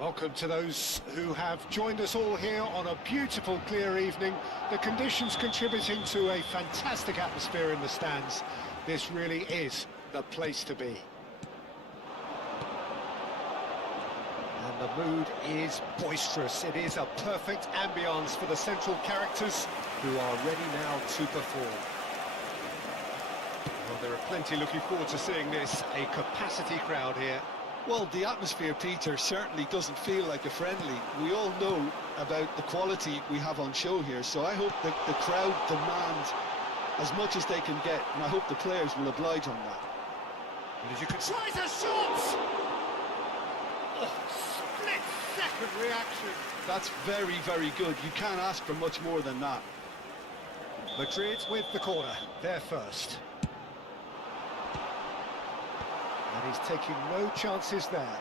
Welcome to those who have joined us all here on a beautiful, clear evening. The conditions contributing to a fantastic atmosphere in the stands. This really is the place to be. And the mood is boisterous. It is a perfect ambience for the central characters who are ready now to perform. Well, there are plenty looking forward to seeing this. A capacity crowd here. Well, the atmosphere, Peter, certainly doesn't feel like a friendly. We all know about the quality we have on show here, so I hope that the crowd demand as much as they can get, and I hope the players will oblige on that. And as you can try the shots! Oh, split-second reaction. That's very, very good. You can't ask for much more than that. Madrid with the corner. They're first. And he's taking no chances there.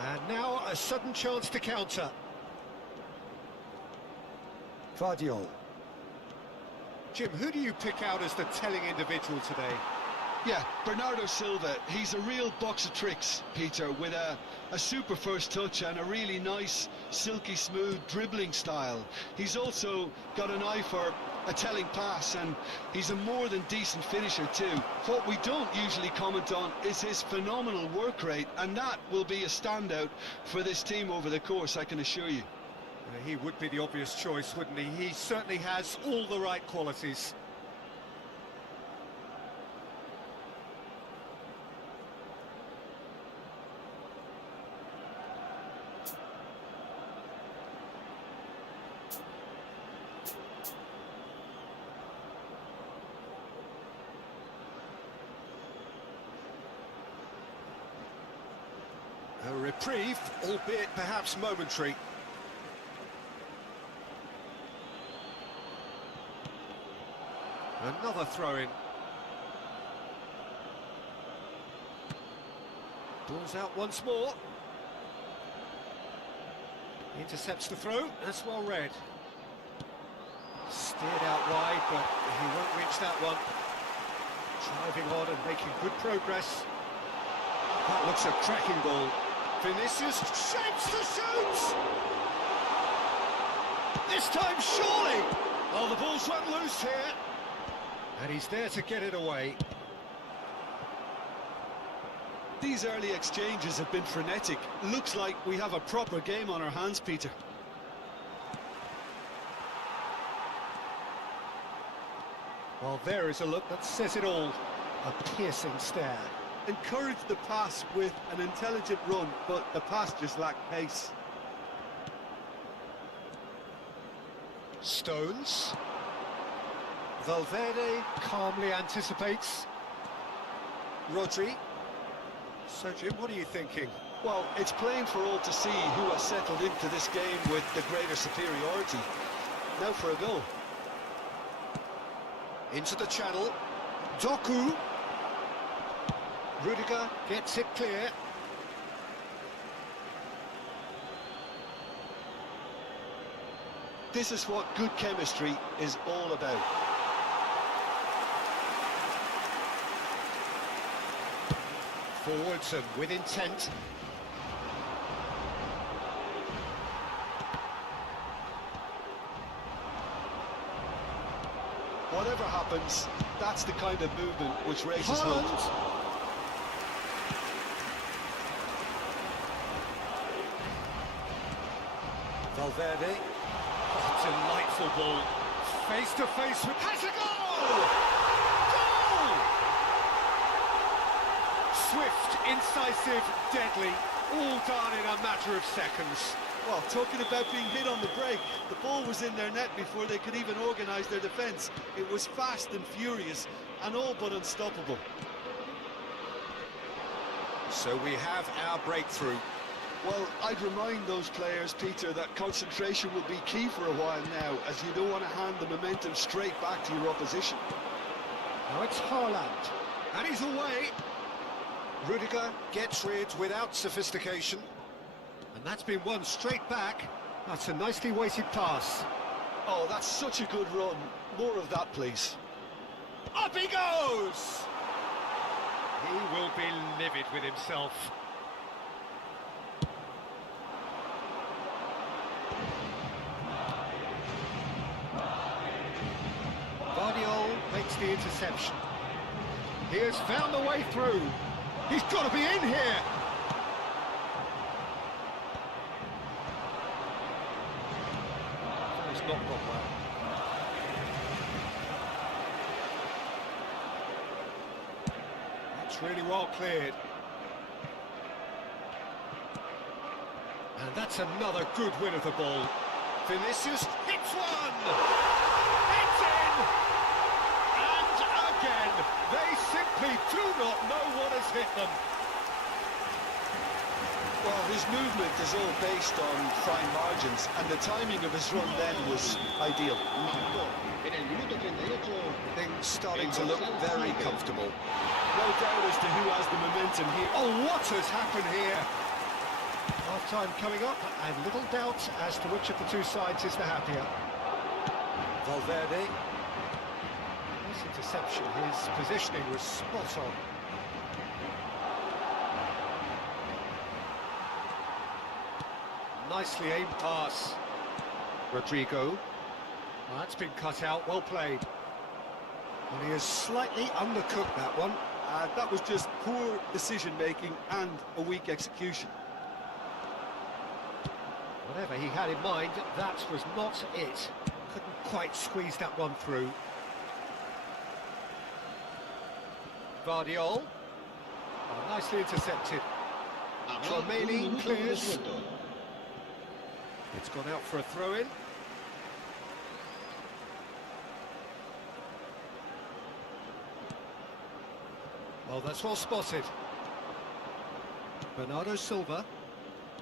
And now a sudden chance to counter. Duel. Jim, who do you pick out as the telling individual today? Yeah, Bernardo Silva. He's a real box of tricks, Peter, with a super first touch and a really nice, silky smooth dribbling style. He's also got an eye for a telling pass, and he's a more than decent finisher too. What we don't usually comment on is his phenomenal work rate, and that will be a standout for this team over the course, I can assure you. He would be the obvious choice, wouldn't he? He certainly has all the right qualities. A reprieve, albeit perhaps momentary. Another throw-in. Ball's out once more. Intercepts the throw, that's well read. Steered out wide, but he won't reach that one. Driving on and making good progress. That looks a cracking ball. Vinicius shapes to shoot! This time, surely! Oh, the ball's run loose here. And he's there to get it away. These early exchanges have been frenetic. Looks like we have a proper game on our hands, Peter. Well, there is a look that says it all. A piercing stare. Encourage the pass with an intelligent run, but the pass just lacked pace. Stones. Valverde calmly anticipates. Rodri. So, Jim, what are you thinking? Well, it's plain for all to see who has settled into this game with the greater superiority. Now for a goal. Into the channel. Doku. Rudiger gets it clear. This is what good chemistry is all about. Forwards and with intent. Whatever happens, that's the kind of movement which raises hopes. Valverde. Oh, delightful ball. Face to face with... Has a goal! Goal! Swift, incisive, deadly, all done in a matter of seconds. Well, talking about being hit on the break, the ball was in their net before they could even organise their defence. It was fast and furious and all but unstoppable. So we have our breakthrough. Well, I'd remind those players, Peter, that concentration will be key for a while now, as you don't want to hand the momentum straight back to your opposition. Now it's Haaland, and he's away. Rudiger gets rid without sophistication. And that's been won straight back. That's a nicely weighted pass. Oh, that's such a good run. More of that, please. Up he goes! He will be livid with himself. Guardiola makes the interception. He has found the way through. He's got to be in here. It's not gone well. That's really well cleared. And that's another good win of the ball. Vinicius hits one! It's in! And again, they simply do not know what has hit them. Well, his movement is all based on fine margins, and the timing of his run then was ideal. Things starting to look very comfortable. No doubt as to who has the momentum here. Oh, what has happened here? Half-time coming up, and little doubt as to which of the two sides is the happier. Valverde. Nice interception, his positioning was spot on. Nicely aimed pass. Rodrigo. Well, that's been cut out, well played. And he has slightly undercooked that one. That was just poor decision-making and a weak execution. Whatever he had in mind, that was not it. Couldn't quite squeeze that one through. Guardiola. Oh, nicely intercepted. Tchouaméni clears. It's gone out for a throw-in. Well, that's well spotted. Bernardo Silva.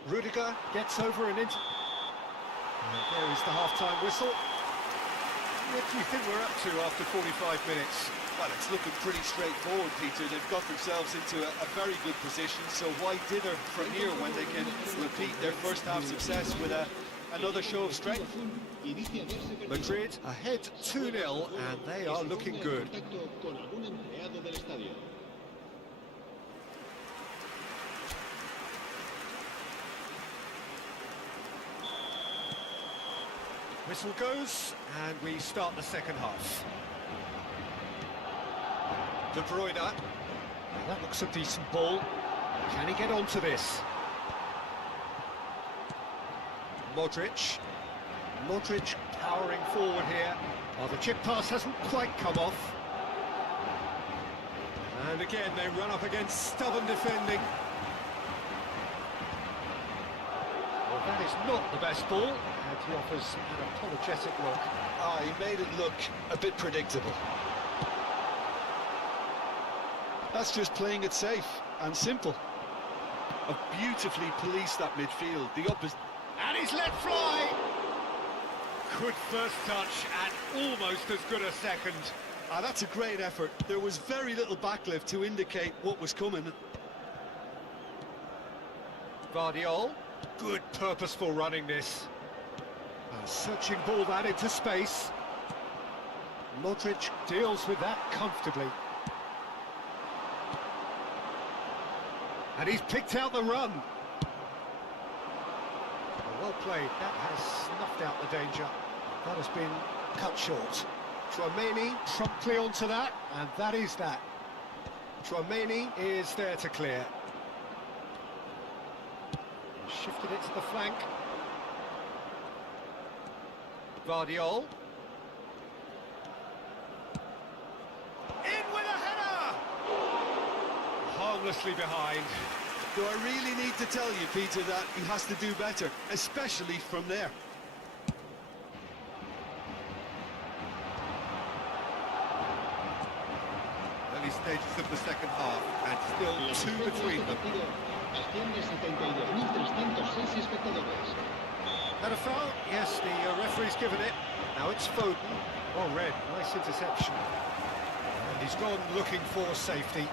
Rudiger gets over and into... And there is the half-time whistle. What do you think we're up to after 45 minutes? Well, it's looking pretty straightforward, Peter. They've got themselves into a very good position, so why dither from here when they can repeat their first-half success with another show of strength? Madrid ahead 2-0, and they are looking good. Whistle goes, and we start the second half. De Bruyne. Now that looks a decent ball. Can he get onto this? Modric. Modric powering forward here. Oh, the chip pass hasn't quite come off. And again, they run up against stubborn defending. Well, that is not the best ball, and he offers an apologetic look. He made it look a bit predictable. That's just playing it safe and simple. Beautifully policed that midfield. The opposite. And he's let fly! Good first touch and almost as good a second. That's a great effort. There was very little backlift to indicate what was coming. Guardiola. Good purposeful running this. A searching ball that into space. Modric deals with that comfortably. And he's picked out the run. Well played. That has snuffed out the danger. That has been cut short. Tchouaméni promptly onto that, and that is that. Tchouaméni is there to clear. Shifted it to the flank. Guardiola. In with a header! harmlessly behind. Do I really need to tell you, Peter, that he has to do better, especially from there? Early stages of the second half, and still two between them. Had a foul? Yes, the referee's given it. Now it's Foden. Oh, red. Nice interception. And he's gone looking for safety.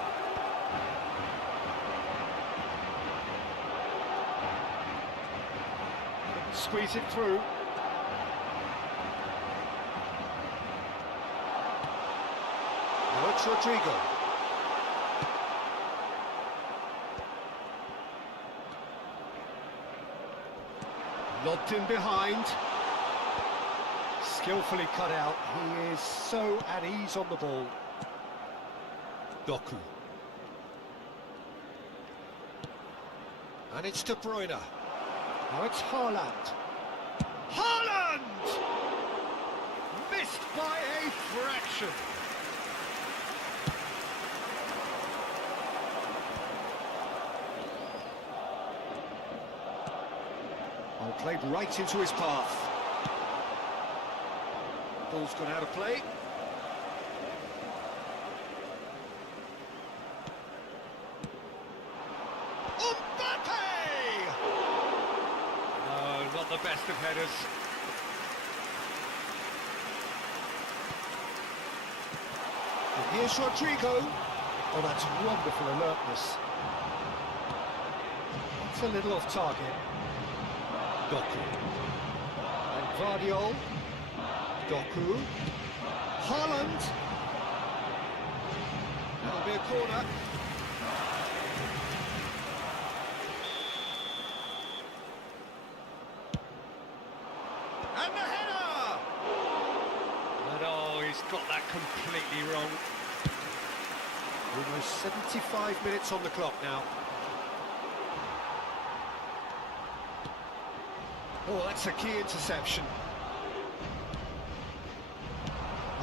Squeeze it through. Now it's Rodrigo. Lobbed in behind. Skillfully cut out. He is so at ease on the ball. Doku. And it's De Bruyne. Now it's Haaland. Haaland! Missed by a fraction. Oh, played right into his path. Ball's gone out of play. Not the best of headers. And here's Rodrigo. Oh, that's wonderful alertness. It's a little off target. Doku. And Guardiola. Doku. Haaland. That'll be a corner. And the header! And oh, he's got that completely wrong. Almost 75 minutes on the clock now. Oh, that's a key interception.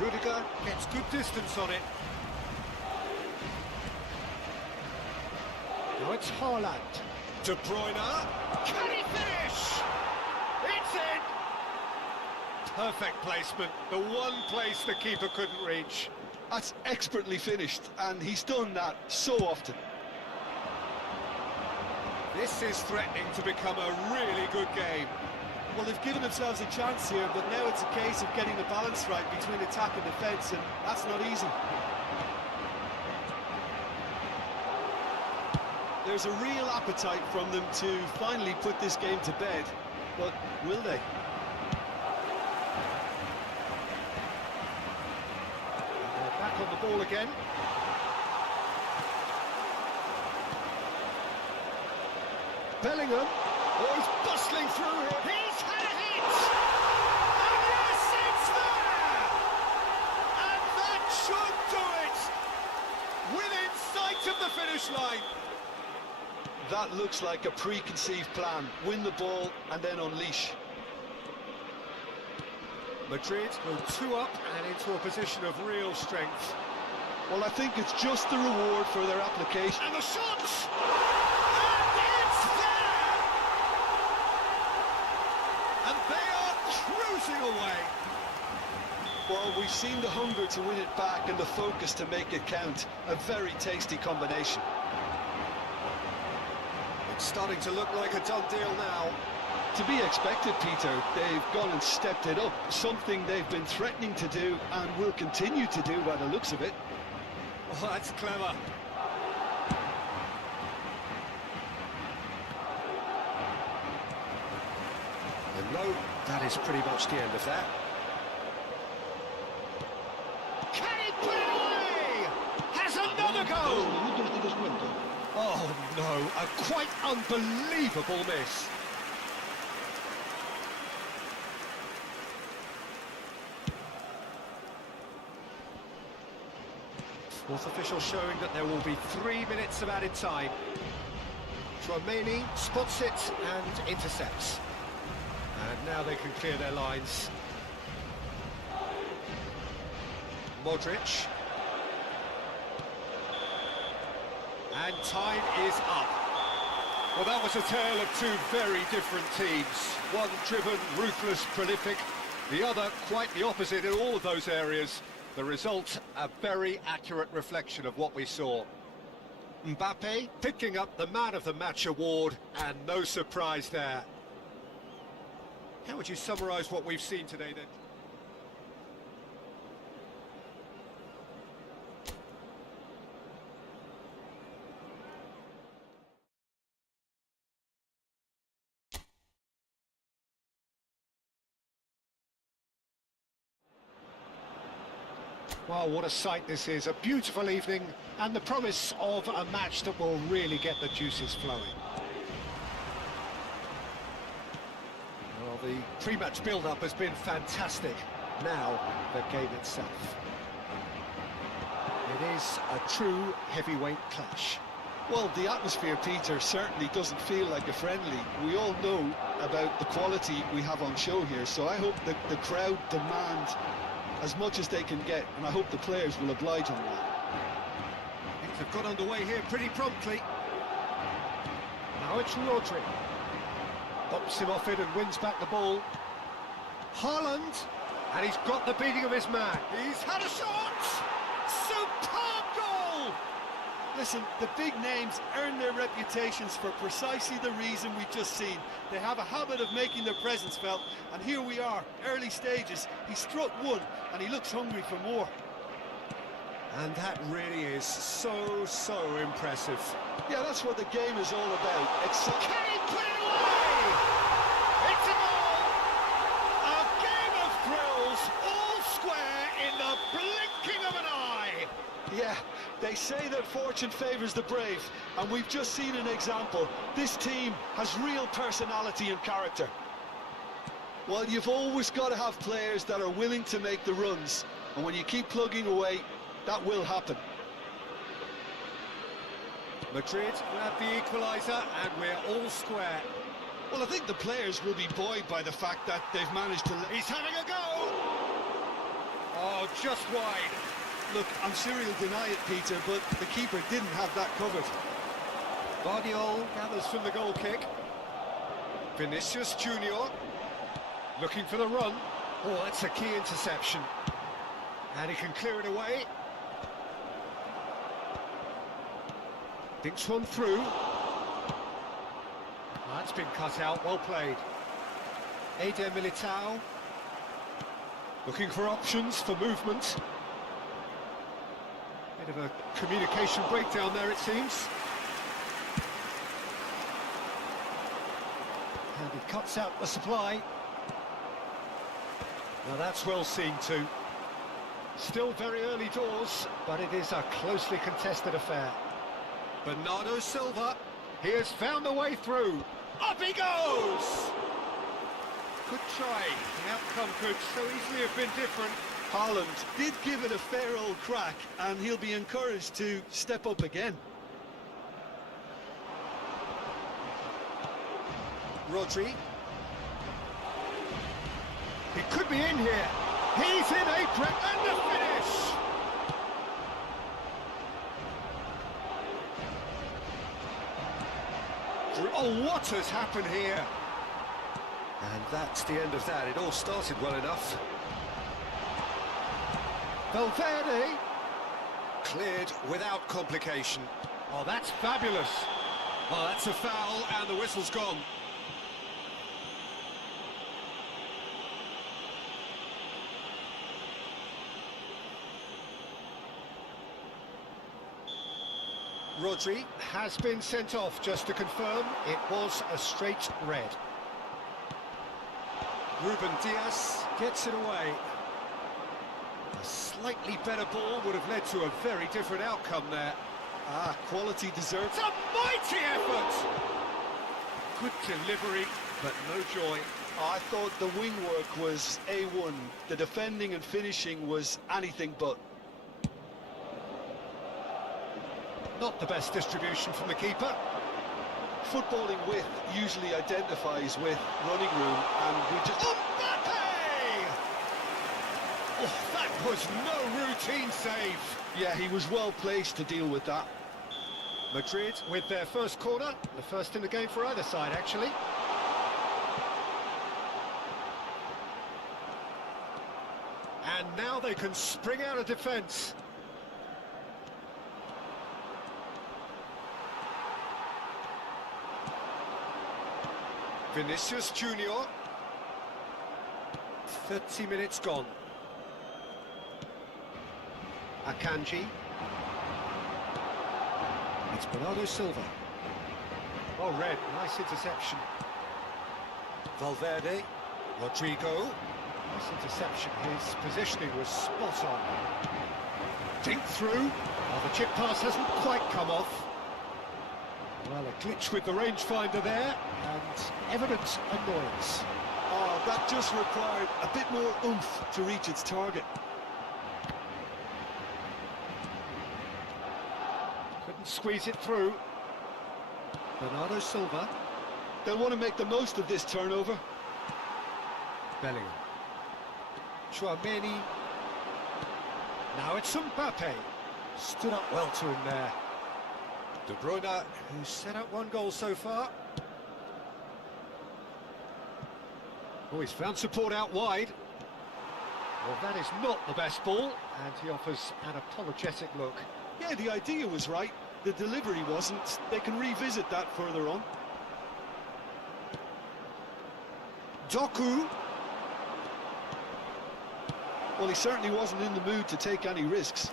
Rudiger gets good distance on it. Now it's Haaland. De Bruyne. Can he finish? It's in! Perfect placement, the one place the keeper couldn't reach. That's expertly finished, and he's done that so often. This is threatening to become a really good game. Well, they've given themselves a chance here, but now it's a case of getting the balance right between attack and defence, and that's not easy. There's a real appetite from them to finally put this game to bed, but will they? Back on the ball again. Bellingham. Oh, he's bustling through here. He's had a hit! And yes, it's there! And that should do it! Within sight of the finish line. That looks like a preconceived plan. Win the ball and then unleash. Madrid go 2 up and into a position of real strength. Well, I think it's just the reward for their application. And the shot! And it's there! And they are cruising away. Well, we've seen the hunger to win it back and the focus to make it count. A very tasty combination. It's starting to look like a done deal now. To be expected, Peter. They've gone and stepped it up, something they've been threatening to do and will continue to do by the looks of it. Oh, that's clever. And no, that is pretty much the end of that. Can he put it away? Has another goal! Oh no, a quite unbelievable miss. Fourth official showing that there will be 3 minutes of added time. Tchouaméni spots it and intercepts. And now they can clear their lines. Modric. And time is up. Well, that was a tale of two very different teams. One driven, ruthless, prolific. The other quite the opposite in all of those areas. The result, a very accurate reflection of what we saw. Mbappe picking up the Man of the Match award, and no surprise there. How would you summarise what we've seen today then? Well, what a sight this is, a beautiful evening and the promise of a match that will really get the juices flowing. Well, the pre-match build-up has been fantastic. Now, the game itself. It is a true heavyweight clash. Well, the atmosphere, Peter, certainly doesn't feel like a friendly. We all know about the quality we have on show here, so I hope that the crowd demand as much as they can get, and I hope the players will oblige on that. Things have got underway here pretty promptly. Now it's Rodri. Bops him off it and wins back the ball. Haaland, and he's got the beating of his man. He's had a shot! Superb goal! Listen, the big names earn their reputations for precisely the reason we've just seen. They have a habit of making their presence felt, and here we are, early stages. He struck one, and he looks hungry for more. And that really is so impressive. Yeah, that's what the game is all about. Can he put it away? It's a goal! A game of thrills, all square in the blinking of an eye. Yeah, they say that fortune favours the brave, and we've just seen an example. This team has real personality and character. Well, you've always got to have players that are willing to make the runs, and when you keep plugging away, that will happen. Madrid grab the equaliser, and we're all square. Well, I think the players will be buoyed by the fact that they've managed to... He's having a go! Oh, just wide. Look, I'm sure he'll deny it, Peter, but the keeper didn't have that covered. Guardiola gathers from the goal kick. Vinicius Junior looking for the run. Oh, that's a key interception. And he can clear it away. Dinks one through. That's been cut out, well played. Eder Militao looking for options for movement. Bit of a communication breakdown there, it seems. And he cuts out the supply. Now that's well seen too. Still very early doors, but it is a closely contested affair. Bernardo Silva, he has found a way through. Up he goes! Good try. The outcome could so easily have been different. Haaland did give it a fair old crack, and he'll be encouraged to step up again. Rodri. He could be in here. He's in apron and the finish! Oh, what has happened here? And that's the end of that. It all started well enough. Valverde cleared without complication. Oh, that's fabulous. Oh, that's a foul and the whistle's gone. Rodri has been sent off, just to confirm. It was a straight red. Ruben Diaz gets it away. A slightly better ball would have led to a very different outcome there. Ah, quality deserves. It's a mighty effort! Good delivery, but no joy. I thought the wing work was A1. The defending and finishing was anything but. Not the best distribution from the keeper. Footballing width usually identifies with running room, and we just... Mbappe! Oh, that was no routine save. Yeah, he was well placed to deal with that. Madrid with their first corner, the first in the game for either side, actually. And now they can spring out of defence. Vinicius Junior. 30 minutes gone. Akanji. It's Bernardo Silva. Oh, red, nice interception. Valverde. Rodrigo. Nice interception, his positioning was spot on. Dink through. Oh, the chip pass hasn't quite come off. Well, a glitch with the rangefinder there, and evident annoyance. Oh, that just required a bit more oomph to reach its target. Couldn't squeeze it through. Bernardo Silva. They'll want to make the most of this turnover. Bellingham. Chouameni. Now it's Mbappe. Stood up well to him there. De Bruyne, who's set up one goal so far. Oh, he's found support out wide. Well, that is not the best ball, and he offers an apologetic look. Yeah, the idea was right. The delivery wasn't. They can revisit that further on. Doku. Well, he certainly wasn't in the mood to take any risks.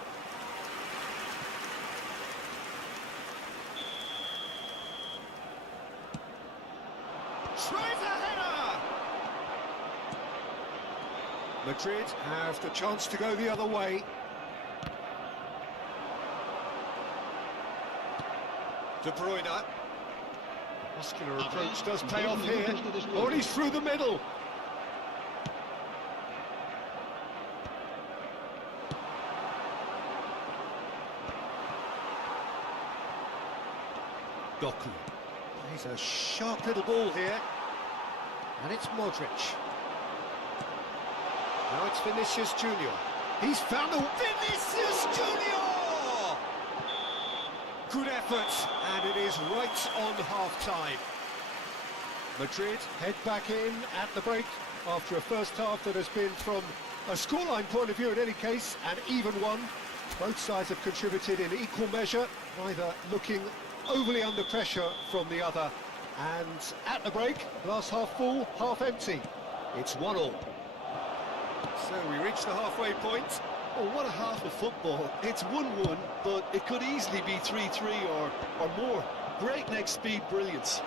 Tries a header! Madrid have the chance to go the other way. De Bruyne. Muscular approach does pay off here. Oh, and he's through the middle. Doku. He's a sharp little ball here. And it's Modric. Now it's Vinicius Junior. He's found the Vinicius Junior! Good effort, and it is right on half-time. Madrid head back in at the break after a first half that has been, from a scoreline point of view in any case, an even one. Both sides have contributed in equal measure, neither looking overly under pressure from the other. And at the break, glass half full, half empty. It's 1-1. So we reach the halfway point. Oh, what a half of football. It's 1-1, but it could easily be 3-3 or more. Breakneck speed brilliance.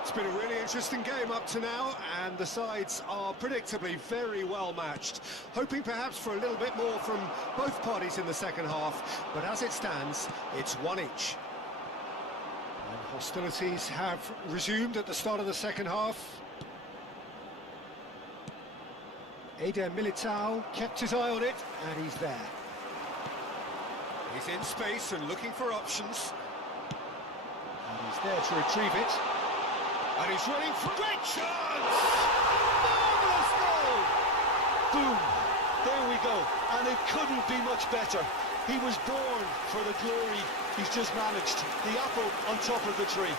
It's been a really interesting game up to now, and the sides are predictably very well matched. Hoping perhaps for a little bit more from both parties in the second half, but as it stands, it's one each. And hostilities have resumed at the start of the second half. Eder Militao kept his eye on it, and he's there. He's in space and looking for options. And he's there to retrieve it. And he's running for great chance! Marvellous goal! Boom! There we go. And it couldn't be much better. He was born for the glory he's just managed. The apple on top of the tree.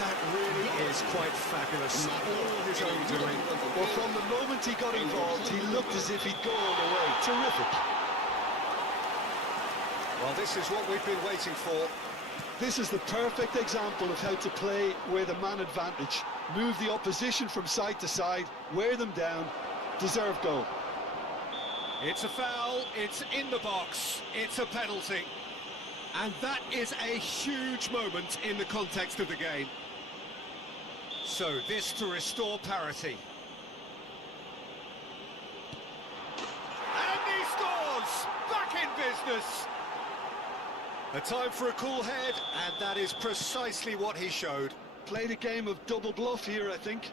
That really is quite fabulous. All his own doing. Well, from the moment he got involved, he looked as if he'd go all the way. Terrific. Well, this is what we've been waiting for. This is the perfect example of how to play with a man advantage. Move the opposition from side to side, wear them down, deserve goal. It's a foul, it's in the box, it's a penalty. And that is a huge moment in the context of the game. So this to restore parity. And he scores! Back in business! A time for a cool head, and that is precisely what he showed. Played a game of double bluff here, I think.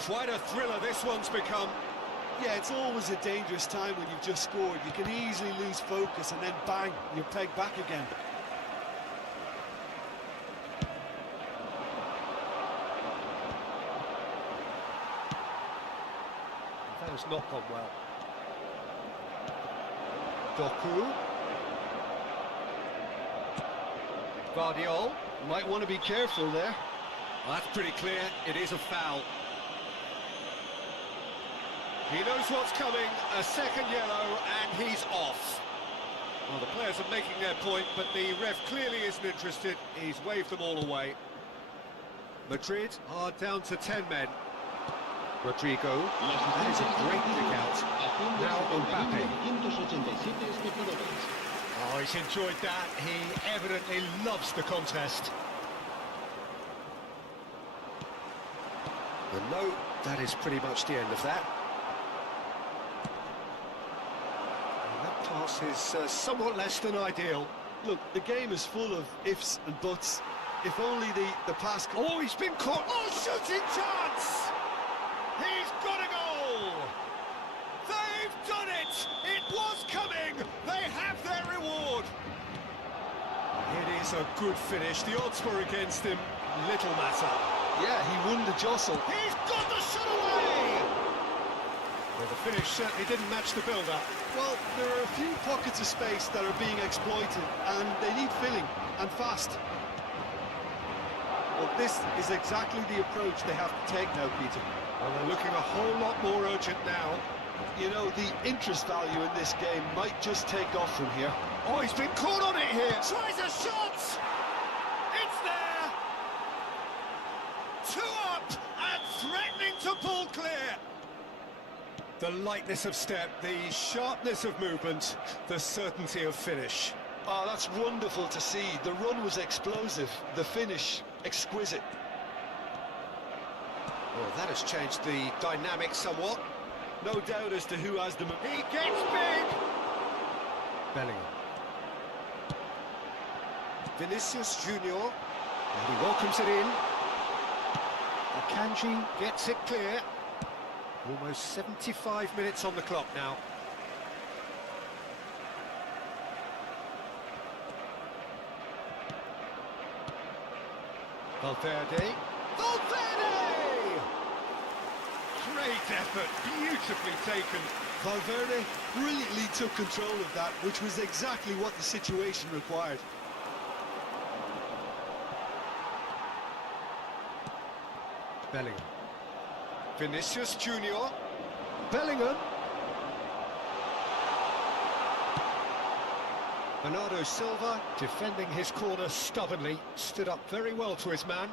Quite a thriller this one's become. Yeah, it's always a dangerous time when you've just scored. You can easily lose focus and then bang, you're pegged back again. That has not gone well. Doku. Guardiola. Might want to be careful there. Well, that's pretty clear. It is a foul. He knows what's coming. A second yellow, and he's off. Well, the players are making their point, but the ref clearly isn't interested. He's waved them all away. Madrid are down to 10 men. Rodrigo, that is a great kick out. Now Mbappe. Oh, he's enjoyed that. He evidently loves the contest. And no, that is pretty much the end of that. And that pass is somewhat less than ideal. Look, the game is full of ifs and buts. If only the pass... Oh, he's been caught. Oh, shooting chance! He's got a goal! They've done it! It was coming! They have their reward! It is a good finish. The odds were against him. Little matter. Yeah, he won the jostle. He's got the shot away! Well, the finish certainly didn't match the build-up. Well, there are a few pockets of space that are being exploited, and they need filling, and fast. Well, this is exactly the approach they have to take now, Peter. Well, they're looking a whole lot more urgent now. You know, the interest value in this game might just take off from here. Oh, he's been caught on it here. Tries a shot. It's there. 2 up and threatening to pull clear. The lightness of step, the sharpness of movement, the certainty of finish. Oh, that's wonderful to see. The run was explosive, the finish exquisite. Well, that has changed the dynamic somewhat. No doubt as to who has the... He gets big! Bellingham. Vinicius Junior. And he welcomes it in. Akanji gets it clear. Almost 75 minutes on the clock now. Valverde. Valverde! Great effort, beautifully taken. Valverde brilliantly took control of that, which was exactly what the situation required. Bellingham. Vinicius Junior. Bellingham. Bernardo Silva, defending his corner stubbornly, stood up very well to his man.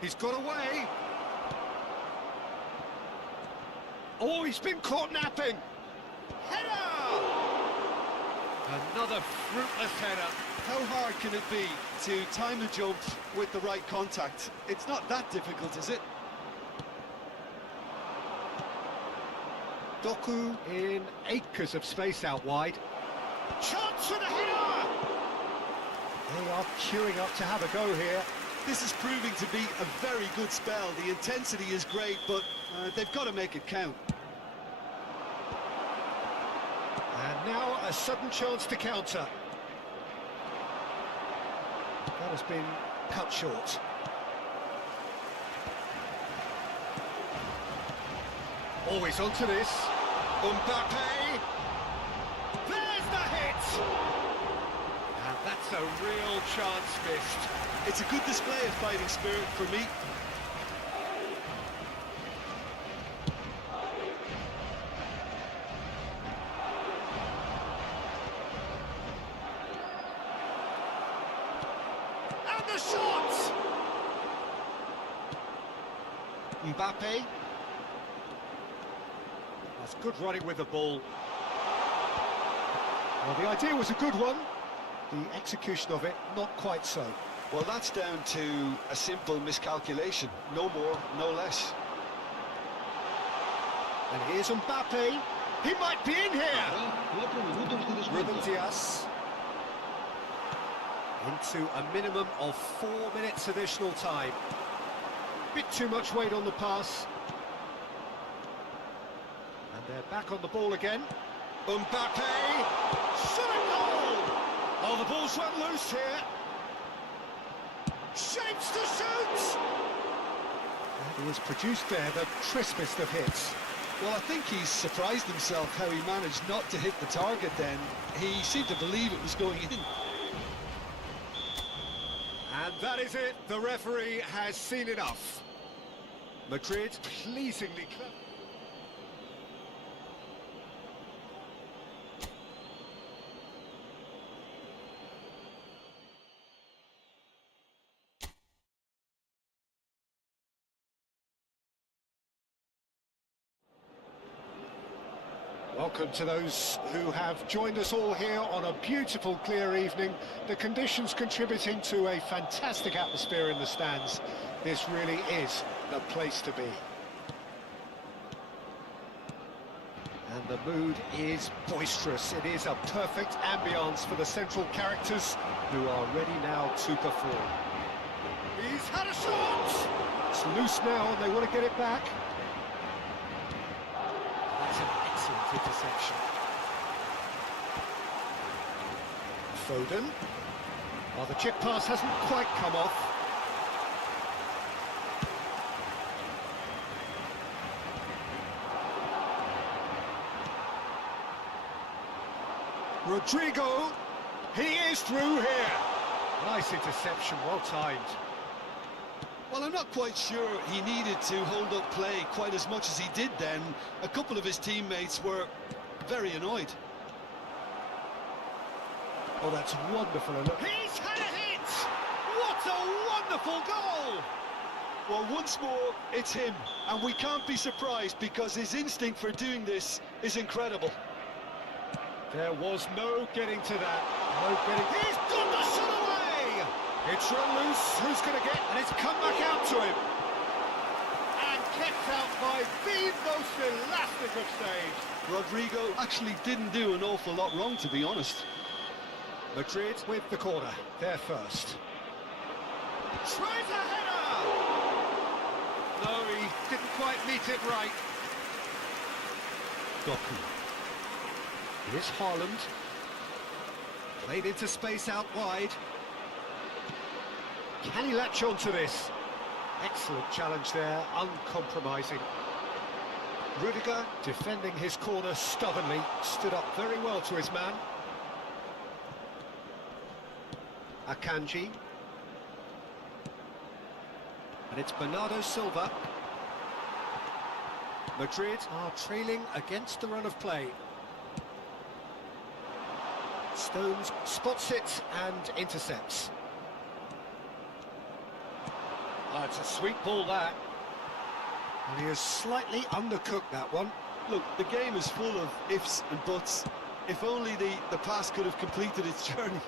He's got away. Oh, he's been caught napping. Header! Another fruitless header. How hard can it be to time a jump with the right contact? It's not that difficult, is it? Doku in acres of space out wide. Chance for the header! They are queuing up to have a go here. This is proving to be a very good spell. The intensity is great, but they've got to make it count. And now a sudden chance to counter. That has been cut short. Always onto this. Mbappe. There's the hit! And that's a real chance missed. It's a good display of fighting spirit for me. And the shot! Mbappe. That's good running with the ball. Well, the idea was a good one. The execution of it, not quite so. Well, that's down to a simple miscalculation. No more, no less. And here's Mbappe. He might be in here! Ruben Dias. Into a minimum of 4 minutes additional time. Bit too much weight on the pass. And they're back on the ball again. Mbappe! Shot a goal! Oh, the ball's run loose here. Shapes to shoot! And he has produced there the crispest of hits. Well, I think he's surprised himself how he managed not to hit the target then. He seemed to believe it was going in. And that is it. The referee has seen enough. Madrid pleasingly clever. Welcome to those who have joined us all here on a beautiful, clear evening. The conditions contributing to a fantastic atmosphere in the stands. This really is the place to be. And the mood is boisterous. It is a perfect ambience for the central characters who are ready now to perform. He's had a shot! It's loose now and they want to get it back. That's an excellent interception. Foden. Well, the chip pass hasn't quite come off. Rodrigo, he is through here. Nice interception, well timed. Well, I'm not quite sure he needed to hold up play quite as much as he did then. A couple of his teammates were very annoyed. Oh, that's wonderful. He's had a hit! What a wonderful goal! Well, once more, it's him. And we can't be surprised because his instinct for doing this is incredible. There was no getting to that. No getting... He's got the shot away! It's run loose. Who's going to get... And it's come back out to him. And kept out by the most elastic of stage. Rodrigo actually didn't do an awful lot wrong, to be honest. Madrid with the corner. They're first. Tries a header! No, he didn't quite meet it right. Doku. Here's Haaland. Played into space out wide. Can he latch on to this? Excellent challenge there, uncompromising. Rudiger, defending his corner stubbornly, stood up very well to his man. Akanji. And it's Bernardo Silva. Madrid are trailing against the run of play. Stones spots it and intercepts. Oh, it's a sweet ball, that. And he has slightly undercooked that one. Look, the game is full of ifs and buts. If only the pass could have completed its journey.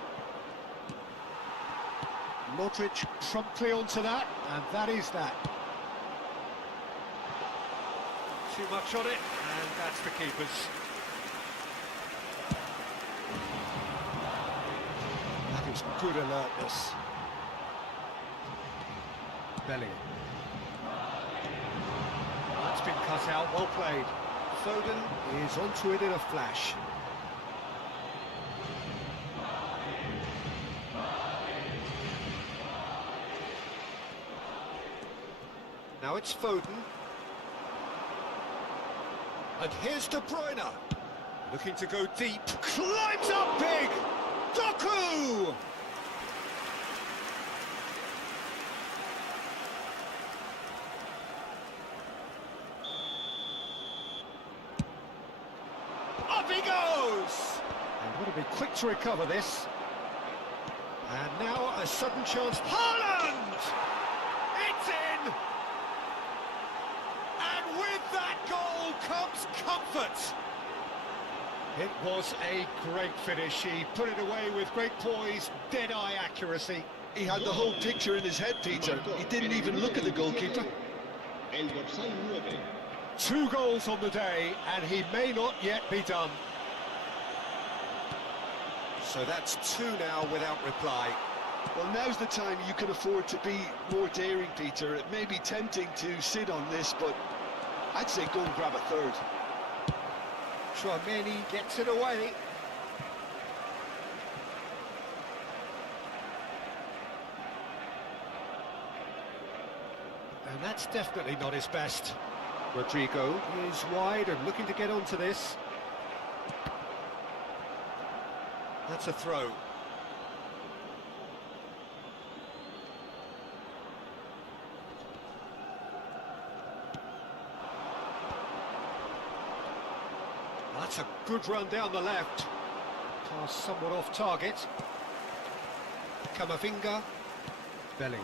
Modric promptly onto that, and that is that. Too much on it, and that's the keeper's. That is good alertness. BELIIN. That's been cut out, well played. Foden is onto it in a flash. Now it's Foden. And here's De Bruyne. Looking to go deep. Climbs up big! Doku! Up he goes! And want to be quick to recover this. And now a sudden chance. Haaland! It's in! And with that goal comes comfort. It was a great finish. He put it away with great poise, dead-eye accuracy. He had the whole picture in his head, Peter. He didn't even look at the goalkeeper. 2 goals on the day, and he may not yet be done. So that's 2 now without reply. Well, now's the time you can afford to be more daring, Peter. It may be tempting to sit on this, but I'd say go and grab a third. Tchouameni gets it away. And that's definitely not his best. Rodrigo is wide and looking to get onto this. That's a throw. Good run down the left. Pass somewhat off target. Kamavinga. BELIIN.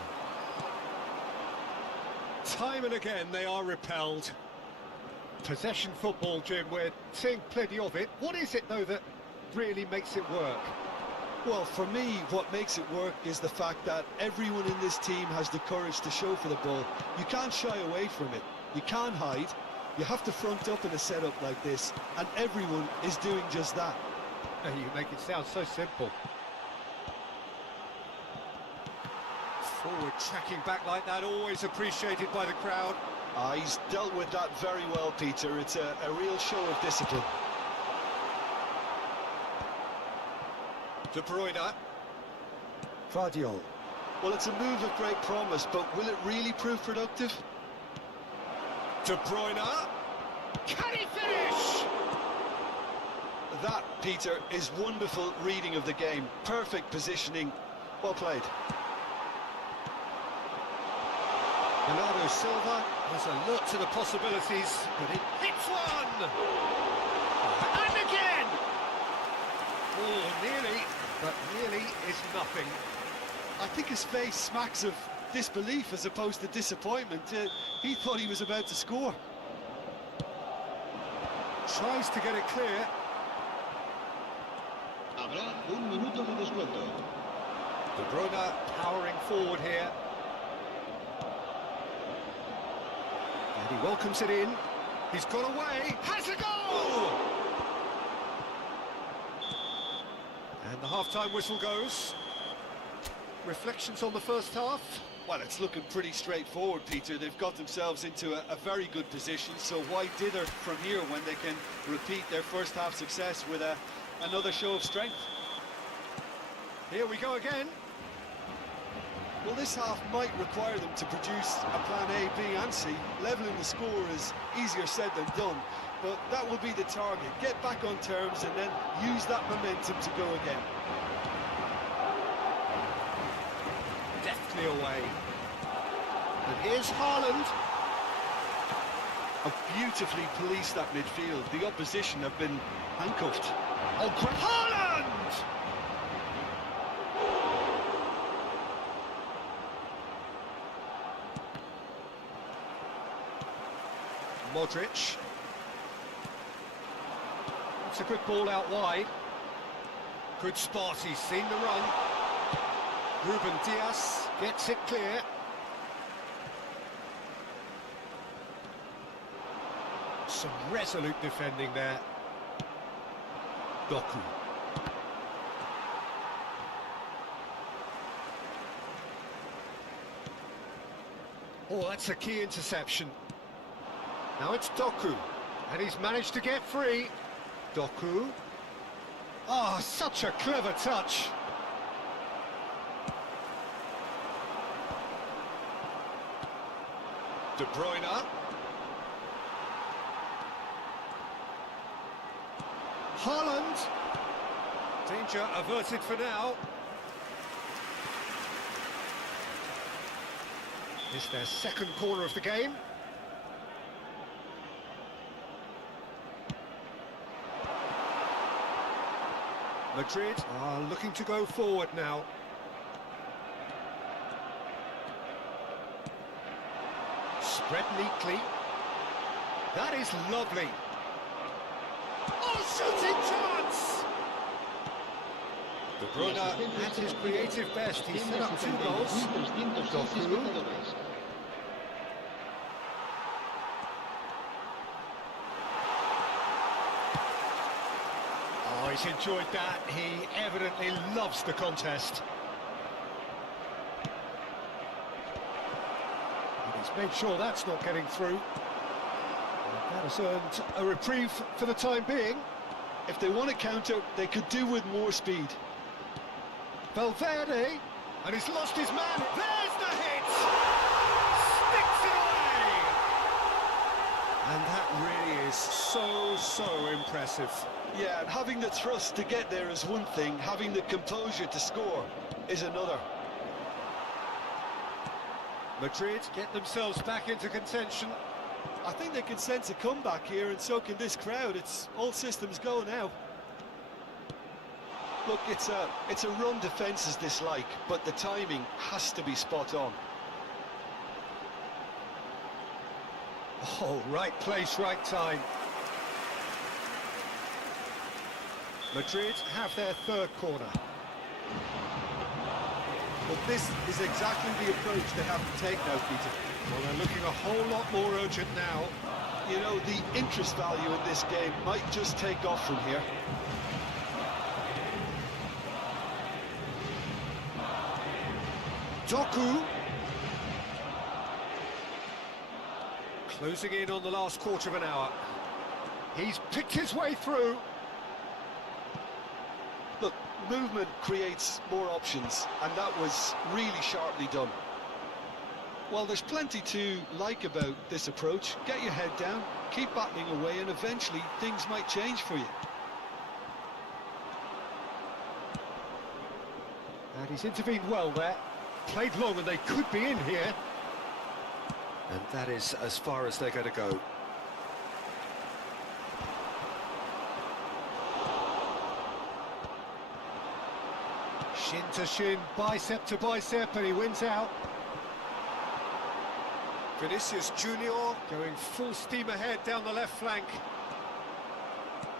Time and again they are repelled. Possession football, Jim, we're seeing plenty of it. What is it, though, that really makes it work? Well, for me, what makes it work is the fact that everyone in this team has the courage to show for the ball. You can't shy away from it. You can't hide. You have to front up in a setup like this, and everyone is doing just that. You make it sound so simple. Forward tracking back like that, always appreciated by the crowd. He's dealt with that very well, Peter. It's a real show of discipline. De Bruyne. Vardiol. Well, it's a move of great promise, but will it really prove productive? De Bruyne. Can he finish? That, Peter, is wonderful reading of the game. Perfect positioning. Well played. Bernardo Silva is alert to the possibilities, but it hits one! And again! Oh, nearly, but nearly is nothing. I think his face smacks of disbelief as opposed to disappointment. He thought he was about to score. Tries to get it clear. Habrá un minuto de descuento. De Bruyne powering forward here. And he welcomes it in. He's got away. Has a goal! And the half-time whistle goes. Reflections on the first half? Well, it's looking pretty straightforward, Peter. They've got themselves into a very good position, so why dither from here when they can repeat their first half success with another show of strength? Here we go again. Well, this half might require them to produce a plan A, B and C. Levelling the score is easier said than done, but that will be the target. Get back on terms and then use that momentum to go again. Deftly away. And here's Haaland. Beautifully policed that midfield. The opposition have been handcuffed. Oh, Haaland! Modric. It's a good ball out wide. Good spot, he's seen the run. Ruben Dias gets it clear. Some resolute defending there. Doku. Oh, that's a key interception. Now it's Doku, and he's managed to get free. Doku. Oh, such a clever touch. De Bruyne. Haaland. Danger averted for now. It's their second corner of the game. Madrid are looking to go forward now. Spread neatly. That is lovely. Oh, shooting chance! De Bruyne at his creative best. He's set up 2 goals. Doku. Oh, he's enjoyed that. He evidently loves the contest. And he's made sure that's not getting through. And that has earned a reprieve for the time being. If they want to counter, they could do with more speed. Valverde, and he's lost his man. There's the hit! Sticks it away! And that really is so impressive. Yeah, and having the thrust to get there is one thing, having the composure to score is another. Madrid get themselves back into contention. I think they can sense a comeback here, and so can this crowd. It's all systems go now. Look, it's a run defence's dislike, but the timing has to be spot on. Oh, right place, right time. Madrid have their third corner. But this is exactly the approach they have to take now, Peter. Well, they're looking a whole lot more urgent now. You know, the interest value in this game might just take off from here. Doku. Closing in on the last quarter of an hour. He's picked his way through. Look, movement creates more options, and that was really sharply done. Well, there's plenty to like about this approach. Get your head down, keep battling away, and eventually things might change for you. And he's intervened well there. Played long and they could be in here. And that is as far as they're going to go. Shin to shin, bicep to bicep, and he wins out. Vinicius Junior going full steam ahead down the left flank.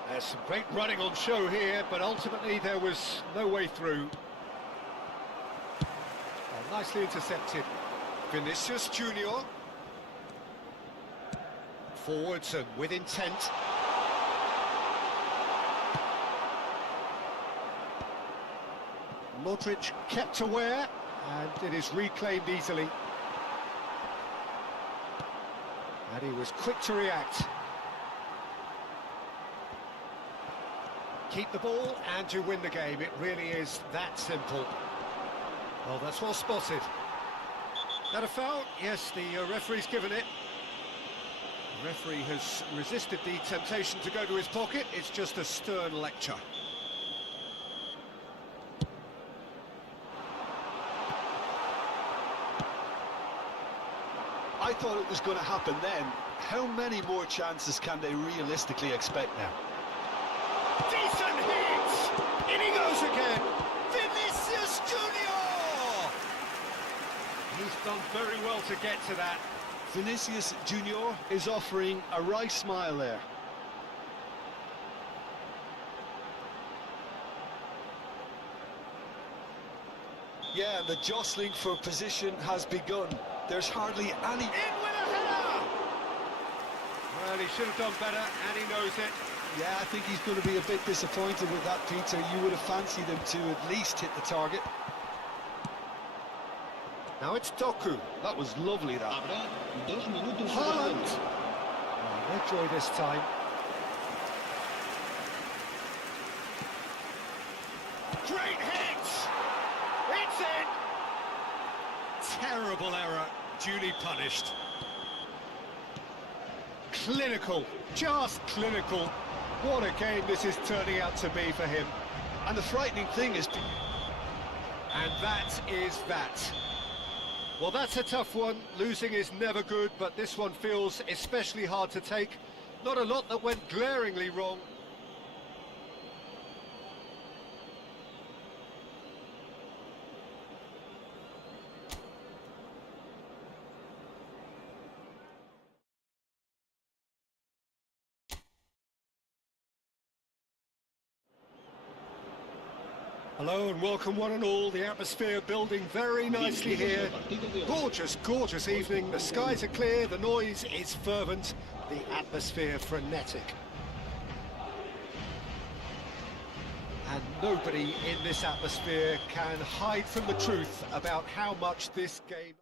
There's some great running on show here, but ultimately there was no way through. Oh, nicely intercepted. Vinicius Junior. Forwards and with intent. Modric kept aware, and it is reclaimed easily. And he was quick to react. Keep the ball and you win the game. It really is that simple. Well, that's well spotted. That a foul? Yes, the referee's given it. The referee has resisted the temptation to go to his pocket. It's just a stern lecture. I thought it was going to happen then. How many more chances can they realistically expect now? Decent hit! In he goes again! Vinicius Junior! He's done very well to get to that. Vinicius Junior is offering a wry smile there. Yeah, and the jostling for position has begun. There's hardly any... In with a header! Well, he should have done better, and he knows it. Yeah, I think he's going to be a bit disappointed with that, Peter. You would have fancied him to at least hit the target. Now it's Doku. That was lovely, that. Habrá 2 minutos de Haaland. descuento. Oh, no joy this time. Great hit! It's in! Terrible error, duly punished. Clinical, just clinical. What a game this is turning out to be for him. And the frightening thing is... And that is that. Well, that's a tough one. Losing is never good, but this one feels especially hard to take. Not a lot that went glaringly wrong. Hello and welcome one and all. The atmosphere building very nicely here. Gorgeous, gorgeous evening. The skies are clear, the noise is fervent, the atmosphere frenetic. And nobody in this atmosphere can hide from the truth about how much this game...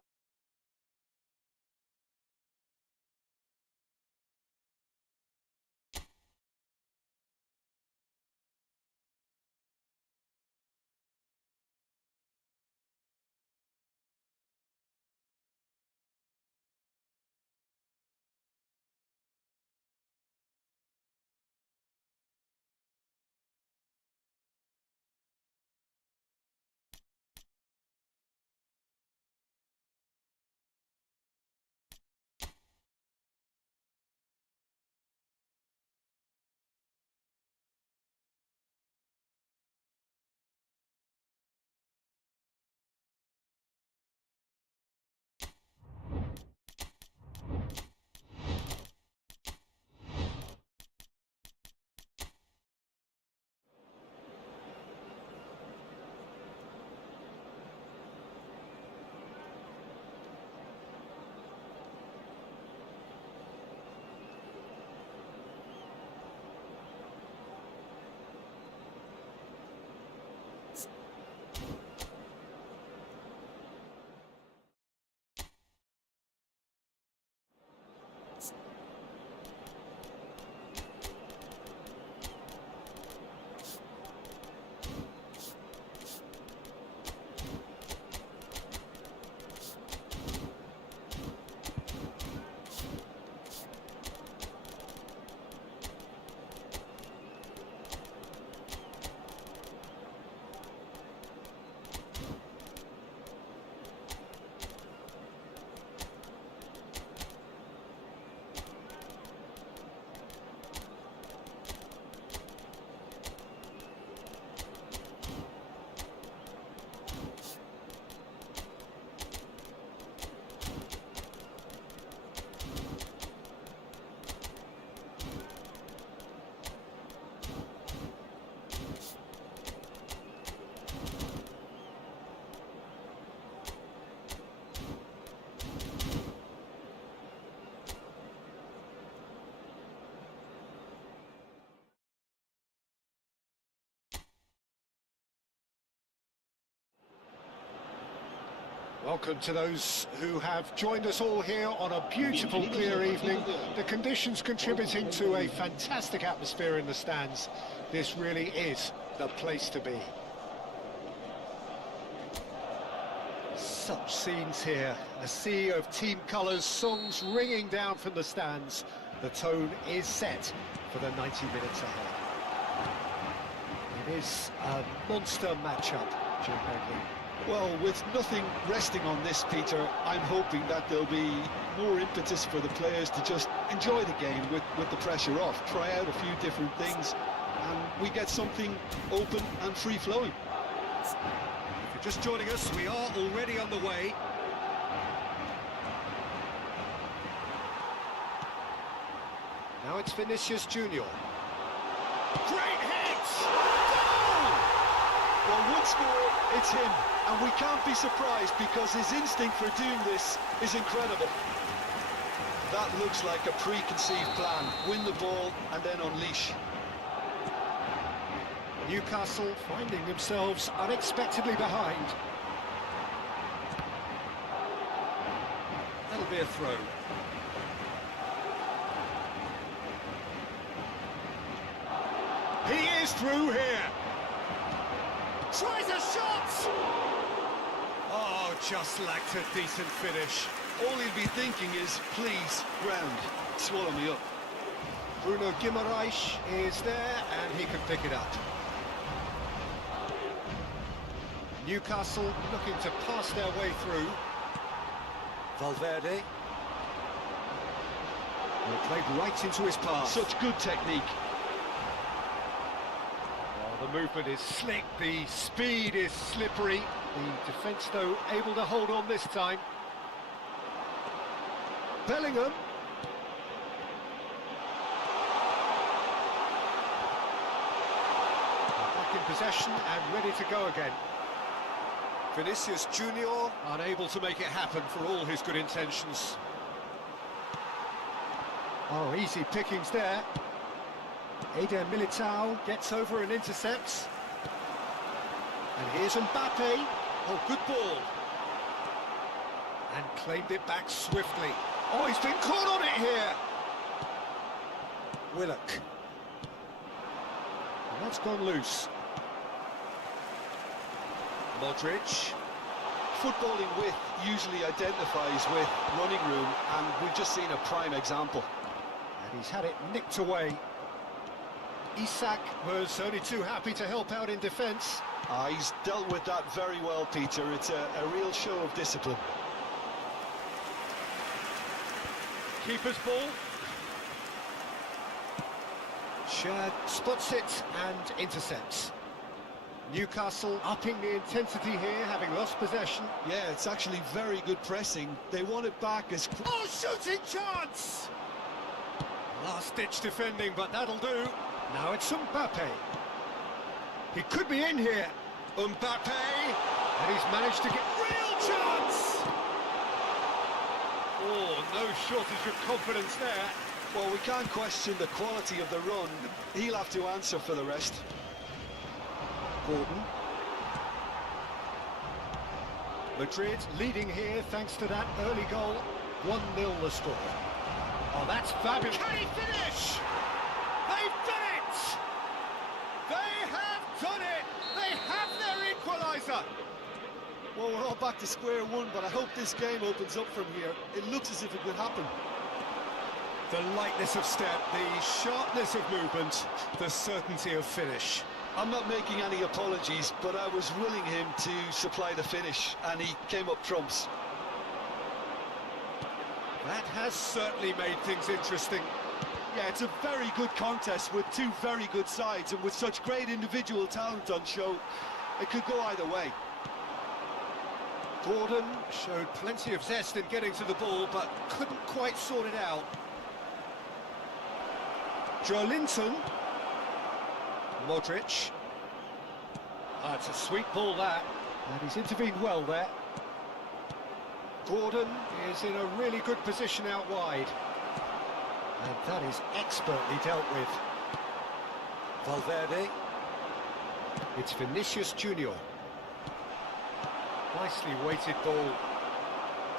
Welcome to those who have joined us all here on a beautiful, clear evening. The conditions contributing to a fantastic atmosphere in the stands. This really is the place to be. Such scenes here. A sea of team colours, songs ringing down from the stands. The tone is set for the 90 minutes ahead. It is a monster matchup, Jim Begley. Well, with nothing resting on this, Peter, I'm hoping that there'll be more impetus for the players to just enjoy the game with the pressure off, try out a few different things, and we get something open and free-flowing. If you're just joining us, we are already on the way. Now it's Vinicius Junior. Great hit! Goal! Well, once more, it's him, and we can't be surprised because his instinct for doing this is incredible. That looks like a preconceived plan. Win the ball and then unleash. Newcastle finding themselves unexpectedly behind. That'll be a throw. He is through here. Tries a shot! Oh, just lacked a decent finish. All he'll be thinking is, please, ground, swallow me up. Bruno Guimaraes is there and he can pick it up. Newcastle looking to pass their way through. Valverde. Well, played right into his path. Such good technique. The movement is slick, the speed is slippery. The defence, though, able to hold on this time. Bellingham. Back in possession and ready to go again. Vinicius Junior unable to make it happen for all his good intentions. Oh, easy pickings there. Eder Militao gets over and intercepts. And here's Mbappe. Oh, good ball. And claimed it back swiftly. Oh, he's been caught on it here. Willock. And that's gone loose. Modric. Footballing width usually identifies with running room, and we've just seen a prime example. And he's had it nicked away. Isak was only too happy to help out in defence. He's dealt with that very well, Peter. It's a real show of discipline. Keeper's ball. Shad spots it and intercepts. Newcastle upping the intensity here, having lost possession. Yeah, it's actually very good pressing. They want it back as... Oh, shooting chance! Last-ditch defending, but that'll do. Now it's Mbappe. He could be in here. Mbappe! And he's managed to get... Real chance! Oh, no shortage of confidence there. Well, we can't question the quality of the run. He'll have to answer for the rest. Gordon. Madrid leading here thanks to that early goal. 1-0 the score. Oh, that's fabulous. Can he finish? They've done it! They have done it! They have their equaliser! Well, we're all back to square one, but I hope this game opens up from here. It looks as if it could happen. The lightness of step, the sharpness of movement, the certainty of finish. I'm not making any apologies, but I was willing him to supply the finish, and he came up trumps. That has certainly made things interesting. Yeah, it's a very good contest with two very good sides, and with such great individual talent on show, it could go either way. Gordon showed plenty of zest in getting to the ball, but couldn't quite sort it out. Joelinton. Modric. Ah, it's a sweet ball, that. And he's intervened well there. Gordon is in a really good position out wide. And that is expertly dealt with. Valverde. It's Vinicius Junior. Nicely weighted ball.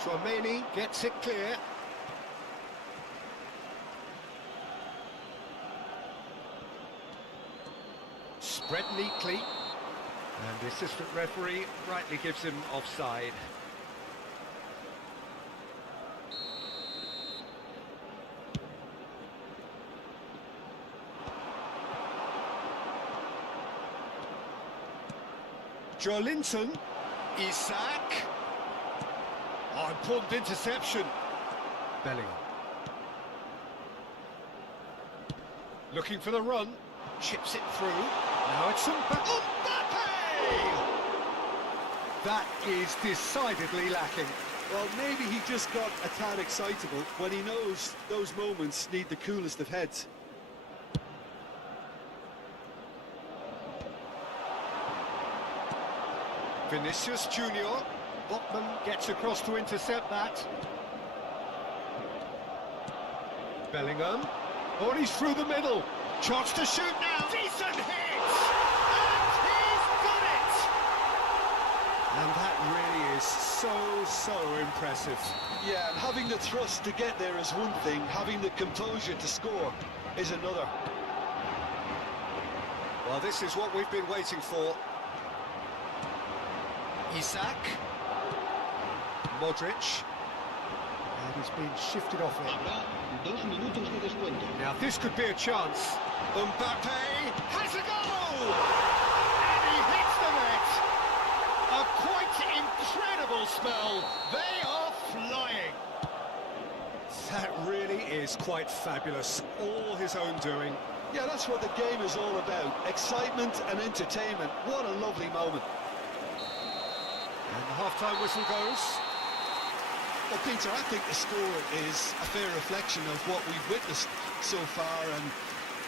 Chouameni gets it clear. Spread neatly. And the assistant referee rightly gives him offside. Joelinton. Isak. Oh, important interception. BELIIN. Looking for the run. Chips it through. Now it's Mbappe. That is decidedly lacking. Well, maybe he just got a tad excitable when he knows those moments need the coolest of heads. Vinicius Junior. Botman gets across to intercept that. Bellingham. Oh, and he's through the middle. Chance to shoot now. Decent hit! And he's got it! And that really is so impressive. Yeah, and having the thrust to get there is one thing, having the composure to score is another. Well, this is what we've been waiting for. Isak. Modric. And he's been shifted off it. Habrá 2 minutos de descuento. Now this could be a chance. Mbappe has a goal! And he hits the net! A quite incredible spell. They are flying. That really is quite fabulous. All his own doing. Yeah, that's what the game is all about. Excitement and entertainment. What a lovely moment. And the half-time whistle goes. Well, Peter, I think the score is a fair reflection of what we've witnessed so far, and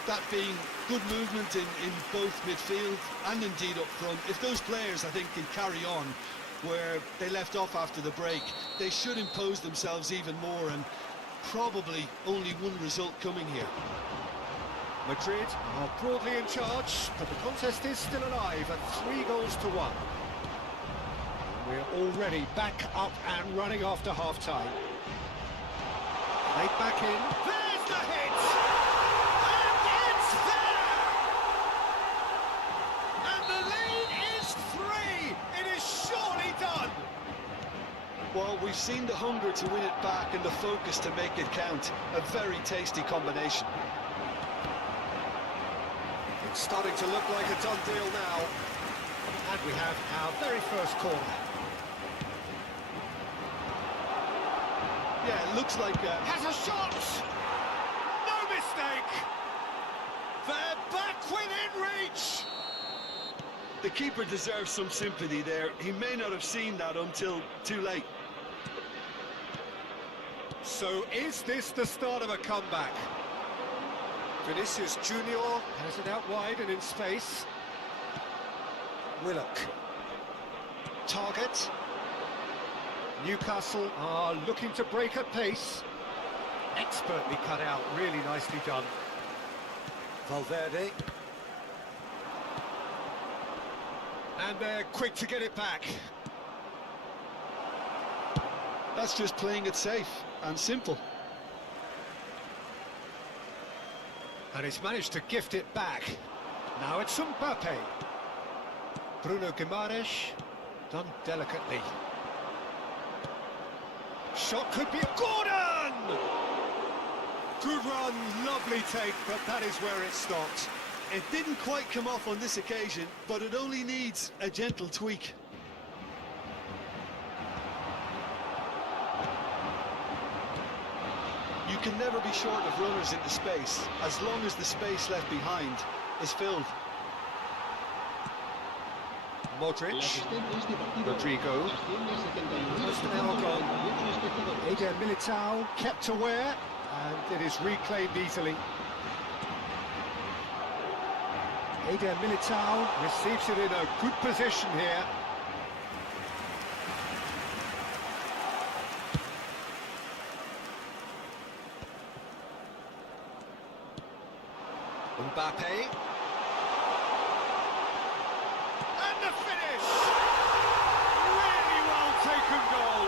that being good movement in both midfield and indeed up front. If those players, I think, can carry on where they left off after the break, they should impose themselves even more, and probably only one result coming here. Madrid are broadly in charge, but the contest is still alive at 3-1. We're already back up and running after half-time. Played back in. There's the hit! And it's there! And the lead is 3! It is surely done! Well, we've seen the hunger to win it back and the focus to make it count. A very tasty combination. It's starting to look like a done deal now. And we have our very first corner. Yeah, it looks like... Has a shot! No mistake! They're back within reach! The keeper deserves some sympathy there. He may not have seen that until too late. So is this the start of a comeback? Vinicius Junior has it out wide and in space. Willock. Target. Newcastle are looking to break at pace. Expertly cut out, really nicely done. Valverde. And they're quick to get it back. That's just playing it safe and simple. And he's managed to gift it back. Now it's Mbappe. Bruno Guimaraes, done delicately. Shot could be... Gordon! Good run, lovely take, but that is where it stopped. It didn't quite come off on this occasion, but it only needs a gentle tweak. You can never be short of runners into space, as long as the space left behind is filled. Modric, El asistente este partido Rodrigo, asciende a 71 Just an hour gone. 78 espectadores. Eder Militao kept aware, and it is reclaimed easily. Eder Militao receives it in a good position here. Mbappe. And the finish! Really well taken goal.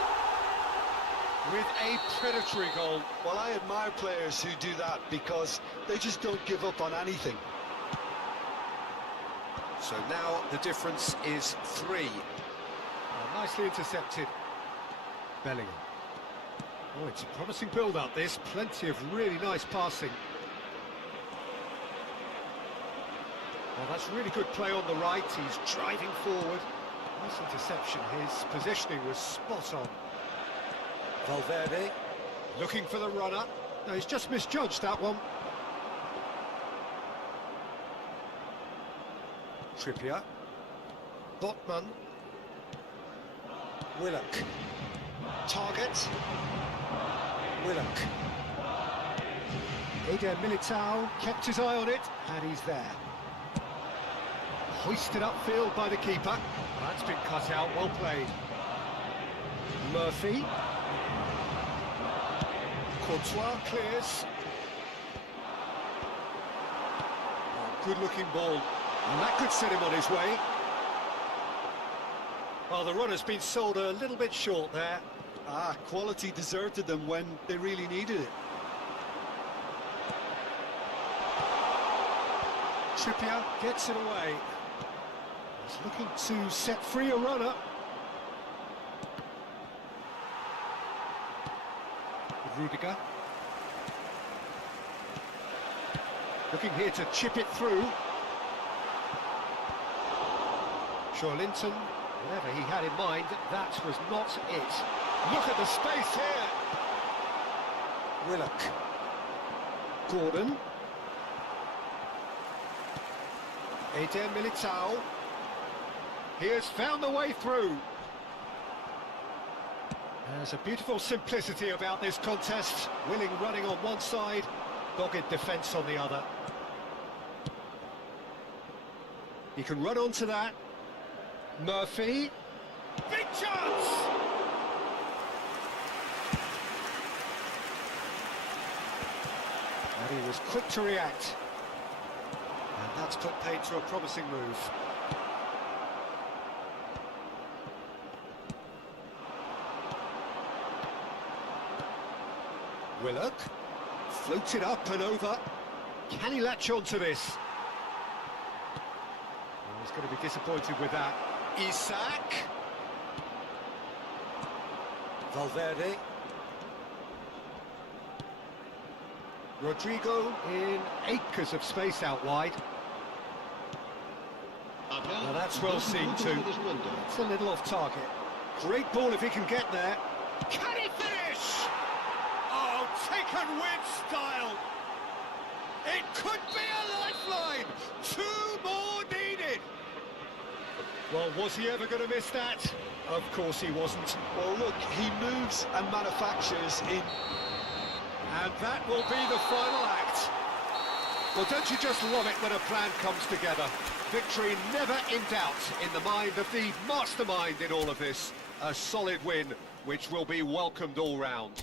military goal. Well, I admire players who do that because they just don't give up on anything. So now the difference is 3. Nicely intercepted. Bellingham. Oh, it's a promising build-up, this. Plenty of really nice passing. Well, that's really good play on the right. He's driving forward. Nice interception. His positioning was spot on. Valverde. Looking for the runner. No, he's just misjudged that one. Trippier. Botman. Willock. Target. Willock. Eder Militao kept his eye on it, and he's there. Hoisted upfield by the keeper. That's been cut out, well played. Murphy. Courtois clears. Oh, good-looking ball. And that could set him on his way. Well, the runner's been sold a little bit short there. Quality deserted them when they really needed it. Trippier gets it away. He's looking to set free a runner. Rudiger. Looking here to chip it through. Linton, whatever he had in mind, that was not it. Look at the space here. Willock. Gordon. Eder Militao. He has found the way through. There's a beautiful simplicity about this contest. Willing running on one side, dogged defence on the other. He can run onto that. Murphy. Big chance! And he was quick to react. And that's put paid to a promising move. Willock. Floated up and over. Can he latch on to this? Well, he's going to be disappointed with that. Isak. Valverde. Rodrigo in acres of space out wide. Well, that's well seen too. It's a little off target. Great ball if he can get there. Can he finish? Oh, taken with style. It could be a lifeline. 2 more needed. Well, was he ever going to miss that? Of course he wasn't. Well, look, he moves and manufactures in. And that will be the final act. Well, don't you just love it when a plan comes together? Victory never in doubt in the mind of the mastermind in all of this. A solid win, which will be welcomed all round.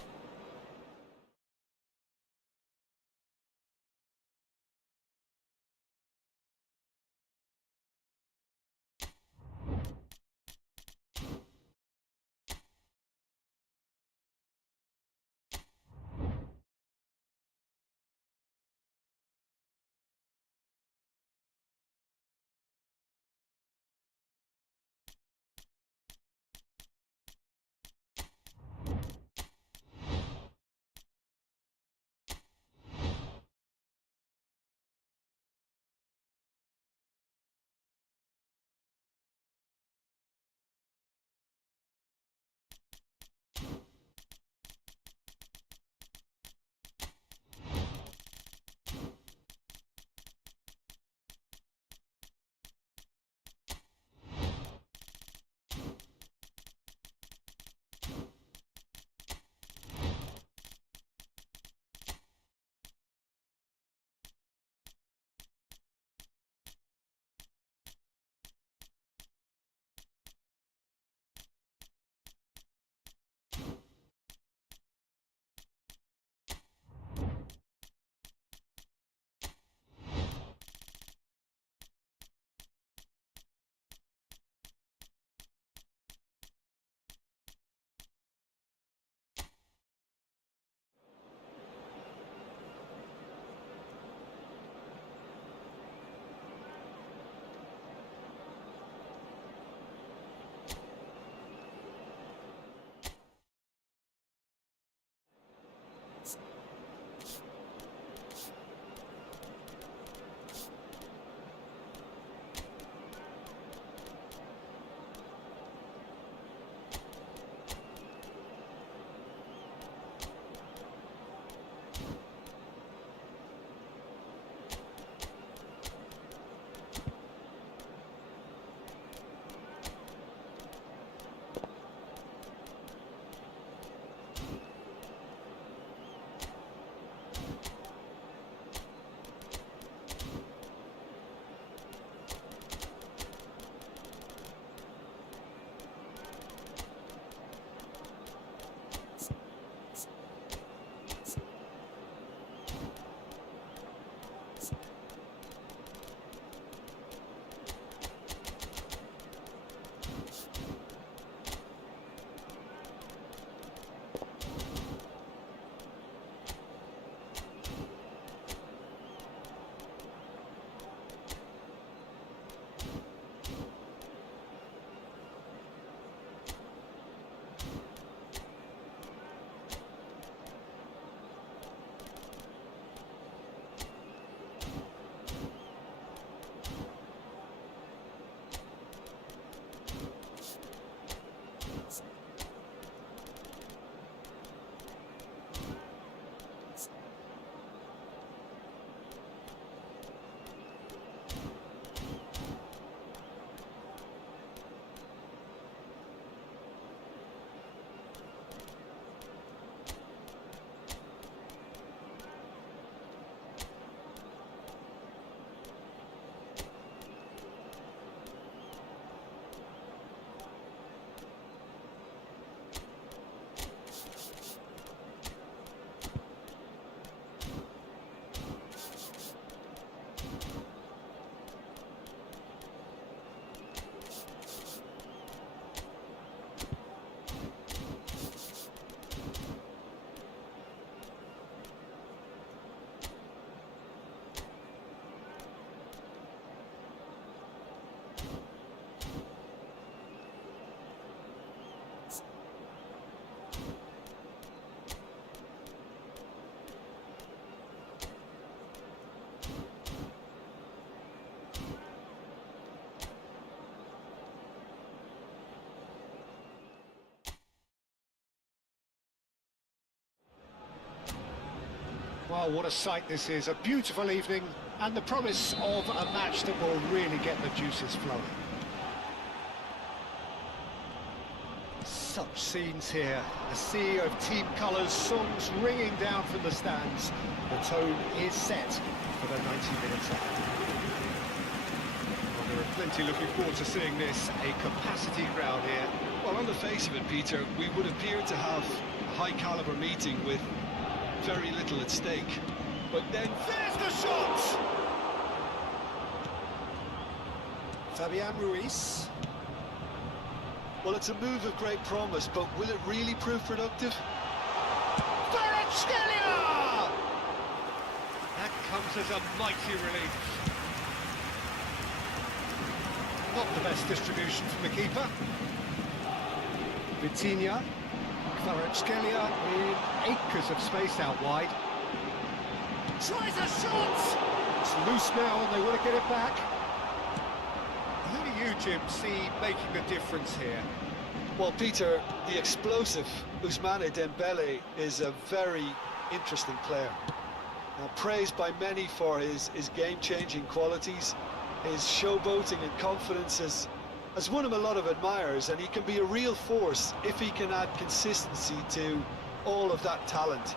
Oh, what a sight this is. A beautiful evening and the promise of a match that will really get the juices flowing. Such scenes here. A sea of team colours, songs ringing down from the stands. The tone is set for the 90 minutes ahead. Well, there are plenty looking forward to seeing this. A capacity crowd here. Well, on the face of it, Peter, we would appear to have a high-caliber meeting with very little at stake. But then There's the shot! Fabian Ruiz. well, it's a move of great promise, but will it really prove productive? Kvaratskhelia! That comes as a mighty relief. Not the best distribution from the keeper. Vitinha. Kvaratskhelia in acres of space out wide. Tries a shot! It's loose now and they want to get it back. Who do you, Jim, see making the difference here? Well, Peter, the explosive Ousmane Dembele is a very interesting player. Now, praised by many for his game-changing qualities, his showboating and confidence has won him a lot of admirers, and he can be a real force if he can add consistency to all of that talent.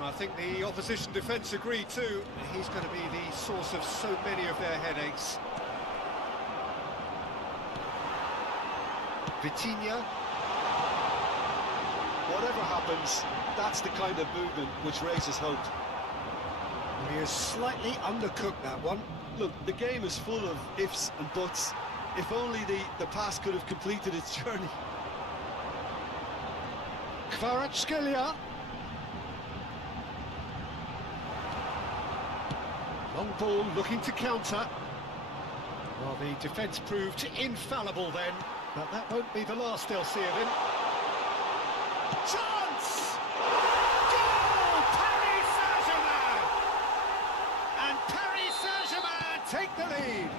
I think the opposition defence agree too. He's going to be the source of so many of their headaches. Vitinha. Whatever happens, that's the kind of movement which raises hope. He has slightly undercooked that one. Look, the game is full of ifs and buts. If only the pass could have completed its journey. Kvaratskhelia. Long ball looking to counter. Well, the defence proved infallible then, but that won't be the last they'll see of him. Chance! Goal! Paris Saint-Germain! And Paris Saint-Germain take the lead.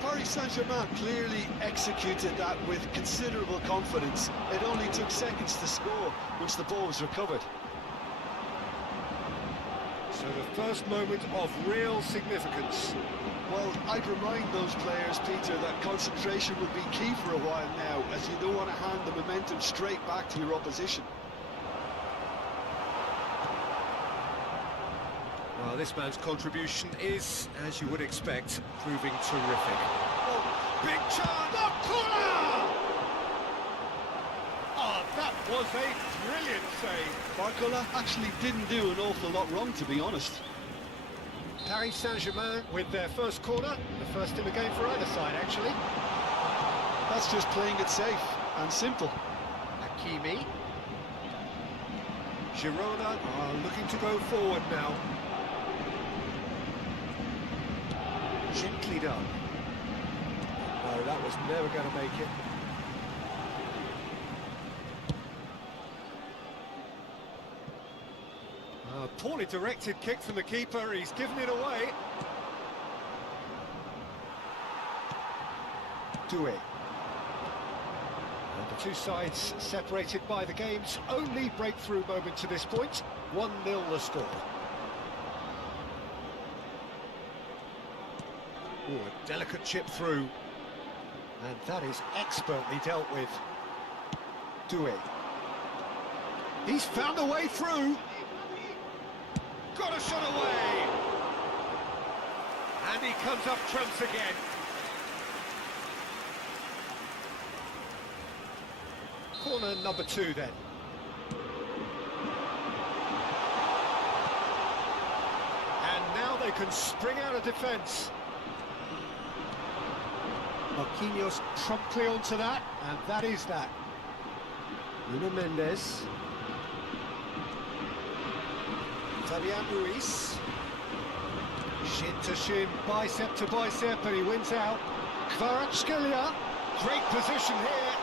Paris Saint-Germain clearly executed that with considerable confidence. It only took seconds to score once the ball was recovered. So the first moment of real significance. Well, I'd remind those players, Peter, that concentration would be key for a while now, as you don't want to hand the momentum straight back to your opposition. Well, this man's contribution is, as you would expect, proving terrific. Oh, big chance! Barcola! Oh, that was a brilliant save. Barcola actually didn't do an awful lot wrong, to be honest. Paris Saint-Germain with their first corner, the first in the game for either side, actually. That's just playing it safe and simple. Hakimi. Girona are looking to go forward now. Gently done. No, that was never going to make it. Poorly directed kick from the keeper, he's given it away. Duel. And the two sides separated by the game's only breakthrough moment to this point. 1-0 the score. Ooh, a delicate chip through. And that is expertly dealt with. Duel. He's found a way through. Got a shot away! And he comes up trumps again. Corner number 2 then. And now they can spring out of defence. Marquinhos promptly onto that, and that is that. Nuno Mendes. Fabian Ruiz. Shin to shin, bicep to bicep, and he wins out. Kvaratskhelia. Great position here.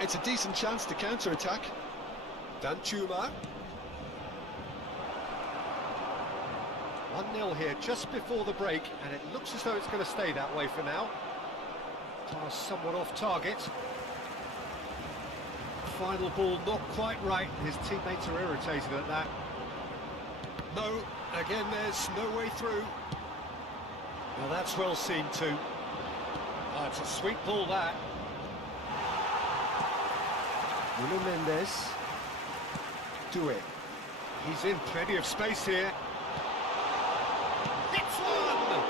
It's a decent chance to counter-attack. Danchuma. 1-0 here just before the break, and it looks as though it's going to stay that way for now. Pass somewhat off target. final ball not quite right. His teammates are irritated at that. No, again, there's no way through. Well, that's well seen too. Oh, it's a sweet ball, that. Nuno Mendes. Duel. He's in plenty of space here. Hits one!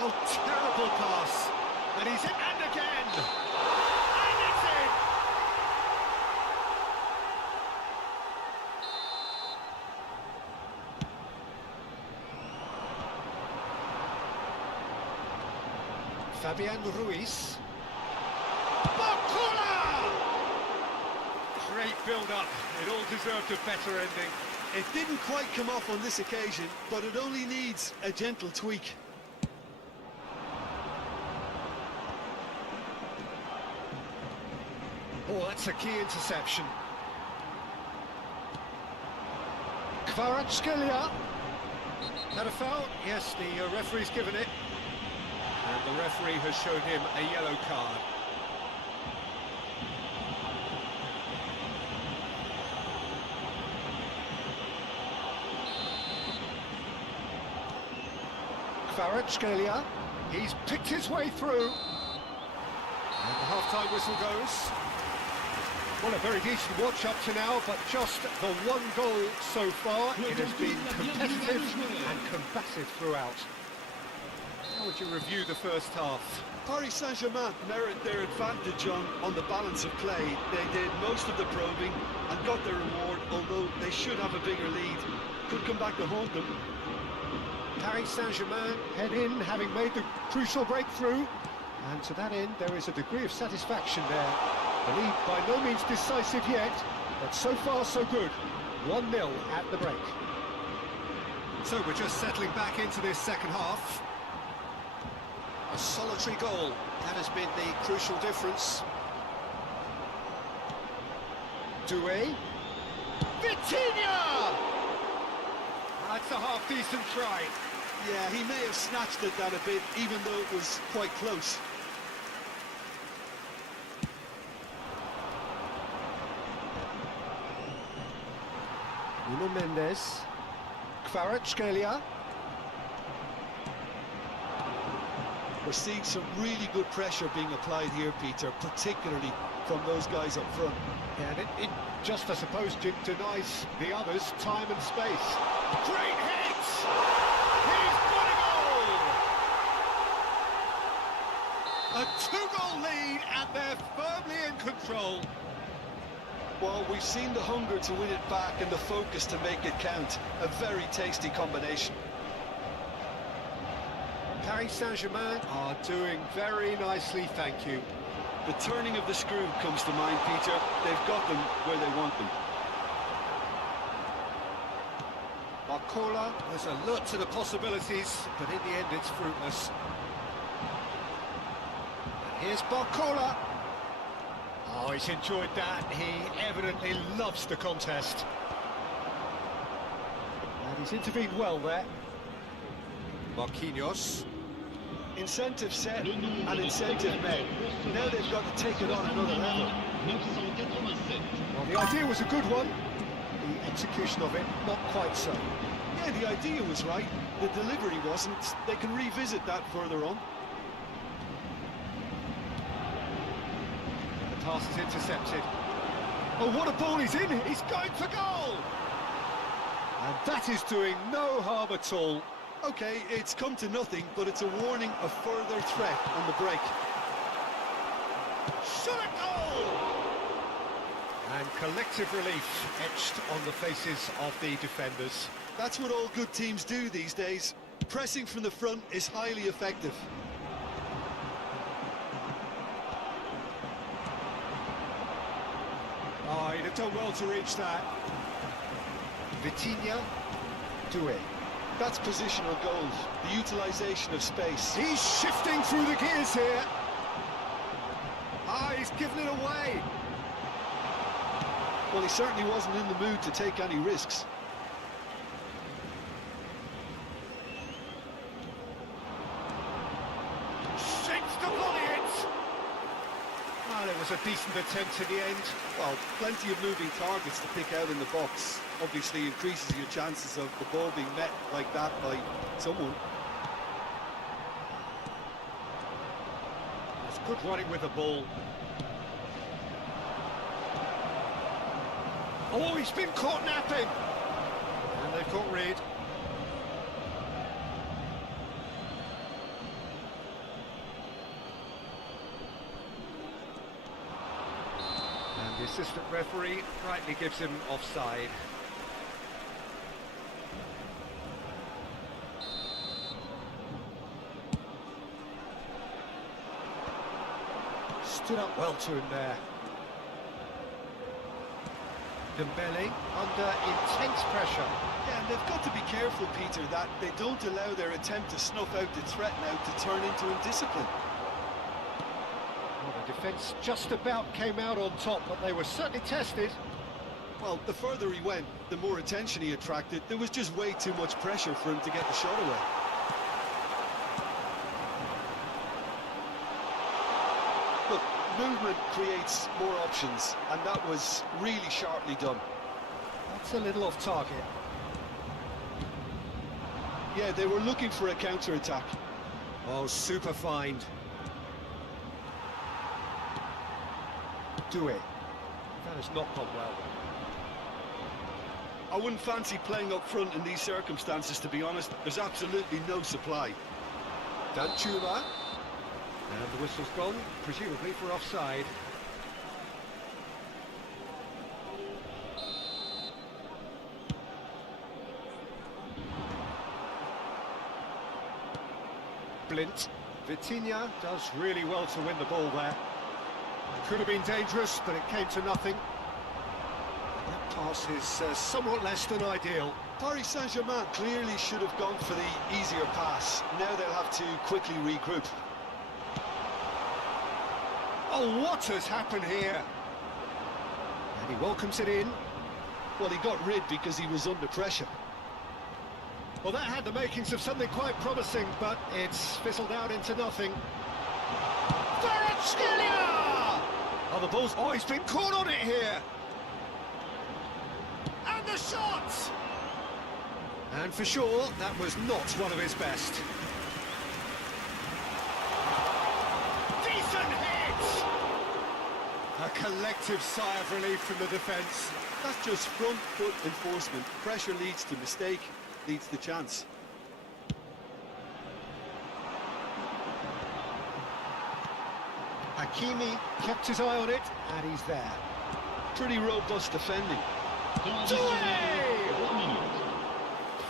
Oh, terrible pass. And he's in, and again! And it's in! Fabian Ruiz. Bakula! Great build-up. It all deserved a better ending. It didn't quite come off on this occasion, but it only needs a gentle tweak. Oh, that's a key interception. Kvaratskhelia. Had a foul? Yes, the referee's given it. And the referee has shown him a yellow card. Kvaratskhelia. He's picked his way through. And the half-time whistle goes. Well, a very decent watch up to now, but just the one goal so far. It has been competitive and combative throughout. How would you review the first half? Paris Saint-Germain merit their advantage on the balance of play. They did most of the probing and got their reward, although they should have a bigger lead. Could come back to haunt them. Paris Saint-Germain head in, having made the crucial breakthrough. And to that end, there is a degree of satisfaction there. The lead by no means decisive yet, but so far so good. 1-0 at the break. So we're just settling back into this second half. A solitary goal, that has been the crucial difference. Duel. Vitinha! That's a half-decent try. Yeah, he may have snatched at that a bit, even though it was quite close. Nuno Mendes. Kvaratskhelia. We're seeing some really good pressure being applied here, Peter, particularly from those guys up front. And it just, I suppose, denies the others time and space. Great hit! He's got a goal! A two-goal lead, and they're firmly in control. Well, we've seen the hunger to win it back and the focus to make it count. A very tasty combination. Paris Saint-Germain are doing very nicely, thank you. The turning of the screw comes to mind, Peter. They've got them where they want them. Bakula. There's a lot to the possibilities, but in the end it's fruitless. And here's Bakula. Oh, he's enjoyed that. He evidently loves the contest. And he's intervened well there. Marquinhos. Incentive set and incentive met. Now they've got to take it on another level. Well, the idea was a good one. The execution of it, not quite so. Yeah, the idea was right. The delivery wasn't. They can revisit that further on. The pass is intercepted. Oh, what a ball he's in! He's going for goal! And that is doing no harm at all. Okay, it's come to nothing, but it's a warning of further threat on the break. Shot a goal! And collective relief etched on the faces of the defenders. That's what all good teams do these days. Pressing from the front is highly effective. Oh, he'd have done well to reach that. Vitinha. Duel. That's positional goals, the utilisation of space. He's shifting through the gears here. Ah, he's given it away. Well, he certainly wasn't in the mood to take any risks. Shakes to volley it. Well, it was a decent attempt in the end. Well, plenty of moving targets to pick out in the box. Obviously increases your chances of the ball being met like that by someone. It's good running with the ball. Oh, he's been caught napping. And they've caught Reed. And the assistant referee rightly gives him offside. Stood up well to him there. Dembele under intense pressure. Yeah, and they've got to be careful, Peter, that they don't allow their attempt to snuff out the threat now to turn into indiscipline. Well, the defence just about came out on top, but they were certainly tested. Well, the further he went, the more attention he attracted. There was just way too much pressure for him to get the shot away. Look, movement creates more options, and that was really sharply done. That's a little off target. Yeah, they were looking for a counter-attack. Oh, super find. Duel. That has not gone well. I wouldn't fancy playing up front in these circumstances, to be honest. There's absolutely no supply. Danchuma. And the whistle's gone, presumably for offside. Blint. Vitinha does really well to win the ball there. Could have been dangerous, but it came to nothing. That pass is somewhat less than ideal. Paris Saint-Germain clearly should have gone for the easier pass. Now they'll have to quickly regroup. Oh, what has happened here? And he welcomes it in. Well, he got rid because he was under pressure. Well, that had the makings of something quite promising, but it's fizzled out into nothing. Kvaratskhelia! Oh, the ball's... Oh, he's been caught on it here! And the shot! And for sure, that was not one of his best. Decent hit! A collective sigh of relief from the defence. That's just front foot enforcement. Pressure leads to mistake, leads to chance. Hakimi kept his eye on it, and he's there. Pretty robust defending. Duel!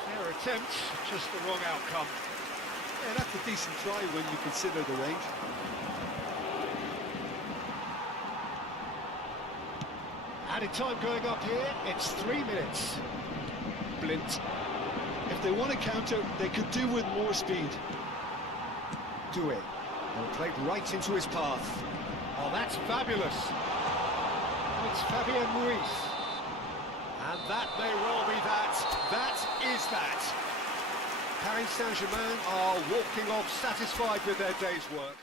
Fair attempt, just the wrong outcome. Yeah, that's a decent try when you consider the range. Added time going up here, it's 3 minutes. Blint. If they want to counter, they could do with more speed. Duel. And played right into his path. Oh, that's fabulous. It's Fabien Ruiz. And that may well be that. That is that. Paris Saint-Germain are walking off satisfied with their day's work.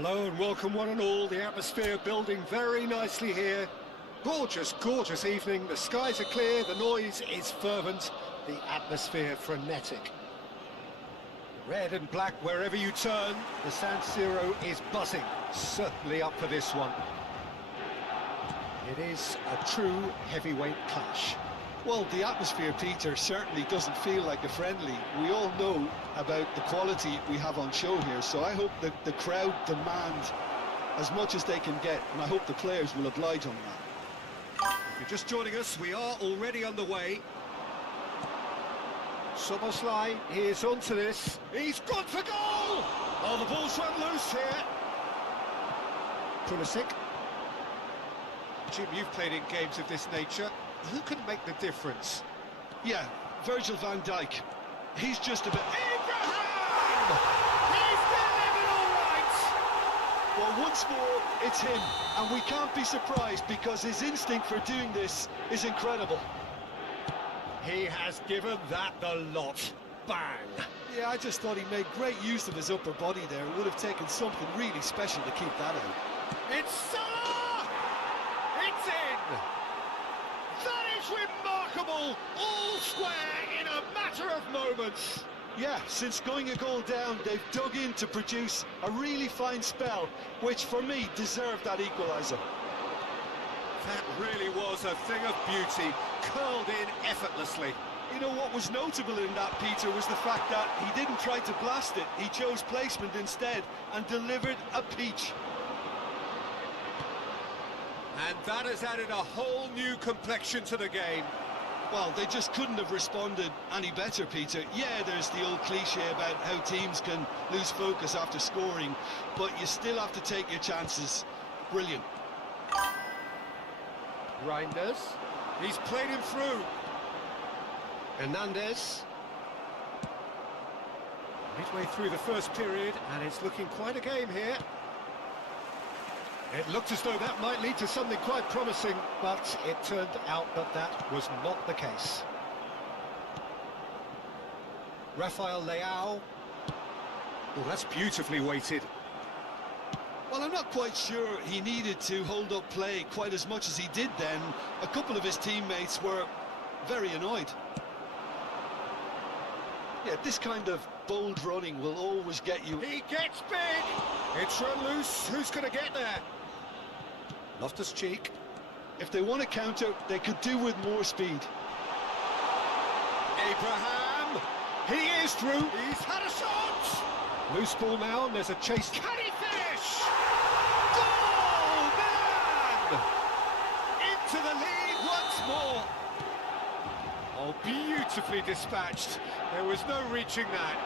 Hello and welcome one and all. The atmosphere building very nicely here. Gorgeous, gorgeous evening. The skies are clear, the noise is fervent, the atmosphere frenetic. Red and black wherever you turn, the San Siro is buzzing. Certainly up for this one. It is a true heavyweight clash. Well, the atmosphere, Peter, certainly doesn't feel like a friendly. We all know about the quality we have on show here, so I hope that the crowd demand as much as they can get, and I hope the players will oblige on that. If you're just joining us, we are already on the way. Soboslai is onto this. He's gone for goal! Oh, the ball's run loose here. Pulisic. Jim, you've played in games of this nature. Who can make the difference? Yeah, Virgil van Dijk. He's just a bit... Abraham! He's delivered all right! Well, once more, it's him. And we can't be surprised because his instinct for doing this is incredible. He has given that the lot. Bang! Yeah, I just thought he made great use of his upper body there. It would have taken something really special to keep that out. It's Salah! It's in! That is remarkable! All square in a matter of moments. Yeah, since going a goal down, they've dug in to produce a really fine spell, which for me deserved that equaliser. That really was a thing of beauty, curled in effortlessly. You know what was notable in that, Peter, was the fact that he didn't try to blast it. He chose placement instead and delivered a peach. And that has added a whole new complexion to the game. Well, they just couldn't have responded any better, Peter. Yeah, there's the old cliche about how teams can lose focus after scoring, but you still have to take your chances. Brilliant. Reinders. He's played him through. Hernandez. Midway through the first period, and it's looking quite a game here. It looked as though that might lead to something quite promising, but it turned out that that was not the case. Rafael Leao. Oh, that's beautifully weighted. Well, I'm not quite sure he needed to hold up play quite as much as he did then. A couple of his teammates were very annoyed. Yeah, this kind of bold running will always get you. He gets big! It's run loose. Who's going to get there? Loftus-Cheek. If they want to counter, they could do with more speed. Abraham! He is through. He's had a shot! Loose ball now, and there's a chase. Can he finish? Goal, man! Into the lead once more. Oh, beautifully dispatched. There was no reaching that.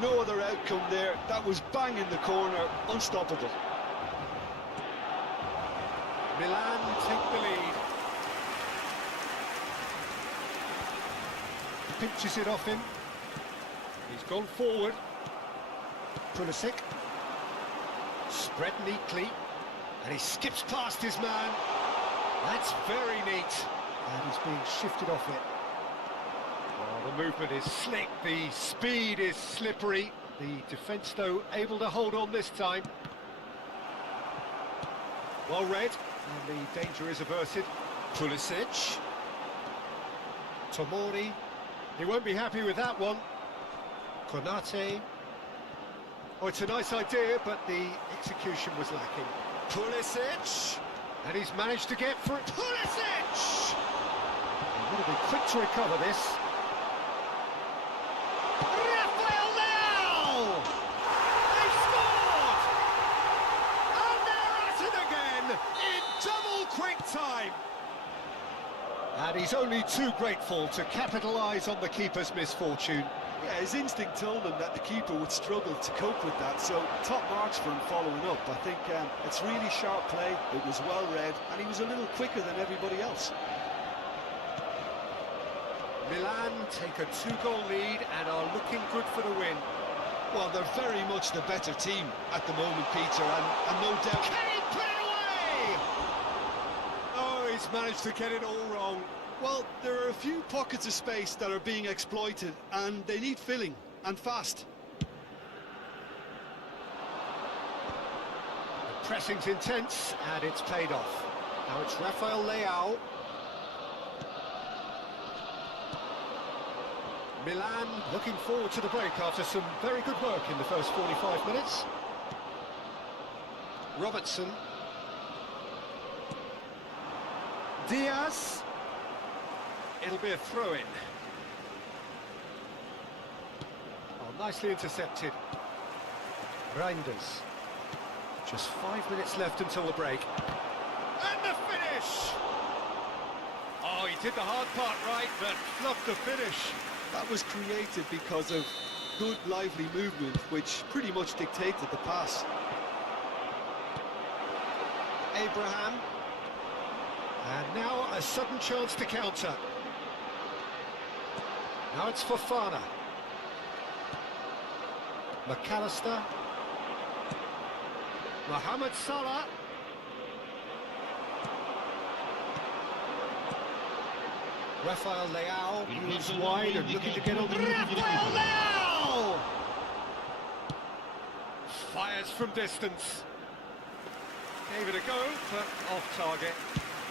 No other outcome there. That was bang in the corner, unstoppable. Milan take the lead. Pinches it off him. He's gone forward. Pulisic. Spread neatly. And he skips past his man. That's very neat. And he's being shifted off it. Oh, the movement is slick. The speed is slippery. The defence, though, able to hold on this time. Well read. And the danger is averted. Pulisic. Tomori. He won't be happy with that one. Konate. Oh, it's a nice idea, but the execution was lacking. Pulisic. And he's managed to get through. Pulisic! He will be quick to recover this. Rafael Leao! They've scored! And they're at it again in double quick time. And he's only too grateful to capitalise on the keeper's misfortune. Yeah, his instinct told him that the keeper would struggle to cope with that, so top marks for him following up. I think it's really sharp play, it was well read, and he was a little quicker than everybody else. Milan take a 2-goal lead and are looking good for the win. Well, they're very much the better team at the moment, Peter, and no doubt... Can he put it away? Oh, he's managed to get it all wrong. Well, there are a few pockets of space that are being exploited, and they need filling, and fast. pressing's intense, and it's paid off. Now it's Rafael Leao. Milan looking forward to the break after some very good work in the first 45 minutes. Robertson. Diaz. It'll be a throw-in. Oh, nicely intercepted. Reinders. Just 5 minutes left until the break. And the finish! Oh, he did the hard part right, but fluffed the finish. That was created because of good, lively movement, which pretty much dictated the pass. Abraham. And now a sudden chance to counter. Now it's Fofana. McAllister. Mohamed Salah. Rafael Leao, moves wide and looking to get on. Rafael Leao! Fires from distance. Gave it a go, but off target.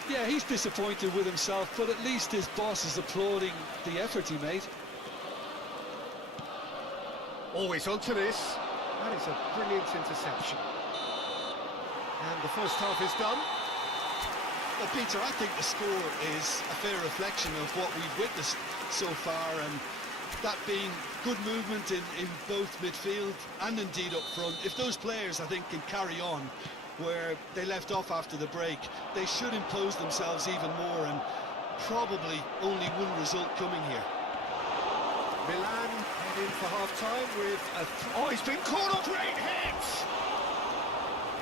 Yeah, he's disappointed with himself, but at least his boss is applauding the effort he made. Always onto this. That is a brilliant interception. And the first half is done. Well, Peter, I think the score is a fair reflection of what we've witnessed so far, and that being good movement in both midfield and indeed up front. If those players, I think, can carry on where they left off after the break, they should impose themselves even more, and probably only one result coming here. Milan head in for half-time with a... Oh, he's been caught off. Great hit!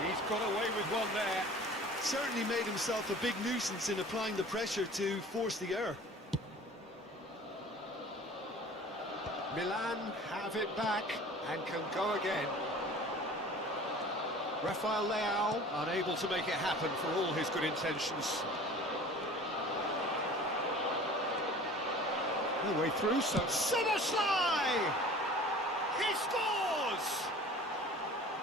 He's got away with one there. Certainly made himself a big nuisance in applying the pressure to force the error. Milan have it back and can go again. Rafael Leao Unable to make it happen for all his good intentions. no way through, so... Soboslai! He scores!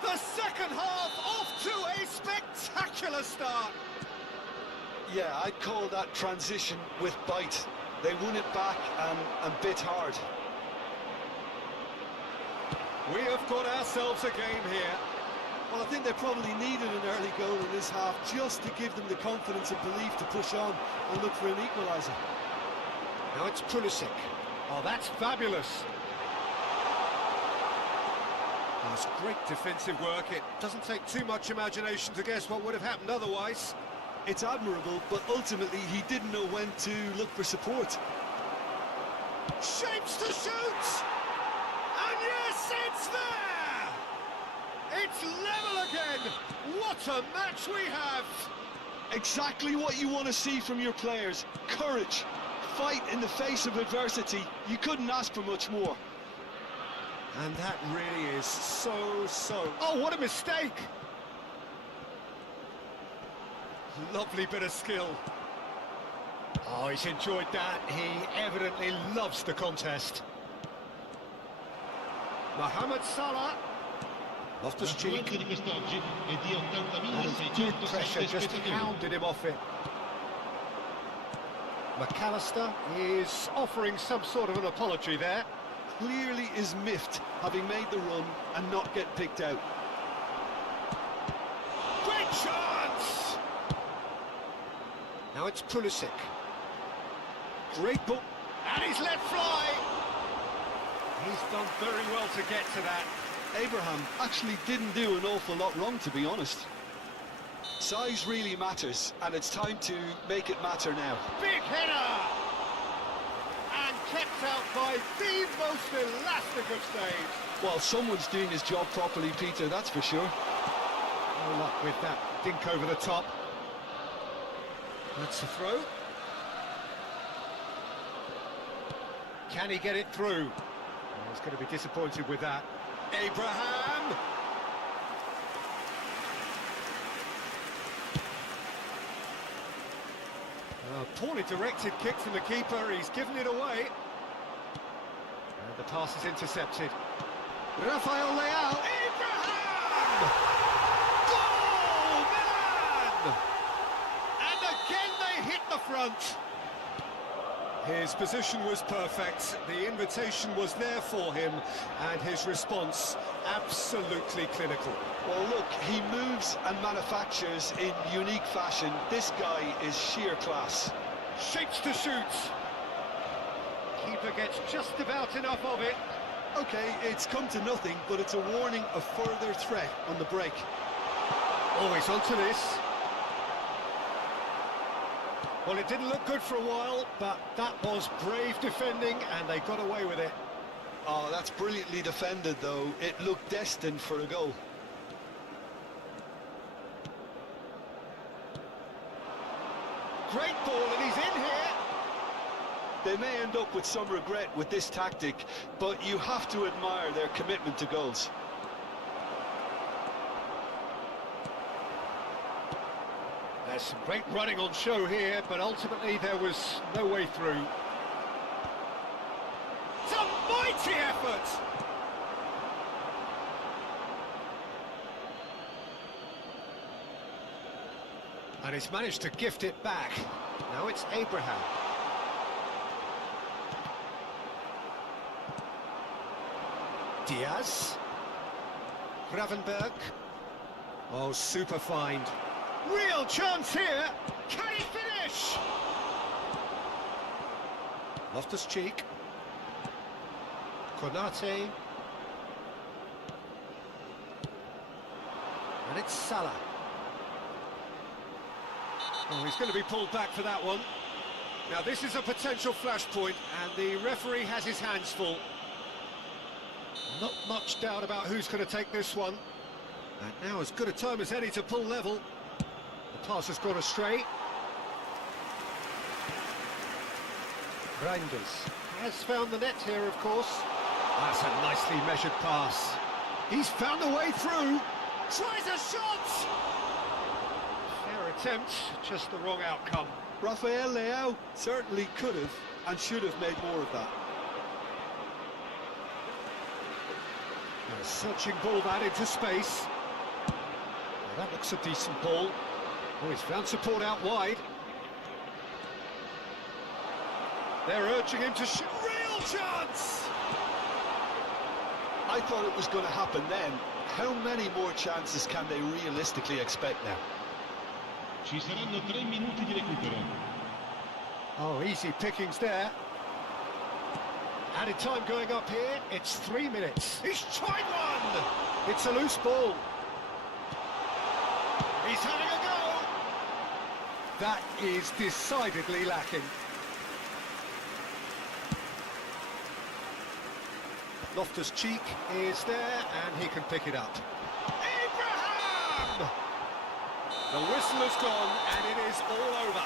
The second half off to a spectacular start. Yeah, I'd call that transition with bite. They won it back and bit hard. We have got ourselves a game here. Well, I think they probably needed an early goal in this half just to give them the confidence and belief to push on and look for an equaliser. Now it's Pulisic. Oh, that's fabulous. That's great defensive work. It doesn't take too much imagination to guess what would have happened otherwise. It's admirable, but ultimately he didn't know when to look for support. Shapes to shoot! And yes, it's there! It's level again! What a match we have! Exactly what you want to see from your players. Courage. Fight in the face of adversity. You couldn't ask for much more. And that really is so... Oh, what a mistake! Lovely bit of skill. Oh, he's enjoyed that. He evidently loves the contest. Mohamed Salah. Loftus-Cheek. And good pressure, just hounded him off it. McAllister is offering some sort of an apology there. Clearly is miffed, having made the run and not get picked out. Great chance! Now it's Pulisic. Great ball. And he's let fly! He's done very well to get to that. Abraham actually didn't do an awful lot wrong, to be honest. Size really matters, and it's time to make it matter now. Big header! And kept out by the most elastic of saves. Well, someone's doing his job properly, Peter, that's for sure. No luck with that dink over the top. That's a throw. Can he get it through? Oh, he's going to be disappointed with that. Abraham! Poorly directed kick from the keeper, he's given it away. And the pass is intercepted. Rafael Leao! Abraham! Goal! front. His position was perfect, the invitation was there for him, and his response absolutely clinical. Well, look, he moves and manufactures in unique fashion. This guy is sheer class. Shapes to shoot. Keeper gets just about enough of it. Okay, it's come to nothing, but it's a warning of further threat on the break. Oh, he's onto this. Well, it didn't look good for a while, but that was brave defending, and they got away with it. Oh, that's brilliantly defended, though. It looked destined for a goal. Great ball, and he's in here. They may end up with some regret with this tactic, but you have to admire their commitment to goals. There's some great running on show here, but ultimately there was no way through. It's a mighty effort! And he's managed to gift it back. Now it's Abraham. Diaz. Gravenberg. Oh, super find. Real chance here. Can he finish? Loftus-Cheek. Konate. And it's Salah. Oh, he's going to be pulled back for that one. Now, this is a potential flashpoint, and the referee has his hands full. Not much doubt about who's going to take this one. And now as good a time as any to pull level. The pass has gone astray. Reinders has found the net here, of course. That's a nicely measured pass. He's found a way through. Tries a shot! Fair attempt, just the wrong outcome. Rafael Leao certainly could have and should have made more of that. A searching ball that into space. Well, that looks a decent ball. Oh, he's found support out wide. They're urging him to shoot. Real chance! I thought it was going to happen then. How many more chances can they realistically expect now? Ci saranno 3 minuti di recupero. Oh, easy pickings there. Added time going up here, it's 3 minutes. He's tried one! It's a loose ball. He's having a go! That is decidedly lacking. Loftus-Cheek is there, and he can pick it up. Abraham! The whistle has gone, and it is all over.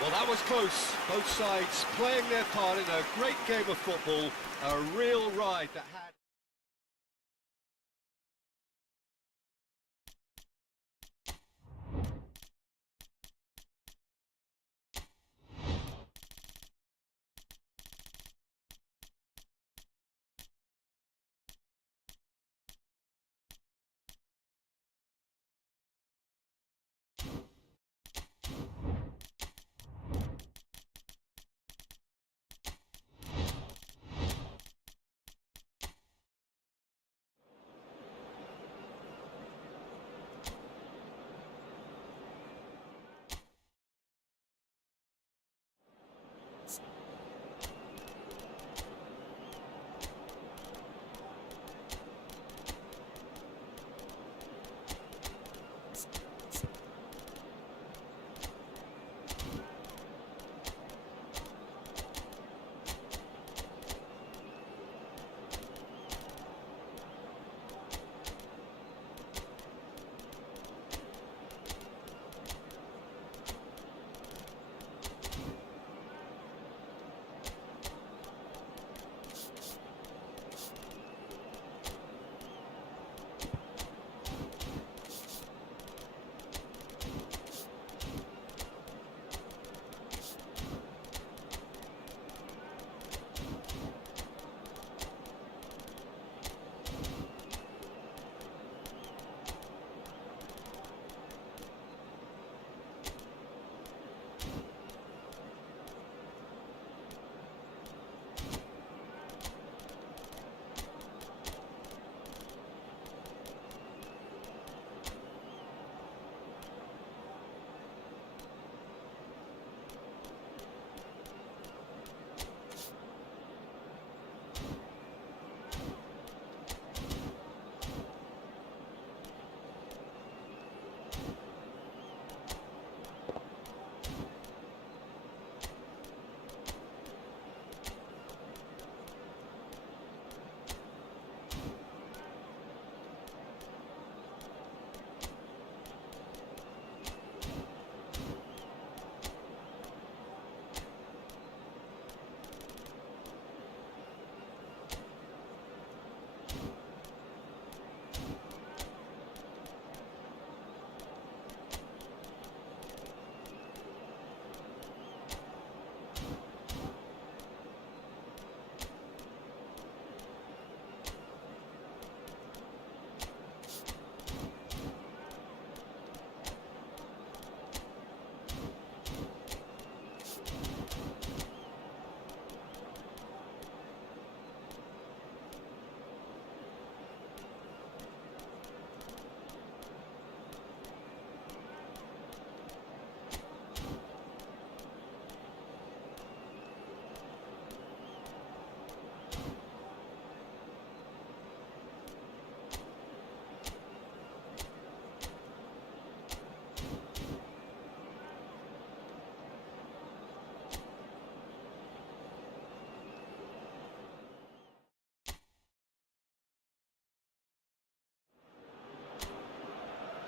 Well, that was close. Both sides playing their part in a great game of football. A real ride that had...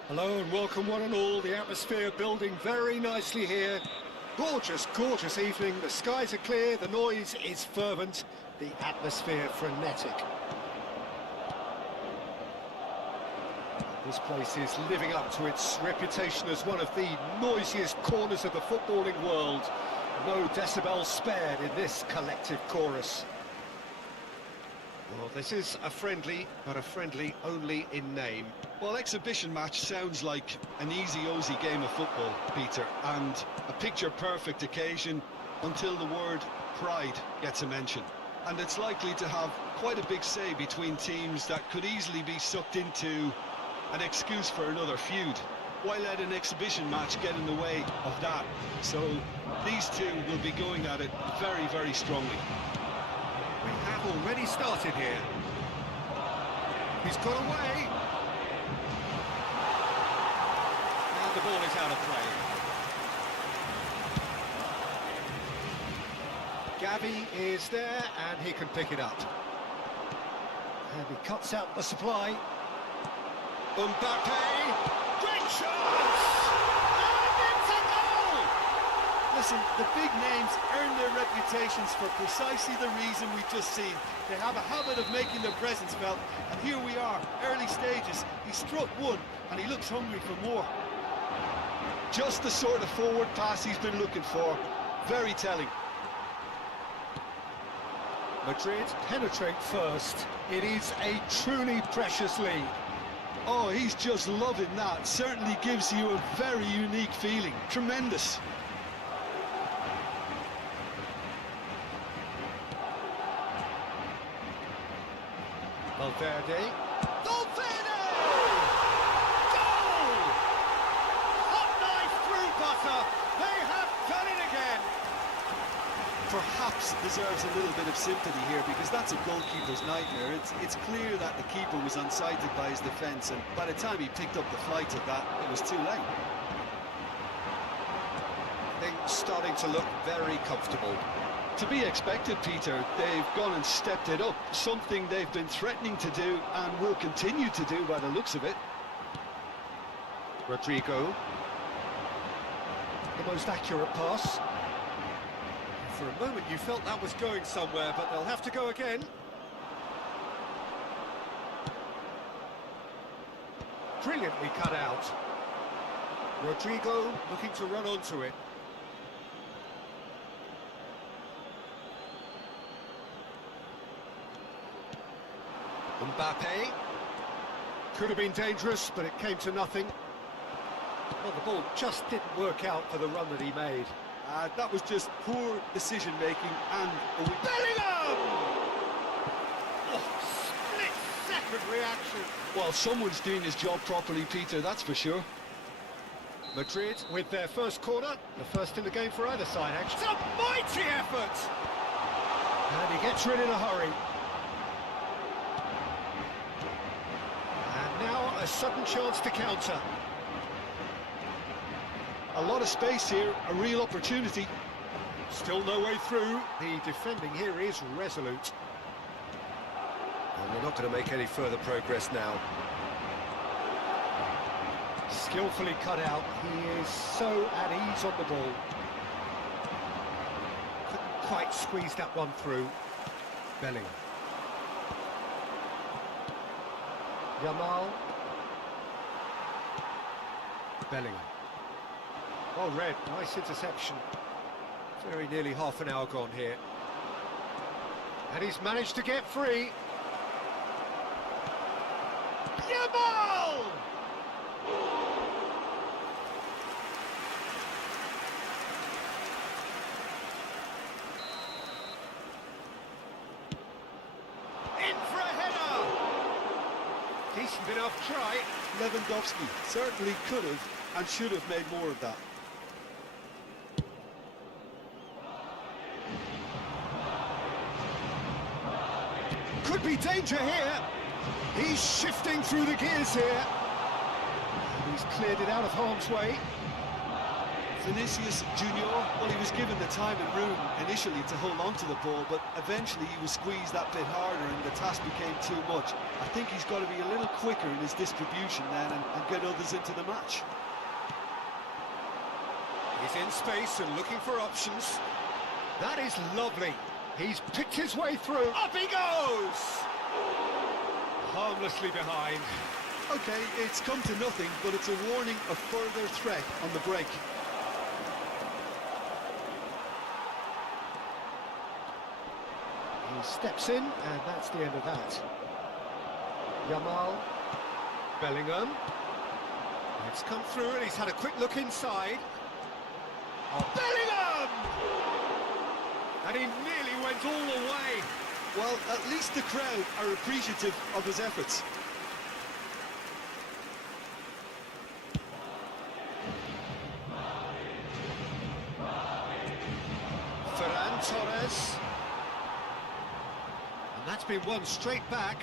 Hello and welcome one and all. The atmosphere building very nicely here. Gorgeous, gorgeous evening. The skies are clear, the noise is fervent, the atmosphere frenetic. This place is living up to its reputation as one of the noisiest corners of the footballing world. No decibels spared in this collective chorus. Well, this is a friendly, but a friendly only in name. Well, exhibition match sounds like an easy-ozy game of football, Peter, and a picture-perfect occasion until the word pride gets a mention. And it's likely to have quite a big say between teams that could easily be sucked into an excuse for another feud. Why let an exhibition match get in the way of that? So these two will be going at it very, very strongly. We have already started here. He's got away. And the ball is out of play. Gavi is there and he can pick it up. And he cuts out the supply. Mbappe! Great chance! And it's a goal! Listen, the big names earn their reputations for precisely the reason we've just seen. They have a habit of making their presence felt, and here we are, early stages. He struck one, and he looks hungry for more. Just the sort of forward pass he's been looking for. Very telling. Madrid penetrate first. It is a truly precious lead. Oh, he's just loving that. Certainly gives you a very unique feeling. Tremendous. Valverde. Valverde! Goal! Hot knife through butter. They have done it again. Perhaps deserves a little bit of sympathy here, because that's a goalkeeper's nightmare. It's clear that the keeper was unsighted by his defence, and by the time he picked up the flight of that, it was too late. Things starting to look very comfortable. To be expected, Peter. They've gone and stepped it up, something they've been threatening to do and will continue to do by the looks of it. Rodrigo. The most accurate pass. For a moment you felt that was going somewhere, but they'll have to go again. Brilliantly cut out. Rodrigo looking to run onto it. Mbappe. Could have been dangerous, but it came to nothing. Well, the ball just didn't work out for the run that he made. That was just poor decision-making and... Bellingham! Oh, split-second reaction. Well, someone's doing his job properly, Peter, that's for sure. Madrid with their first corner, the first in the game for either side, actually. It's a mighty effort! And he gets rid in a hurry. And now a sudden chance to counter. A lot of space here, a real opportunity. Still no way through. The defending here is resolute. And they're not going to make any further progress now. Skillfully cut out. He is so at ease on the ball. Couldn't quite squeeze that one through. Bellingham. Yamal. Bellingham. Well read, nice interception. Very nearly half an hour gone here. And he's managed to get free. Yamal! In for a header! Decent enough try. Lewandowski certainly could have and should have made more of that. Could be danger here. He's shifting through the gears here. And he's cleared it out of harm's way. Vinicius Junior, well, he was given the time and room initially to hold on to the ball, but eventually he was squeezed that bit harder and the task became too much. I think he's got to be a little quicker in his distribution then and get others into the match. He's in space and looking for options. That is lovely. He's picked his way through. Up he goes! Harmlessly behind. Okay, it's come to nothing, but it's a warning of further threat on the break. He steps in, and that's the end of that. Yamal. Bellingham. It's come through and he's had a quick look inside. Oh, Bellingham! And he nearly went all the way. Well, at least the crowd are appreciative of his efforts. Ferran Torres. And that's been won straight back.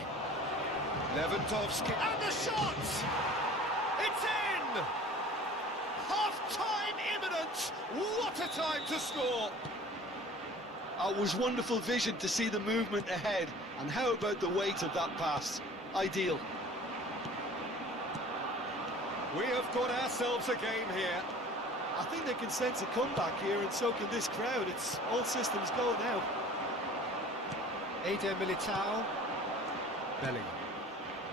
Lewandowski. And the shot! It's in! Half-time imminent! What a time to score! It was wonderful vision to see the movement ahead, and how about the weight of that pass? Ideal. We have got ourselves a game here. I think they can sense a comeback here, and so can this crowd. It's all systems go now. Eder Militao. Bellingham.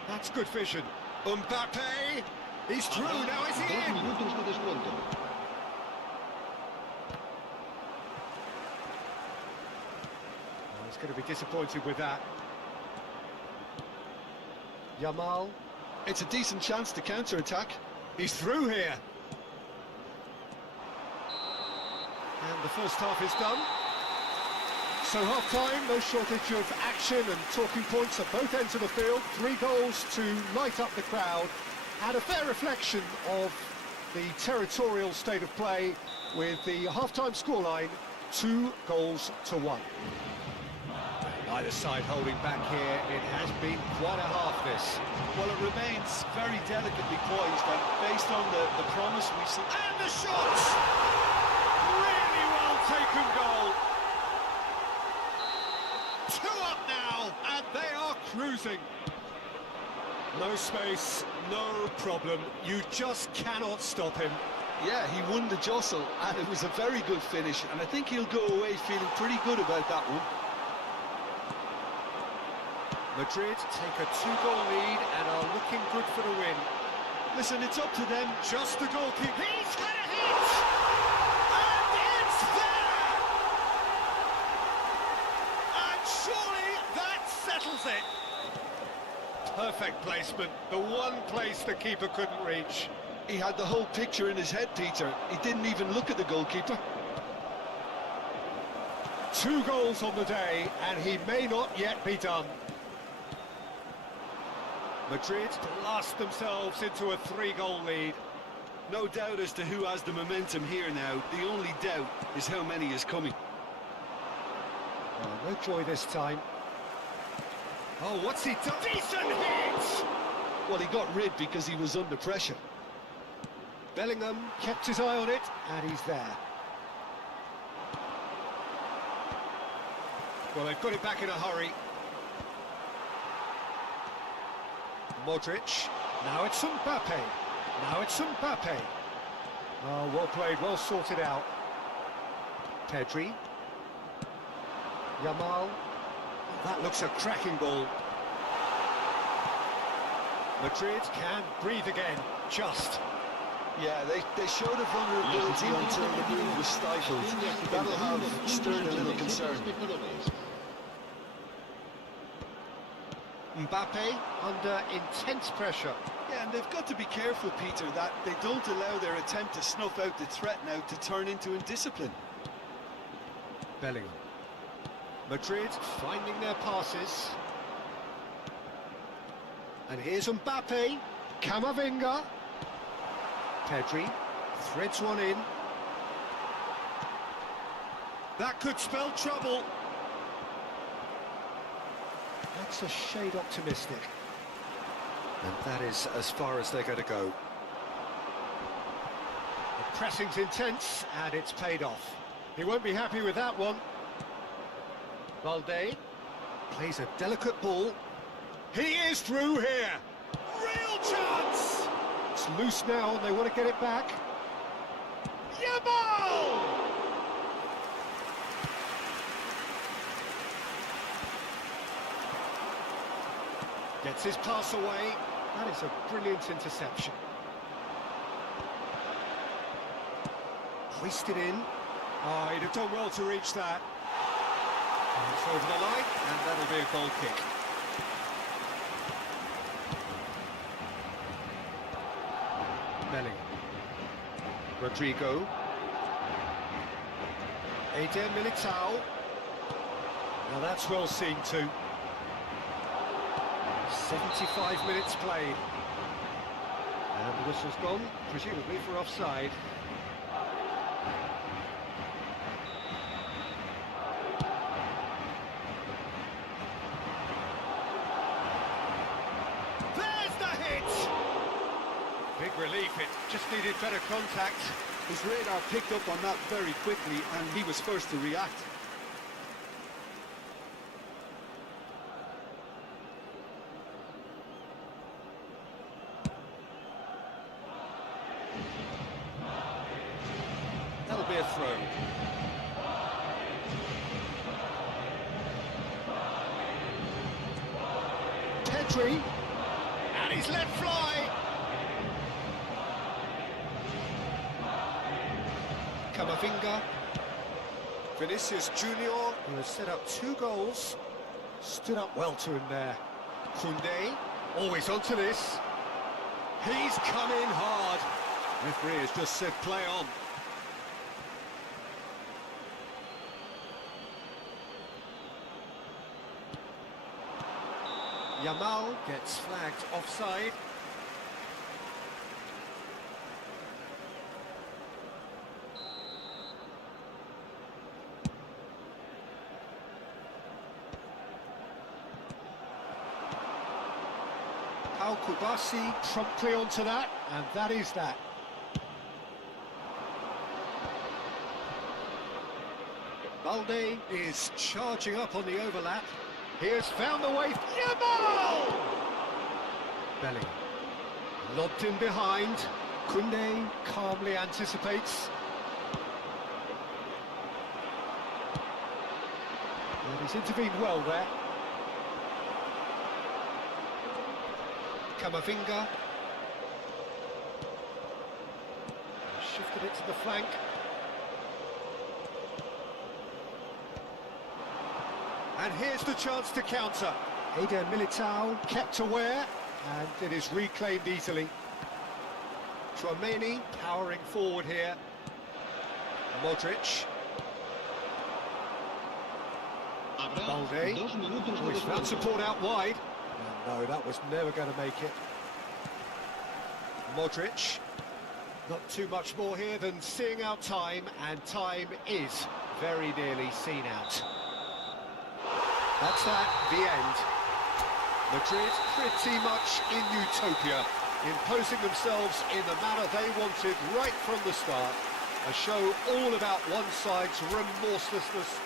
That's good vision. Mbappe. He's through. Now is he 2 in? minutos de descuento. Oh, he's going to be disappointed with that. Yamal. It's a decent chance to counter-attack. He's through here. And the first half is done. So half-time, no shortage of action and talking points at both ends of the field. 3 goals to light up the crowd. And a fair reflection of the territorial state of play with the half-time scoreline, 2 goals to 1. Either side holding back here. It has been quite a half, this. Well, it remains very delicately poised, and based on the promise we've seen... And the shot! Really well taken goal. 2 up now, and they are cruising. No space, no problem. You just cannot stop him. Yeah, he won the jostle, and it was a very good finish, and I think he'll go away feeling pretty good about that one. Madrid take a 2-goal lead and are looking good for the win. Listen, it's up to them. Just the goalkeeper. He's had a hit! And it's there! And surely that settles it. Perfect placement. The one place the keeper couldn't reach. He had the whole picture in his head, Peter. He didn't even look at the goalkeeper. 2 goals on the day, and he may not yet be done. Madrid blast themselves into a 3-goal lead. No doubt as to who has the momentum here now. The only doubt is how many is coming. Oh, no joy this time. Oh, what's he done? Decent hit! Well, he got rid because he was under pressure. Bellingham kept his eye on it, and he's there. Well, they've got it back in a hurry. Modric. Now it's Mbappe. Now it's Mbappe. Oh, well played, well sorted out. Pedri. Yamal. That looks a cracking ball. Madrid can breathe again, just. Yeah, they showed a vulnerability until the move was stifled. That'll have stirred a little concern. Mbappe under intense pressure. Yeah, and they've got to be careful, Peter, that they don't allow their attempt to snuff out the threat now to turn into indiscipline. Bellingham. Madrid finding their passes. And here's Mbappe. Camavinga. Pedri threads one in. That could spell trouble. That's a shade optimistic. And that is as far as they're going to go. The pressing's intense, and it's paid off. He won't be happy with that one. Valde plays a delicate ball. He is through here. Real chance! It's loose now, and they want to get it back. Yamal! Gets his pass away. That is a brilliant interception. Hoisted in. Oh, he'd have done well to reach that. It's over the line, and that'll be a goal kick. BELIIN. Rodrigo. Eder Militao. Now that's well seen too. 75 minutes played. And the whistle's gone, presumably for offside. There's the hit! Big relief, it just needed better contact. His radar picked up on that very quickly, and he was first to react. That'll be a throw. Pedri, and he's let fly. Camavinga. Vinicius Junior, who has set up 2 goals, stood up well to him there. Koundé, always onto this. He's come in hard. Referee has just said play on. Yamal gets flagged offside. Ekshibisi promptly onto that, and that is that. Valde is charging up on the overlap. He has found the way. Yamal! BELIIN. Lobbed in behind. Koundé calmly anticipates. And he's intervened well there. Camavinga. Shifted it to the flank. And here's the chance to counter. Eder Militao kept aware, and it is reclaimed easily. Tchouaméni powering forward here. Modric. Valde. Oh, he's found support out wide. And no, that was never going to make it. Modric. Not too much more here than seeing out time, and time is very nearly seen out. That's that, the end. Madrid pretty much in utopia, imposing themselves in the manner they wanted right from the start. A show all about one side's remorselessness.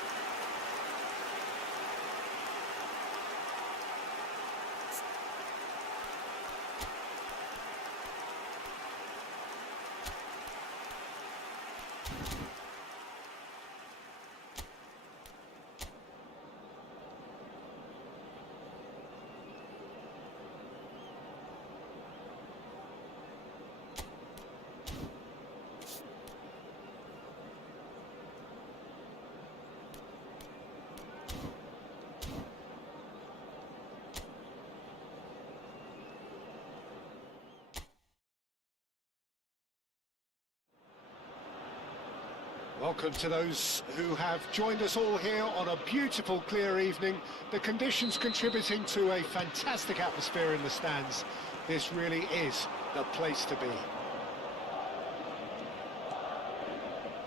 Welcome to those who have joined us all here on a beautiful, clear evening. The conditions contributing to a fantastic atmosphere in the stands. This really is the place to be.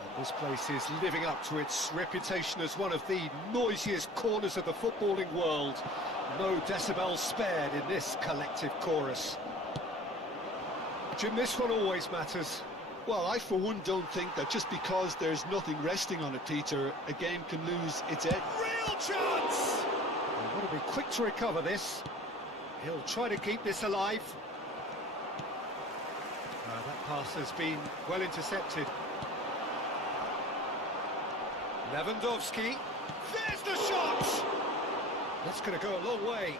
And this place is living up to its reputation as one of the noisiest corners of the footballing world. No decibels spared in this collective chorus. Jim, this one always matters. Well, I for one don't think that just because there's nothing resting on it, Peter, a game can lose its edge. Real chance! He's got to be quick to recover this. He'll try to keep this alive. That pass has been well intercepted. Lewandowski. There's the shot! That's going to go a long way.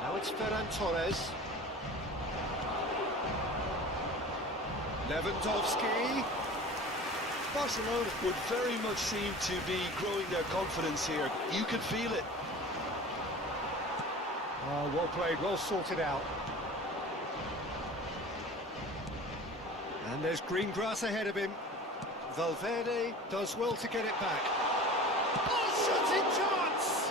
Now it's Ferran Torres. Lewandowski. Barcelona would very much seem to be growing their confidence here. You can feel it. Oh, well played, well sorted out. And there's green grass ahead of him. Valverde does well to get it back. Oh, shooting chance!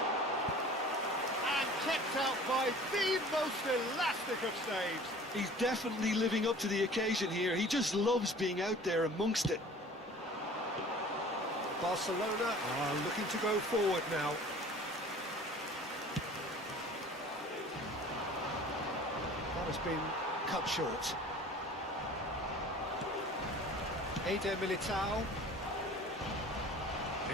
And kept out by the most elastic of saves. He's definitely living up to the occasion here. He just loves being out there amongst it. Barcelona are looking to go forward now. That has been cut short. Eder Militao.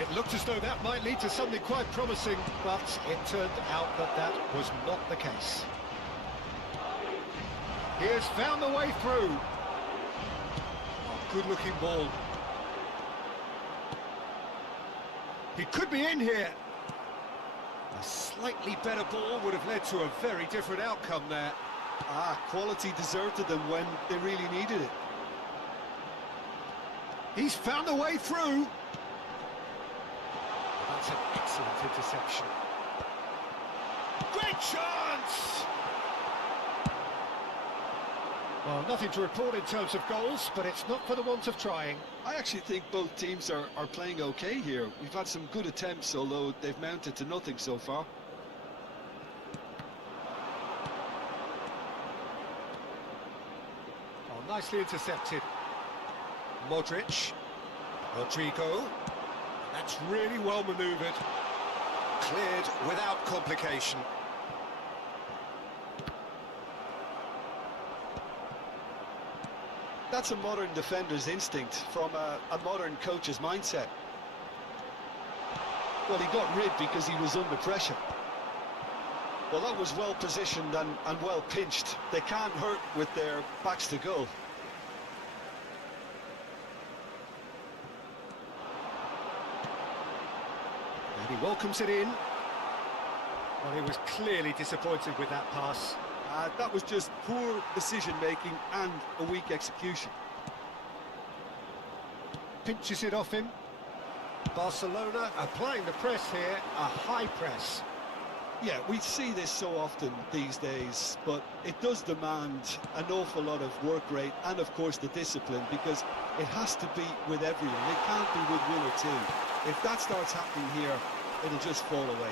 It looked as though that might lead to something quite promising, but it turned out that that was not the case. He has found the way through. Oh, good-looking ball. He could be in here. A slightly better ball would have led to a very different outcome there. Quality deserted them when they really needed it. He's found the way through. That's an excellent interception. Great chance! Well, nothing to report in terms of goals, but it's not for the want of trying. I actually think both teams are playing okay here. We've had some good attempts, although they've mounted to nothing so far. Oh, nicely intercepted. Modric. Rodrigo. That's really well manoeuvred. Cleared without complication. That's a modern defender's instinct from a modern coach's mindset. Well, he got rid because he was under pressure. Well, that was well positioned and well pinched. They can't hurt with their backs to goal. And he welcomes it in. Well, he was clearly disappointed with that pass. That was just poor decision-making and a weak execution. Pinches it off him. Barcelona applying the press here, a high press. Yeah, we see this so often these days, but it does demand an awful lot of work rate and, of course, the discipline, because it has to be with everyone. It can't be with one or two. If that starts happening here, it'll just fall away.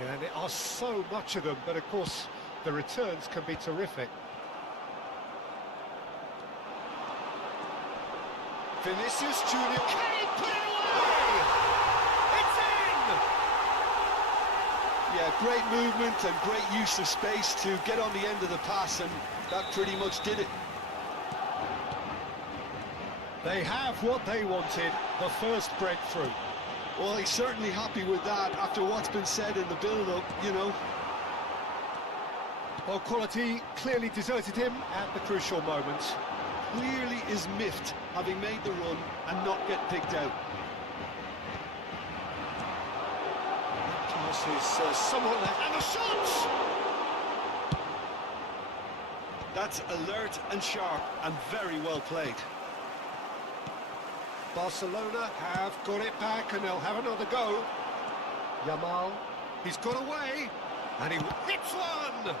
Yeah, and there are so much of them, but of course, the returns can be terrific. Vinicius Junior. Can he put it away? It's in! Yeah, great movement and great use of space to get on the end of the pass, and that pretty much did it. They have what they wanted, the first breakthrough. Well, he's certainly happy with that after what's been said in the build-up, you know. Well, quality clearly deserted him at the crucial moment. Clearly is miffed, having made the run and not get picked out. That pass is somewhat left. And the shot! That's alert and sharp and very well played. Barcelona have got it back and they'll have another go. Yamal, He's got away, and he hits one!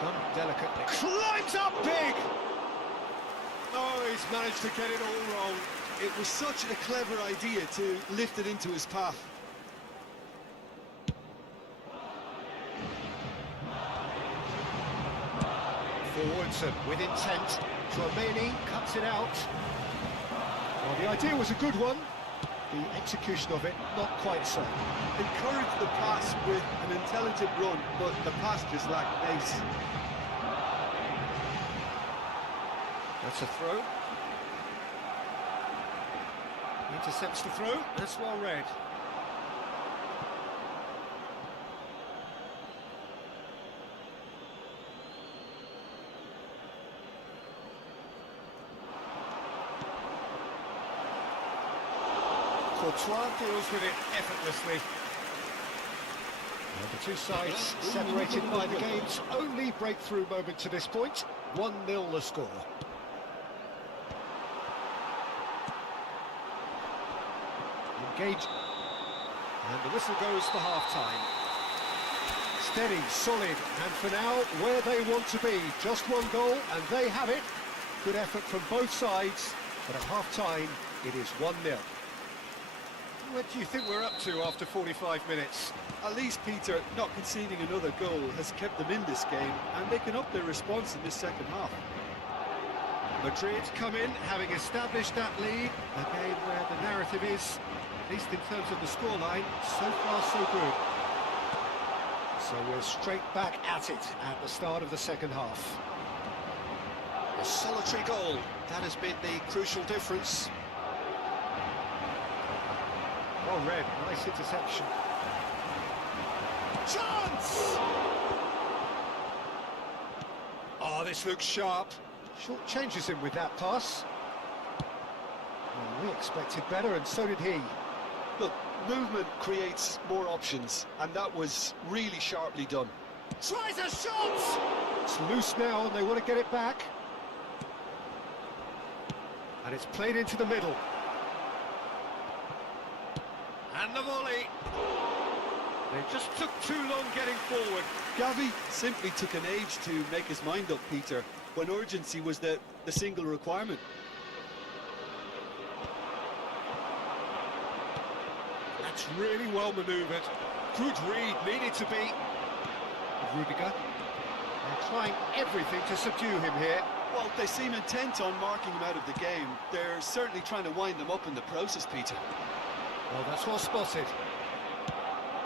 done delicately. Climbs up big! Oh, he's managed to get it all wrong. It was such a clever idea to lift it into his path. Forwards and with intent. Chouameni cuts it out. Well, the idea was a good one. The execution of it, not quite so. Encourage the pass with an intelligent run, but the pass just lacked pace. That's a throw. Intercepts the throw. That's well read. Courtois deals with it effortlessly. And the two sides separated by the game's only breakthrough moment to this point. 1-0 the score. Engage. And the whistle goes for half-time. Steady, solid, and for now, where they want to be. Just one goal, and they have it. Good effort from both sides, but at half-time, it is 1-0. What do you think we're up to after 45 minutes? At least, Peter, not conceding another goal has kept them in this game, and they can up their response in this second half. Madrid come in, having established that lead. A game where the narrative is, at least in terms of the scoreline, so far so good. So we're straight back at it at the start of the second half. A solitary goal, that has been the crucial difference. Well read, nice interception. Chance! Oh, this looks sharp. Short changes him with that pass. Well, we expected better, and so did he. Look, movement creates more options, and that was really sharply done. Tries a shot! It's loose now, and they want to get it back. And it's played into the middle. And the volley. They just took too long getting forward. Gavi simply took an age to make his mind up, Peter, when urgency was the single requirement. That's really well manoeuvred. Good read, needed to be. Rudiger. They're trying everything to subdue him here. Well, they seem intent on marking him out of the game. They're certainly trying to wind them up in the process, Peter. Well, that's well spotted.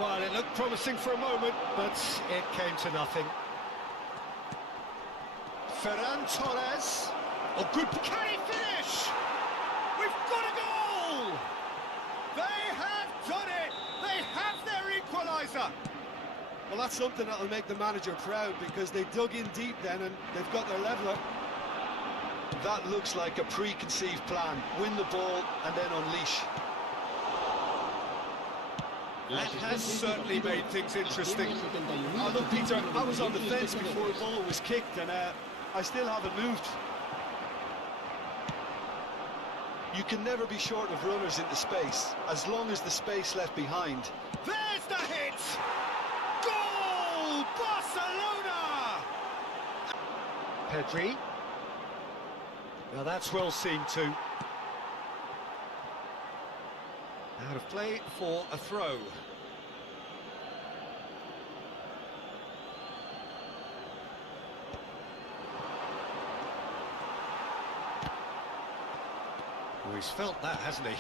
Well, it looked promising for a moment, but it came to nothing. Ferran Torres. Oh, good. Can he finish? We've got a goal! They have done it! They have their equaliser! Well, that's something that'll make the manager proud, because they dug in deep then and they've got their leveller. That looks like a preconceived plan. Win the ball and then unleash. That has certainly made things interesting. Oh, look, Peter, I was on the fence before the ball was kicked, and I still haven't moved. You can never be short of runners into space, as long as the space left behind. There's the hit! Goal! Barcelona! Pedri. Now that's well seen too. Out of play for a throw. Oh, he's felt that, hasn't he?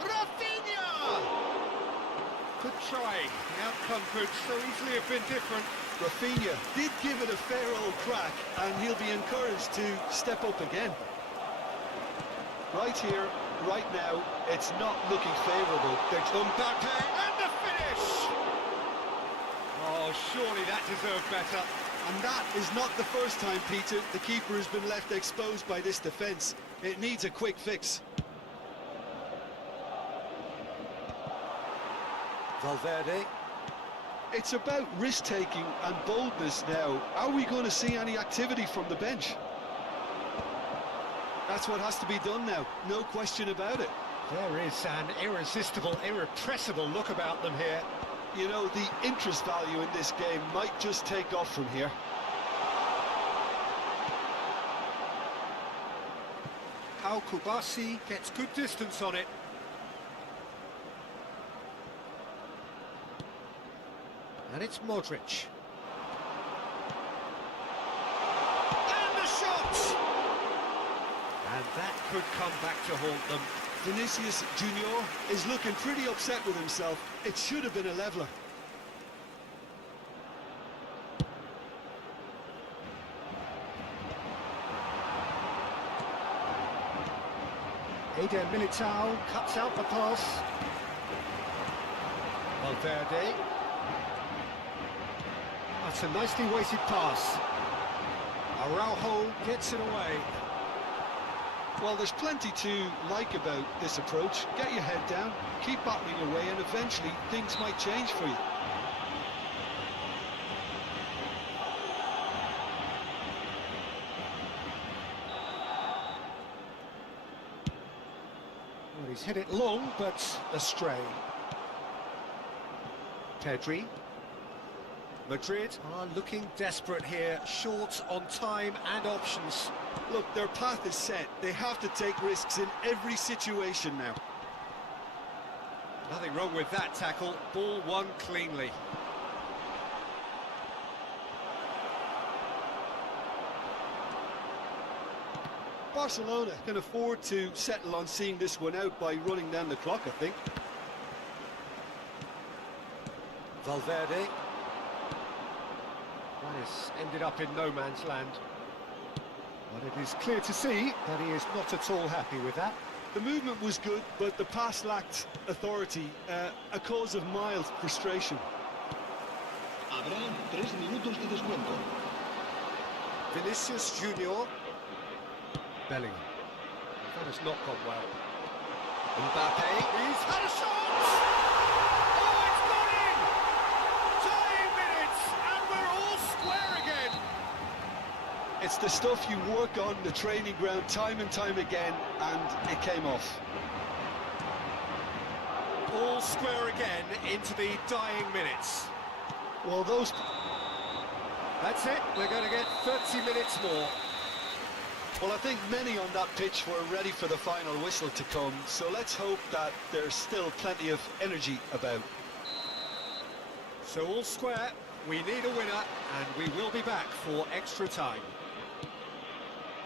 Rafinha! Good try. The outcome could so easily have been different. Rafinha did give it a fair old crack, and he'll be encouraged to step up again. Right here, right now, it's not looking favourable. They're Mbappe and the finish! Oh, surely that deserved better. And that is not the first time, Peter, the keeper has been left exposed by this defence. It needs a quick fix. Valverde. It's about risk-taking and boldness now. Are we going to see any activity from the bench? That's what has to be done now, no question about it. There is an irresistible, irrepressible look about them here. You know, the interest value in this game might just take off from here. Ekshibisi gets good distance on it. And it's Modric. And that could come back to haunt them. Vinicius Junior is looking pretty upset with himself. It should have been a leveller. Eder Militao cuts out the pass. Valverde. That's a nicely weighted pass. Araujo gets it away. Well, there's plenty to like about this approach. Get your head down, keep battling away, and eventually things might change for you. Well, he's hit it long, but astray. Pedri. Madrid are looking desperate here, short on time and options. Look, their path is set. They have to take risks in every situation now. Nothing wrong with that tackle. Ball won cleanly. Barcelona can afford to settle on seeing this one out by running down the clock, I think. Valverde. That has ended up in no man's land. But it is clear to see that he is not at all happy with that. The movement was good, but the pass lacked authority, a cause of mild frustration. Habrá 3 minutos de descuento. Vinicius Junior. Bellingham. That has not gone well. Mbappe. He's had a shot! Oh, it's gone in! Dying minutes, and we're all square again. It's the stuff you work on the training ground time and time again, and it came off. All square again into the dying minutes. Well, those... That's it, we're going to get 30 minutes more. Well, I think many on that pitch were ready for the final whistle to come, so let's hope that there's still plenty of energy about. So all square, we need a winner, and we will be back for extra time.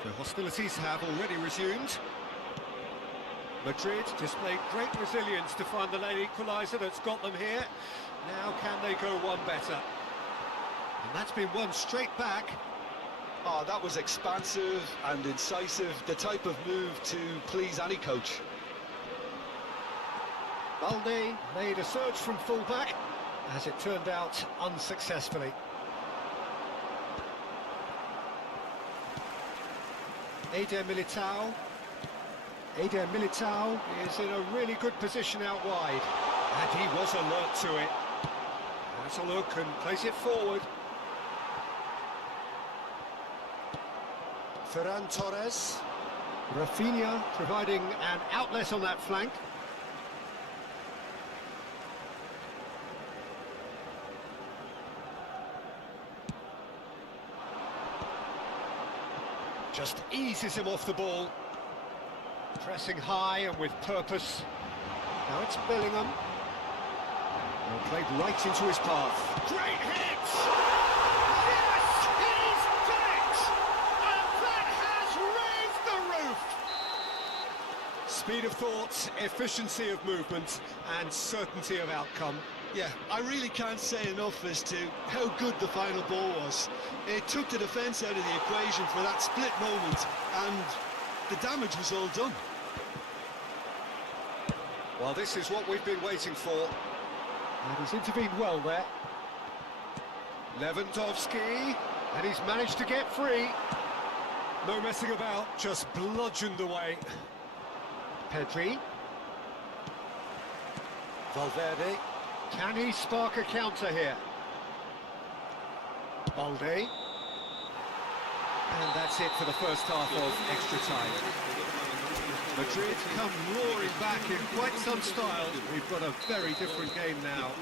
The hostilities have already resumed. Madrid displayed great resilience to find the late equaliser that's got them here. Now can they go one better? And that's been one straight back. Oh, that was expansive and incisive, the type of move to please any coach. Balde made a surge from full-back, as it turned out unsuccessfully. Eder Militao. Eder Militao is in a really good position out wide. And he was alert to it. Has a look and plays it forward. Ferran Torres. Rafinha providing an outlet on that flank. Just eases him off the ball. Pressing high and with purpose. Now it's Bellingham. Well, played right into his path. Great hit! Yes, he's done it! And that has raised the roof! Speed of thought, efficiency of movement, and certainty of outcome. Yeah, I really can't say enough as to how good the final ball was. It took the defence out of the equation for that split moment, and the damage was all done. Well, this is what we've been waiting for. And he's intervened well there. Lewandowski, and he's managed to get free. No messing about, just bludgeoned away. Pedri. Valverde. Can he spark a counter here? Balde. And that's it for the first half of extra time. Madrid come roaring back in quite some style. We've got a very different game now.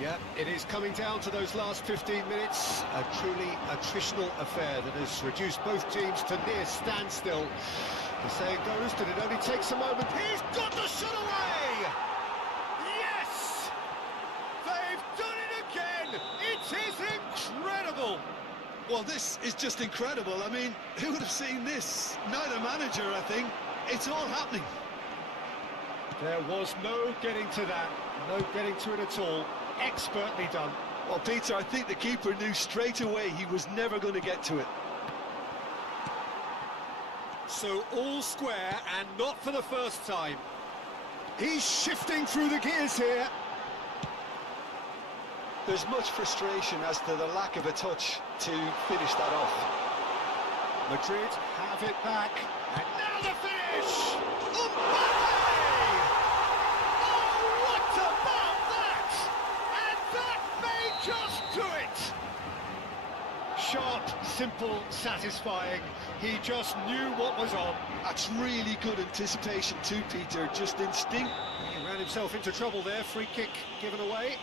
Yeah, it is coming down to those last 15 minutes. A truly attritional affair that has reduced both teams to near standstill. The saying goes that it only takes a moment. He's got the shot away! They've done it again! It is incredible! Well, this is just incredible. I mean, who would have seen this? Neither manager, I think. It's all happening. There was no getting to that, no getting to it at all. Expertly done. Well, Peter, I think the keeper knew straight away he was never going to get to it. So all square, and not for the first time. He's shifting through the gears here. There's much frustration as to the lack of a touch to finish that off. Madrid have it back, and now the finish! What about that? And that may just do it! Sharp, simple, satisfying. He just knew what was on. That's really good anticipation too, Peter. Just instinct. He ran himself into trouble there. Free kick given away.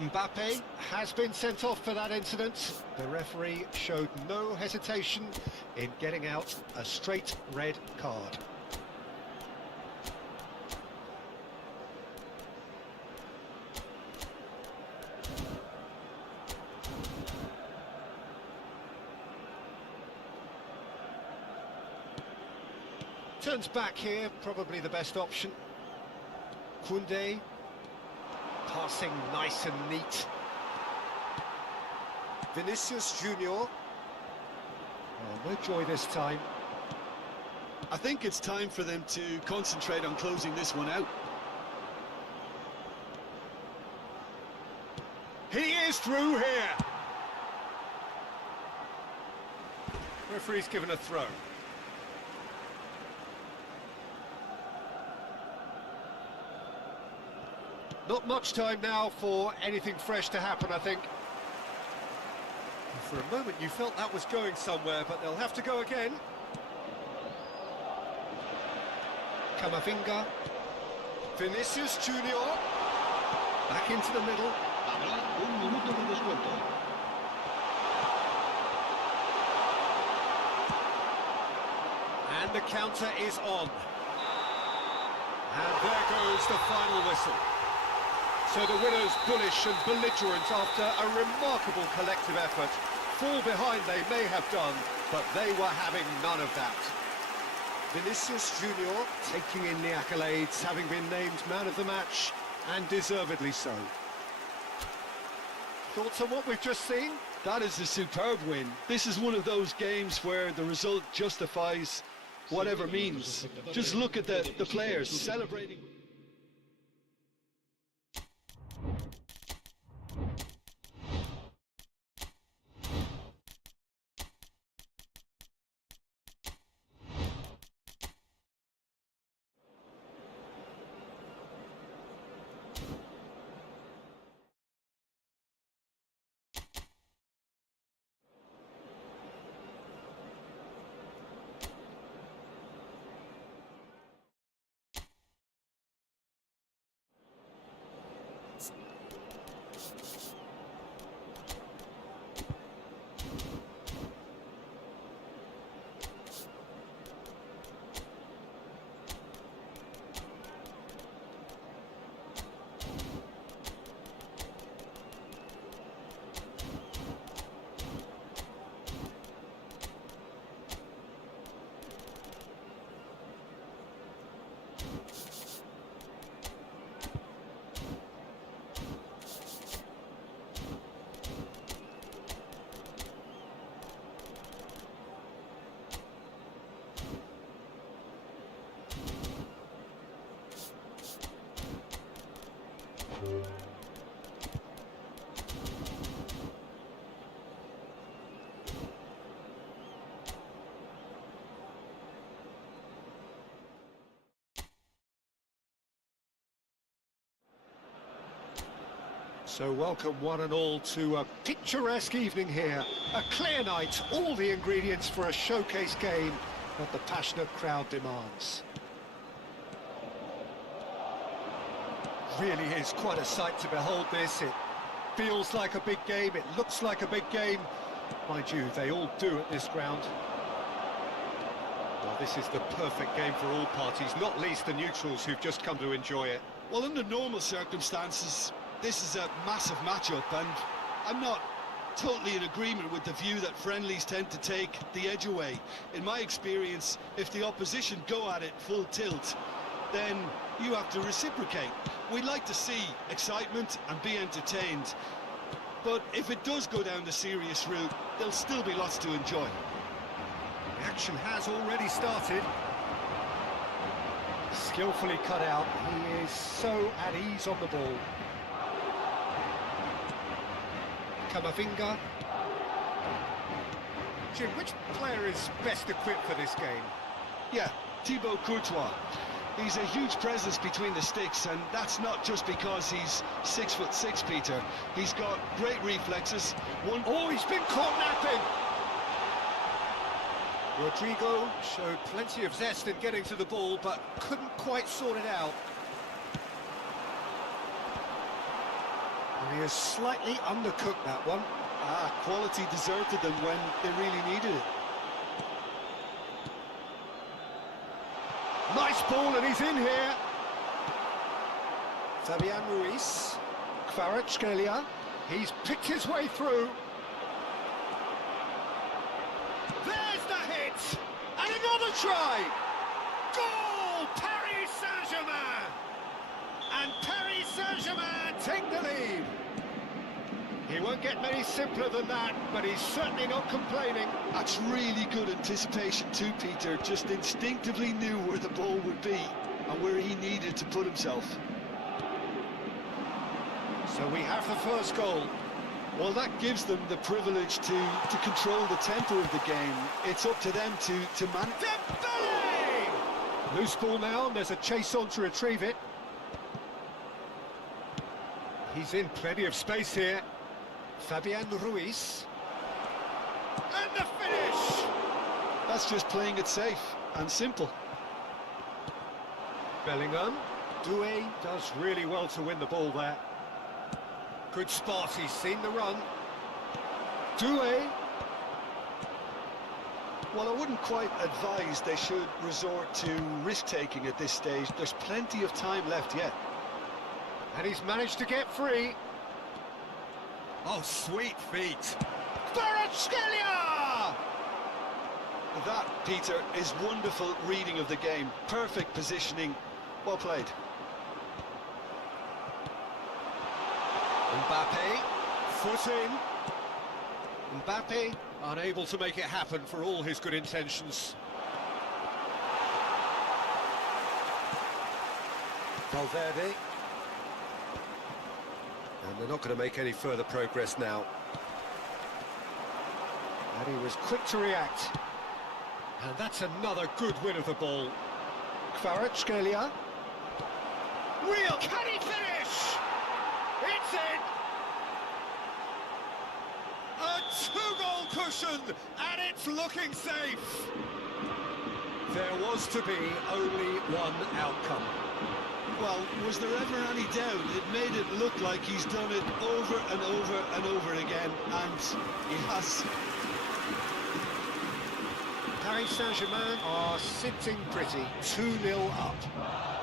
Mbappe has been sent off for that incident. The referee showed no hesitation in getting out a straight red card. Turns back here, probably the best option. Koundé, passing nice and neat. Vinicius Junior. Oh, no joy this time. I think it's time for them to concentrate on closing this one out. He is through here. Referee's given a throw. Not much time now for anything fresh to happen, I think. For a moment you felt that was going somewhere, but they'll have to go again. Camavinga. Vinicius Junior. Back into the middle. Habrá un minuto de descuento. And the counter is on. And there goes the final whistle. So the winners bullish and belligerent after a remarkable collective effort. Fall behind they may have done, but they were having none of that. Vinicius Junior taking in the accolades, having been named man of the match, and deservedly so. Thoughts on what we've just seen? That is a superb win. This is one of those games where the result justifies whatever means. Just look at the players celebrating. So welcome one and all to a picturesque evening here. A clear night, all the ingredients for a showcase game that the passionate crowd demands. Really is quite a sight to behold this. It feels like a big game, it looks like a big game. Mind you, they all do at this ground. Well, this is the perfect game for all parties, not least the neutrals who've just come to enjoy it. Well, under normal circumstances, this is a massive matchup, and I'm not totally in agreement with the view that friendlies tend to take the edge away. In my experience, if the opposition go at it full tilt, then you have to reciprocate. We'd like to see excitement and be entertained, but if it does go down the serious route, there'll still be lots to enjoy. The action has already started. Skillfully cut out. He is so at ease on the ball. Kamavinga. Jim, which player is best equipped for this game? Yeah, Thibaut Courtois. He's a huge presence between the sticks, and that's not just because he's 6'6", Peter. He's got great reflexes. Oh, he's been caught napping! Rodrigo showed plenty of zest in getting to the ball, but couldn't quite sort it out. And he has slightly undercooked that one. Quality deserted them when they really needed it. Nice ball, and he's in here. Fabian Ruiz. Kvaratskhelia. He's picked his way through. There's the hit! And another try! Goal! Paris Saint-Germain! And Paris Saint-Germain take the lead. He won't get many simpler than that, but he's certainly not complaining. That's really good anticipation too, Peter. Just instinctively knew where the ball would be and where he needed to put himself. So we have the first goal. Well, that gives them the privilege to control the tempo of the game. It's up to them to manage. BELIIN! Loose ball now, and there's a chase on to retrieve it. He's in plenty of space here. Fabian Ruiz. And the finish! That's just playing it safe and simple. Bellingham. Duel does really well to win the ball there. Good spot, he's seen the run. Duel. Well, I wouldn't quite advise they should resort to risk-taking at this stage. There's plenty of time left yet. And he's managed to get free. Oh, sweet feet. Kvaratskhelia! That, Peter, is wonderful reading of the game. Perfect positioning. Well played. Mbappe, foot in. Mbappe unable to make it happen for all his good intentions. Valverde. And they're not going to make any further progress now. And he was quick to react. And that's another good win of the ball. Kvaratskhelia. Real, can he finish? It's in! A two-goal cushion, and it's looking safe. There was to be only one outcome. Well, was there ever any doubt? It made it look like he's done it over and over and over again, and he has. Paris Saint-Germain are sitting pretty, 2-0 up.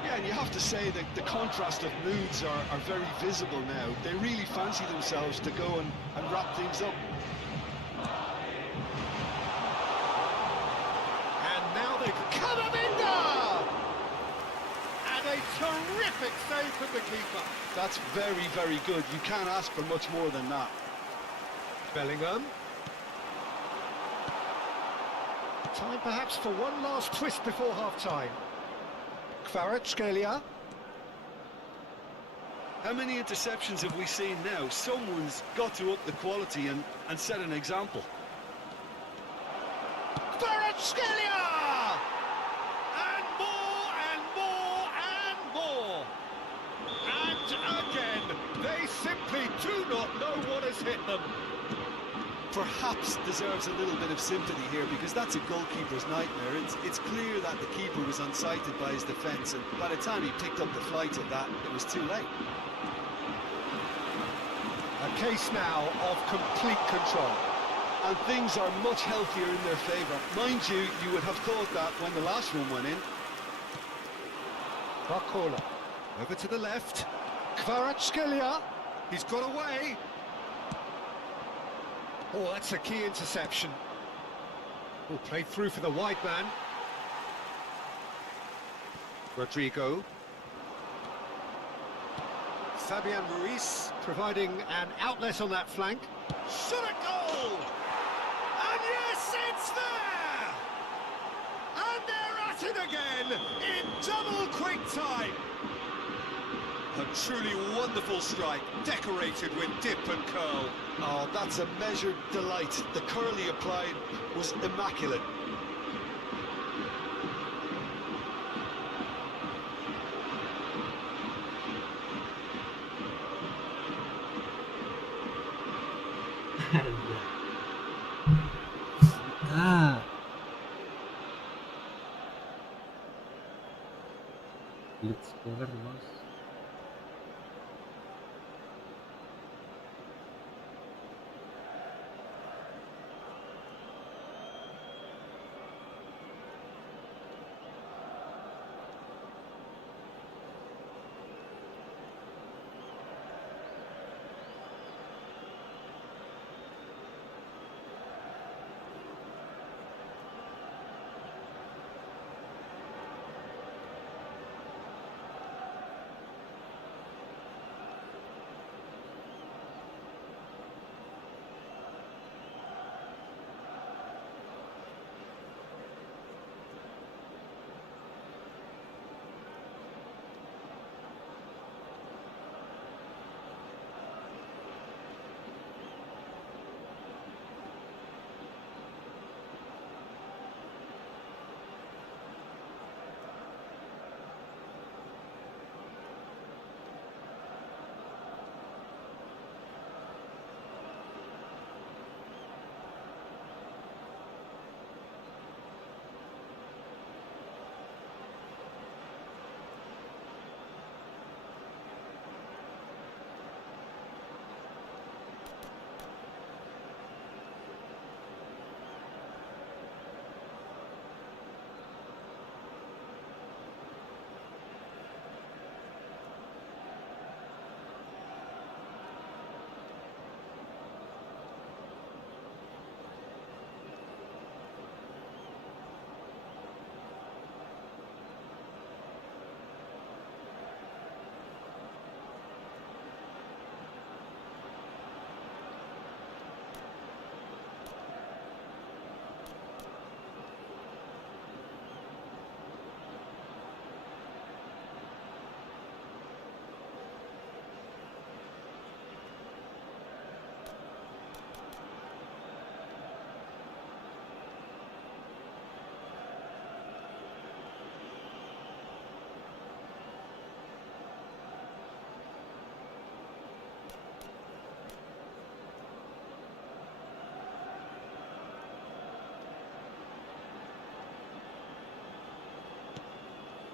Yeah, and you have to say that the contrast of moods are very visible now. They really fancy themselves to go and wrap things up. And now they come Kamavinga! And a terrific save from the keeper. That's very, very good. You can't ask for much more than that. Bellingham. Time perhaps for one last twist before half-time. Kvaratskhelia. How many interceptions have we seen now? Someone's got to up the quality and set an example. Kvaratskhelia! And more and more and more. And again, they simply do not know what has hit them. Perhaps deserves a little bit of sympathy here, because that's a goalkeeper's nightmare. It's clear that the keeper was unsighted by his defence, and by the time he picked up the flight of that, it was too late. A case now of complete control. And things are much healthier in their favour. Mind you, you would have thought that when the last one went in. Barcola. Over to the left. Kvaratskhelia. He's got away. Oh, that's a key interception. Oh, played through for the wide man. Rodrigo. Fabian Ruiz providing an outlet on that flank. Shot a goal! And yes, it's there! And they're at it again in double quick time. A truly wonderful strike, decorated with dip and curl. Oh, that's a measured delight. The curl he applied was immaculate. Ah. Let's cover loss.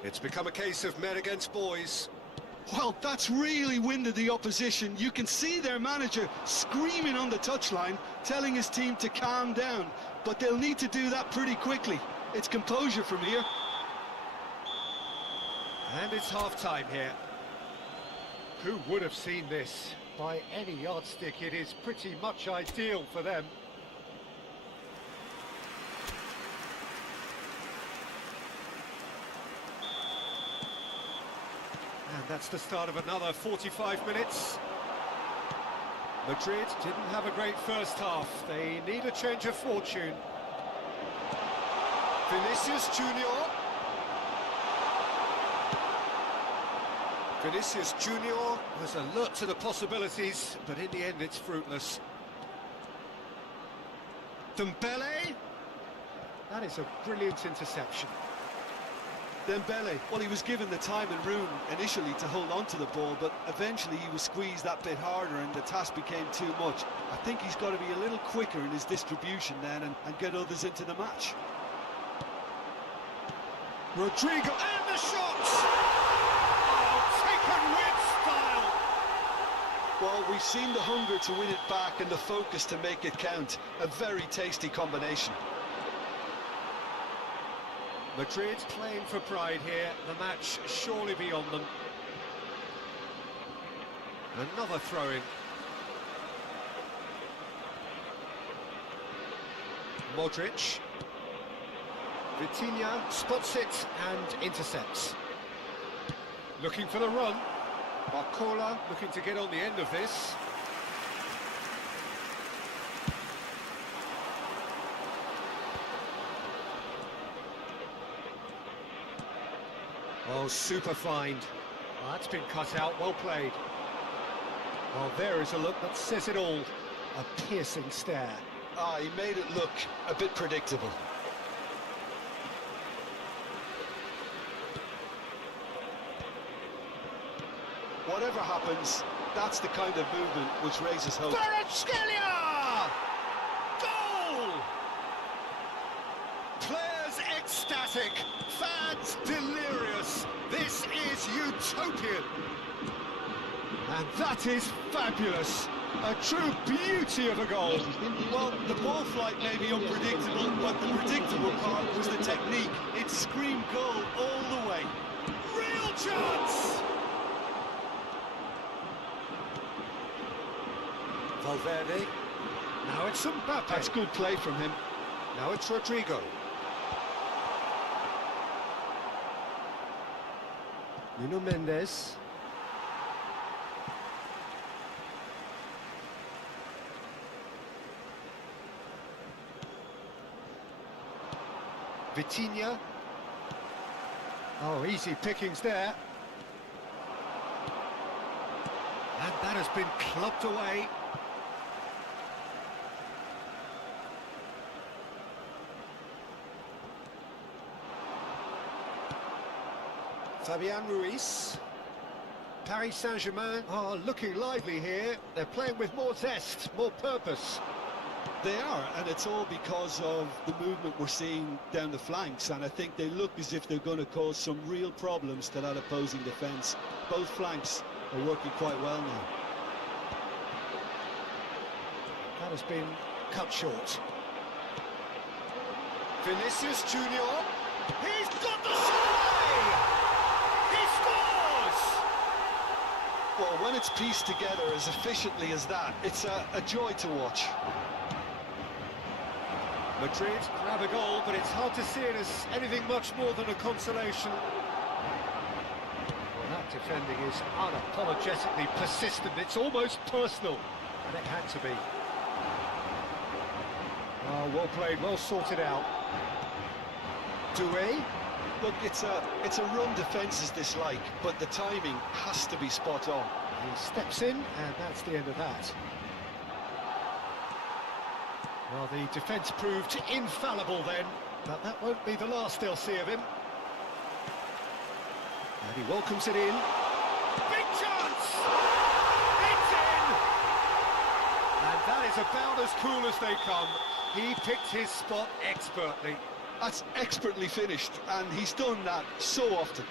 It's become a case of men against boys. Well, that's really winded the opposition. You can see their manager screaming on the touchline, telling his team to calm down. But they'll need to do that pretty quickly. It's composure from here. And it's half-time here. Who would have seen this? By any yardstick, it is pretty much ideal for them. And that's the start of another 45 minutes. Madrid didn't have a great first half. They need a change of fortune. Vinicius Junior. Vinicius Junior was alert to the possibilities, but in the end it's fruitless. Dembele. That is a brilliant interception. Dembele, well, he was given the time and room initially to hold on to the ball, but eventually he was squeezed that bit harder and the task became too much. I think he's got to be a little quicker in his distribution then and get others into the match. Rodrigo, and the shot! Oh, taken with style! Well, we've seen the hunger to win it back and the focus to make it count. A very tasty combination. Madrid playing for pride here, the match surely beyond them. Another throw-in. Modric. Vitinha spots it and intercepts. Looking for the run. Barcola looking to get on the end of this. Oh, super find. Oh, that's been cut out, well played. Well, there is a look that says it all. A piercing stare. Ah, he made it look a bit predictable. Whatever happens, that's the kind of movement which raises hope. Kvaratskhelia! Goal! Players ecstatic, fans delirious. This is utopian. And that is fabulous. A true beauty of a goal. Well, the ball flight may be unpredictable, but the predictable part was the technique. It screamed goal all the way. Real chance! Valverde. Now it's Mbappe. That's good play from him. Now it's Rodrigo. Nuno Mendes. Vitinha. Oh, easy pickings there. And that has been clubbed away. Fabian Ruiz. Paris Saint-Germain are looking lively here. They're playing with more zest, more purpose. They are, and it's all because of the movement we're seeing down the flanks, and I think they look as if they're going to cause some real problems to that opposing defence. Both flanks are working quite well now. That has been cut short. Vinicius Junior. He's got the shot! He scores! Well, when it's pieced together as efficiently as that, it's a joy to watch. Madrid grab a goal, but it's hard to see it as anything much more than a consolation. Well, that defending is unapologetically persistent. It's almost personal, and it had to be. Oh, well played, well sorted out. Duel. Look, it's a run defence's dislike, but the timing has to be spot on. He steps in, and that's the end of that. Well, the defence proved infallible then, but that won't be the last they'll see of him. And he welcomes it in. Big chance! It's in! And that is about as cool as they come. He picked his spot expertly. That's expertly finished, and he's done that so often.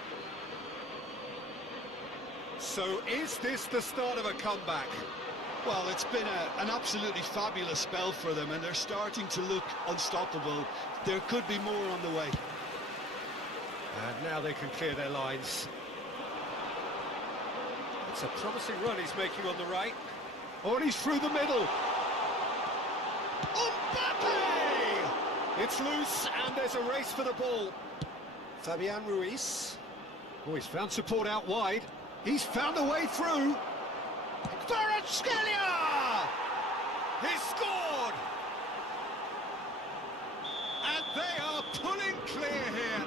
So is this the start of a comeback? Well, it's been an absolutely fabulous spell for them, and they're starting to look unstoppable. There could be more on the way. And now they can clear their lines. It's a promising run he's making on the right. Oh, and he's through the middle. Mbappe! It's loose, and there's a race for the ball. Fabian Ruiz. Oh, he's found support out wide. He's found a way through. Kvaratskhelia! He scored! And they are pulling clear here.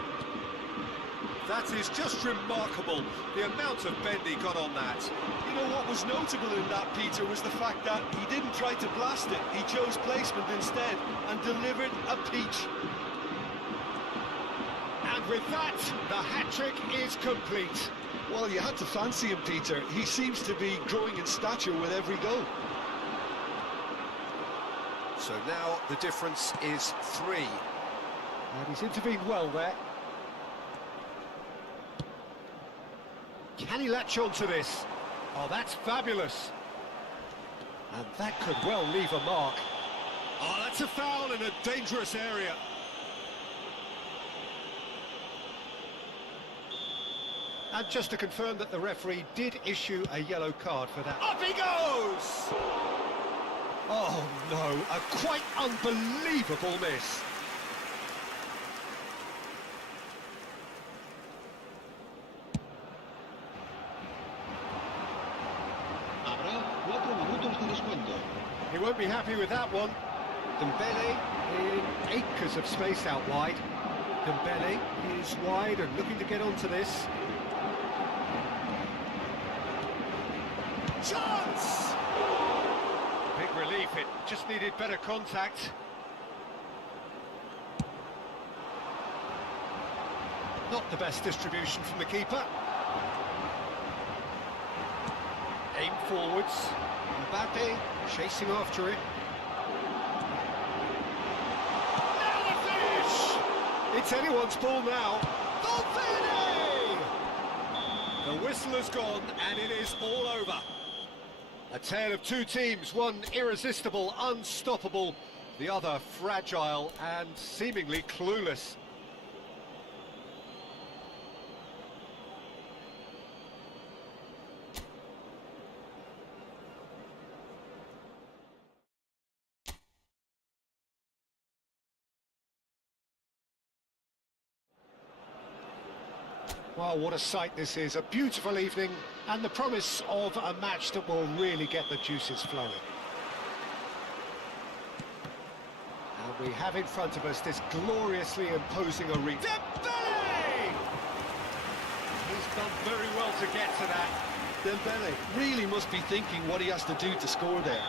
That is just remarkable, the amount of bend he got on that. You know what was notable in that, Peter, was the fact that he didn't try to blast it. He chose placement instead and delivered a peach. And with that, the hat-trick is complete. Well, you had to fancy him, Peter. He seems to be growing in stature with every goal. So now the difference is 3. And he's intervened well there. Can he latch on to this? Oh, that's fabulous. And that could well leave a mark. Oh, that's a foul in a dangerous area. And just to confirm that the referee did issue a yellow card for that. Up he goes! Oh no, a quite unbelievable miss. Habrá 4 minutos de descuento. He won't be happy with that one. Dembele in acres of space out wide. Dembele is wide and looking to get onto this. Chance! Big relief, it just needed better contact. Not the best distribution from the keeper. Aim forwards. Mbappe chasing after it. Now the finish! It's anyone's ball now. Valverde! The whistle has gone and it is all over. A tale of two teams, one irresistible, unstoppable, the other fragile and seemingly clueless. Well, what a sight this is. A beautiful evening and the promise of a match that will really get the juices flowing. And we have in front of us this gloriously imposing arena. Dembele! He's done very well to get to that. Dembele really must be thinking what he has to do to score there.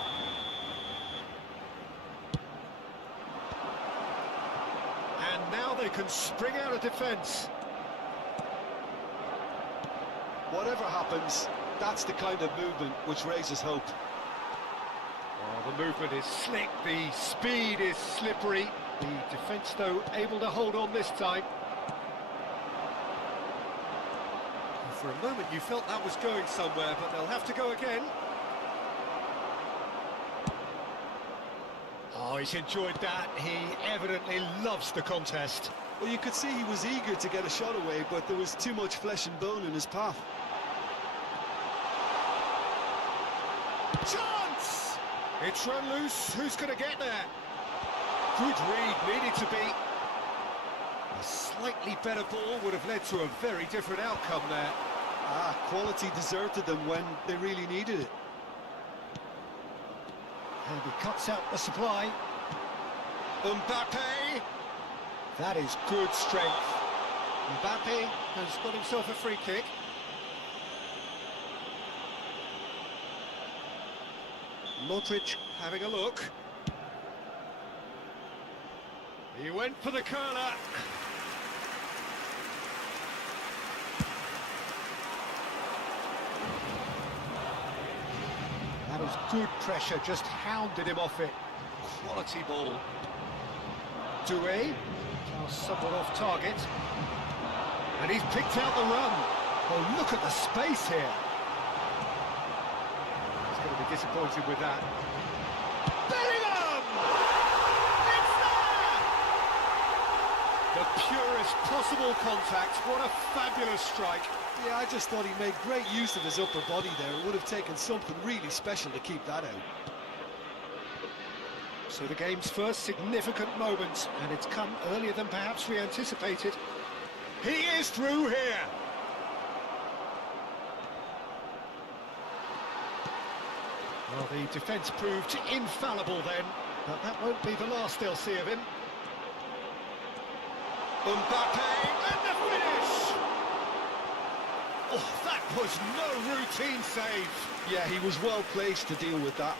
And now they can spring out of defence. Whatever happens, that's the kind of movement which raises hope. Well, the movement is slick, the speed is slippery. The defence, though, able to hold on this time. For a moment you felt that was going somewhere, but they'll have to go again. Oh, he's enjoyed that. He evidently loves the contest. Well, you could see he was eager to get a shot away, but there was too much flesh and bone in his path. Chance! It's run loose. Who's going to get there? Good read, needed to be. A slightly better ball would have led to a very different outcome there. Quality deserted them when they really needed it. And he cuts out the supply. Mbappe! That is good strength. Mbappe has got himself a free kick. Modric having a look. He went for the curler. That was good pressure, just hounded him off it. Quality ball. Duel, now somewhat off target. And he's picked out the run. Oh, look at the space here. He's going to be disappointed with that. Bellingham! It's there! The purest possible contact. What a fabulous strike. Yeah, I just thought he made great use of his upper body there. It would have taken something really special to keep that out. So the game's first significant moment, and it's come earlier than perhaps we anticipated. He is through here. Well, the defence proved infallible then, but that won't be the last they'll see of him. Mbappe, and the finish! Oh, that was no routine save. Yeah, he was well placed to deal with that.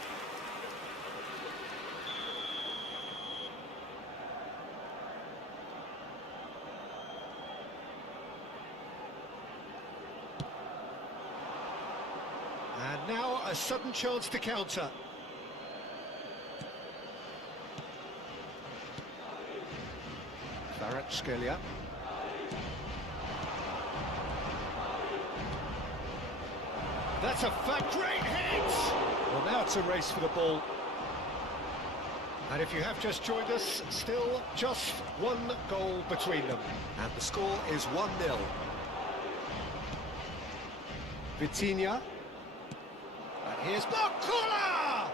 And now a sudden chance to counter. Kvaratskhelia. That's a great hit! Well, now it's a race for the ball. And if you have just joined us, still just one goal between them. And the score is 1-0. Vitinha. And here's Bakula!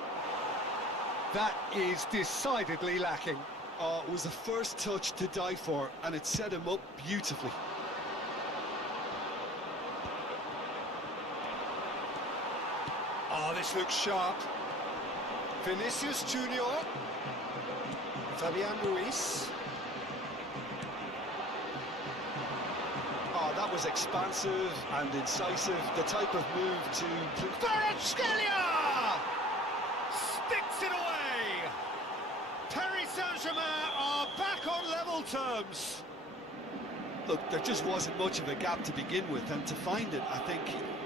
That is decidedly lacking. Oh, it was the first touch to die for, and it set him up beautifully. Oh, this looks sharp. Vinicius Junior. Fabian Ruiz. Oh, that was expansive and incisive, the type of move to... Kvaratskhelia! Sticks it away! Paris Saint-Germain are back on level terms. Look, there just wasn't much of a gap to begin with, and to find it, I think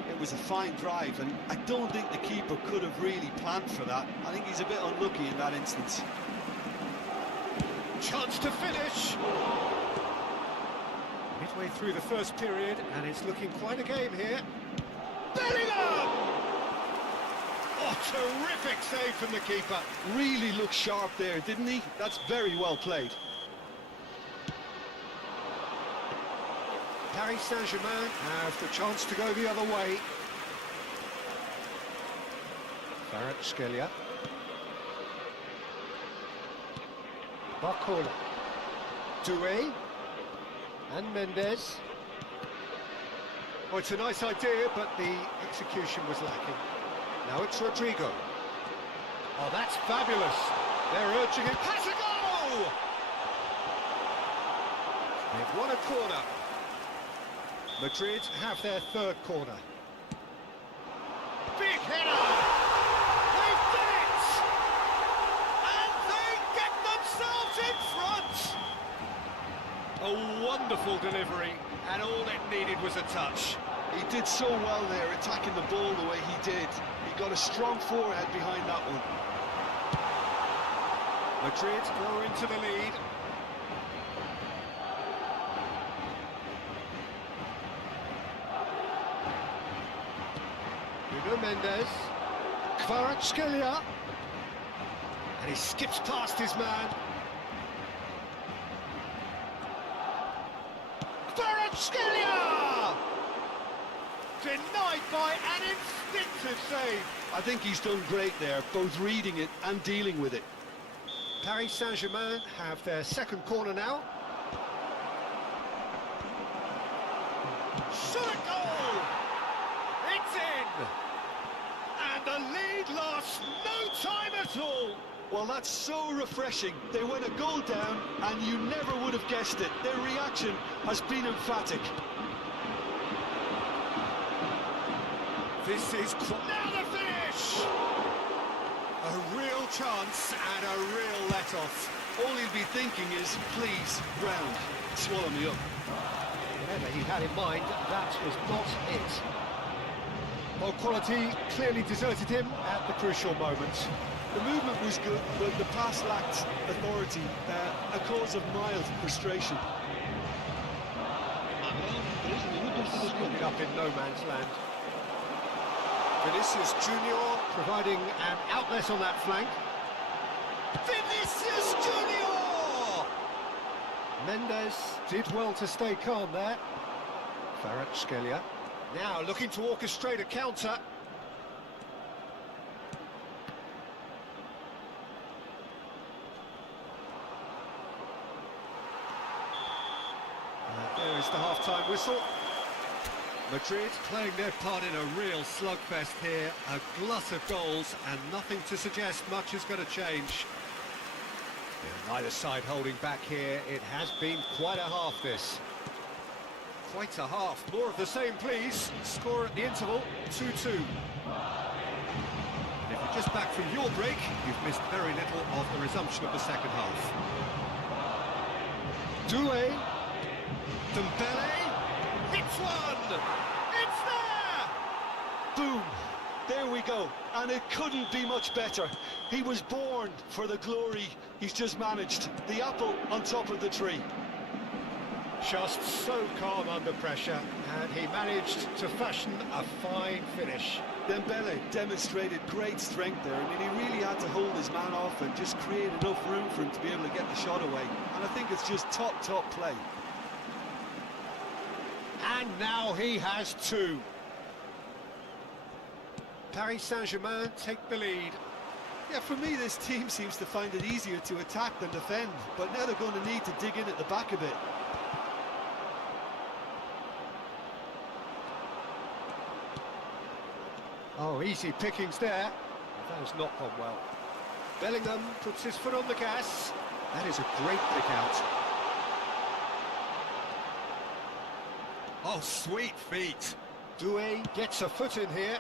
it was a fine drive, and I don't think the keeper could have really planned for that. I think he's a bit unlucky in that instance. Chance to finish. Midway through the first period, and it's looking quite a game here. Bellingham! Oh, terrific save from the keeper. Really looked sharp there, didn't he? That's very well played. Paris Saint-Germain have the chance to go the other way. Kvaratskhelia. Bakula. Duel. And Mendes. Oh, it's a nice idea, but the execution was lacking. Now it's Rodrigo. Oh, that's fabulous. They're urging him. Has a goal! They've won a corner. Madrid have their third corner. Big header! They've done it! And they get themselves in front! A wonderful delivery, and all it needed was a touch. He did so well there, attacking the ball the way he did. He got a strong forehead behind that one. Madrid go into the lead. Mendes, Kvaratskhelia, and he skips past his man. Kvaratskhelia! Denied by an instinctive save. I think he's done great there, both reading it and dealing with it. Paris Saint-Germain have their second corner now. Shot a goal! It's in! And the lead lasts no time at all. Well, that's so refreshing. They went a goal down, and you never would have guessed it. Their reaction has been emphatic. This is... Now the finish! A real chance and a real let-off. All he'll be thinking is, please, ground, swallow me up. Whatever he had in mind, that was not it. Well, quality clearly deserted him at the crucial moment. The movement was good, but the pass lacked authority, a cause of mild frustration. Ended up in no man's land. Vinicius Junior providing an outlet on that flank. Vinicius Junior! Mendes did well to stay calm there. Kvaratskhelia. Now looking to orchestrate a counter. There is the half-time whistle. Madrid playing their part in a real slugfest here. A glut of goals and nothing to suggest much is going to change. Yeah, neither side holding back here. It has been quite a half, this. Quite a half. More of the same, please. Score at the interval, 2-2. And if you're just back from your break, you've missed very little of the resumption of the second half. Duel. Dembele. Hits one! It's there! Boom! There we go. And it couldn't be much better. He was born for the glory he's just managed. The apple on top of the tree. Just so calm under pressure, and he managed to fashion a fine finish. Dembele demonstrated great strength there. I mean, he really had to hold his man off and just create enough room for him to be able to get the shot away. And I think it's just top play. And now he has two. Paris Saint-Germain take the lead. Yeah, for me, this team seems to find it easier to attack than defend, but now they're going to need to dig in at the back a bit. Oh, easy pickings there. That has not gone well. Bellingham puts his foot on the gas. That is a great pick out. Oh, sweet feet. Duel gets a foot in here.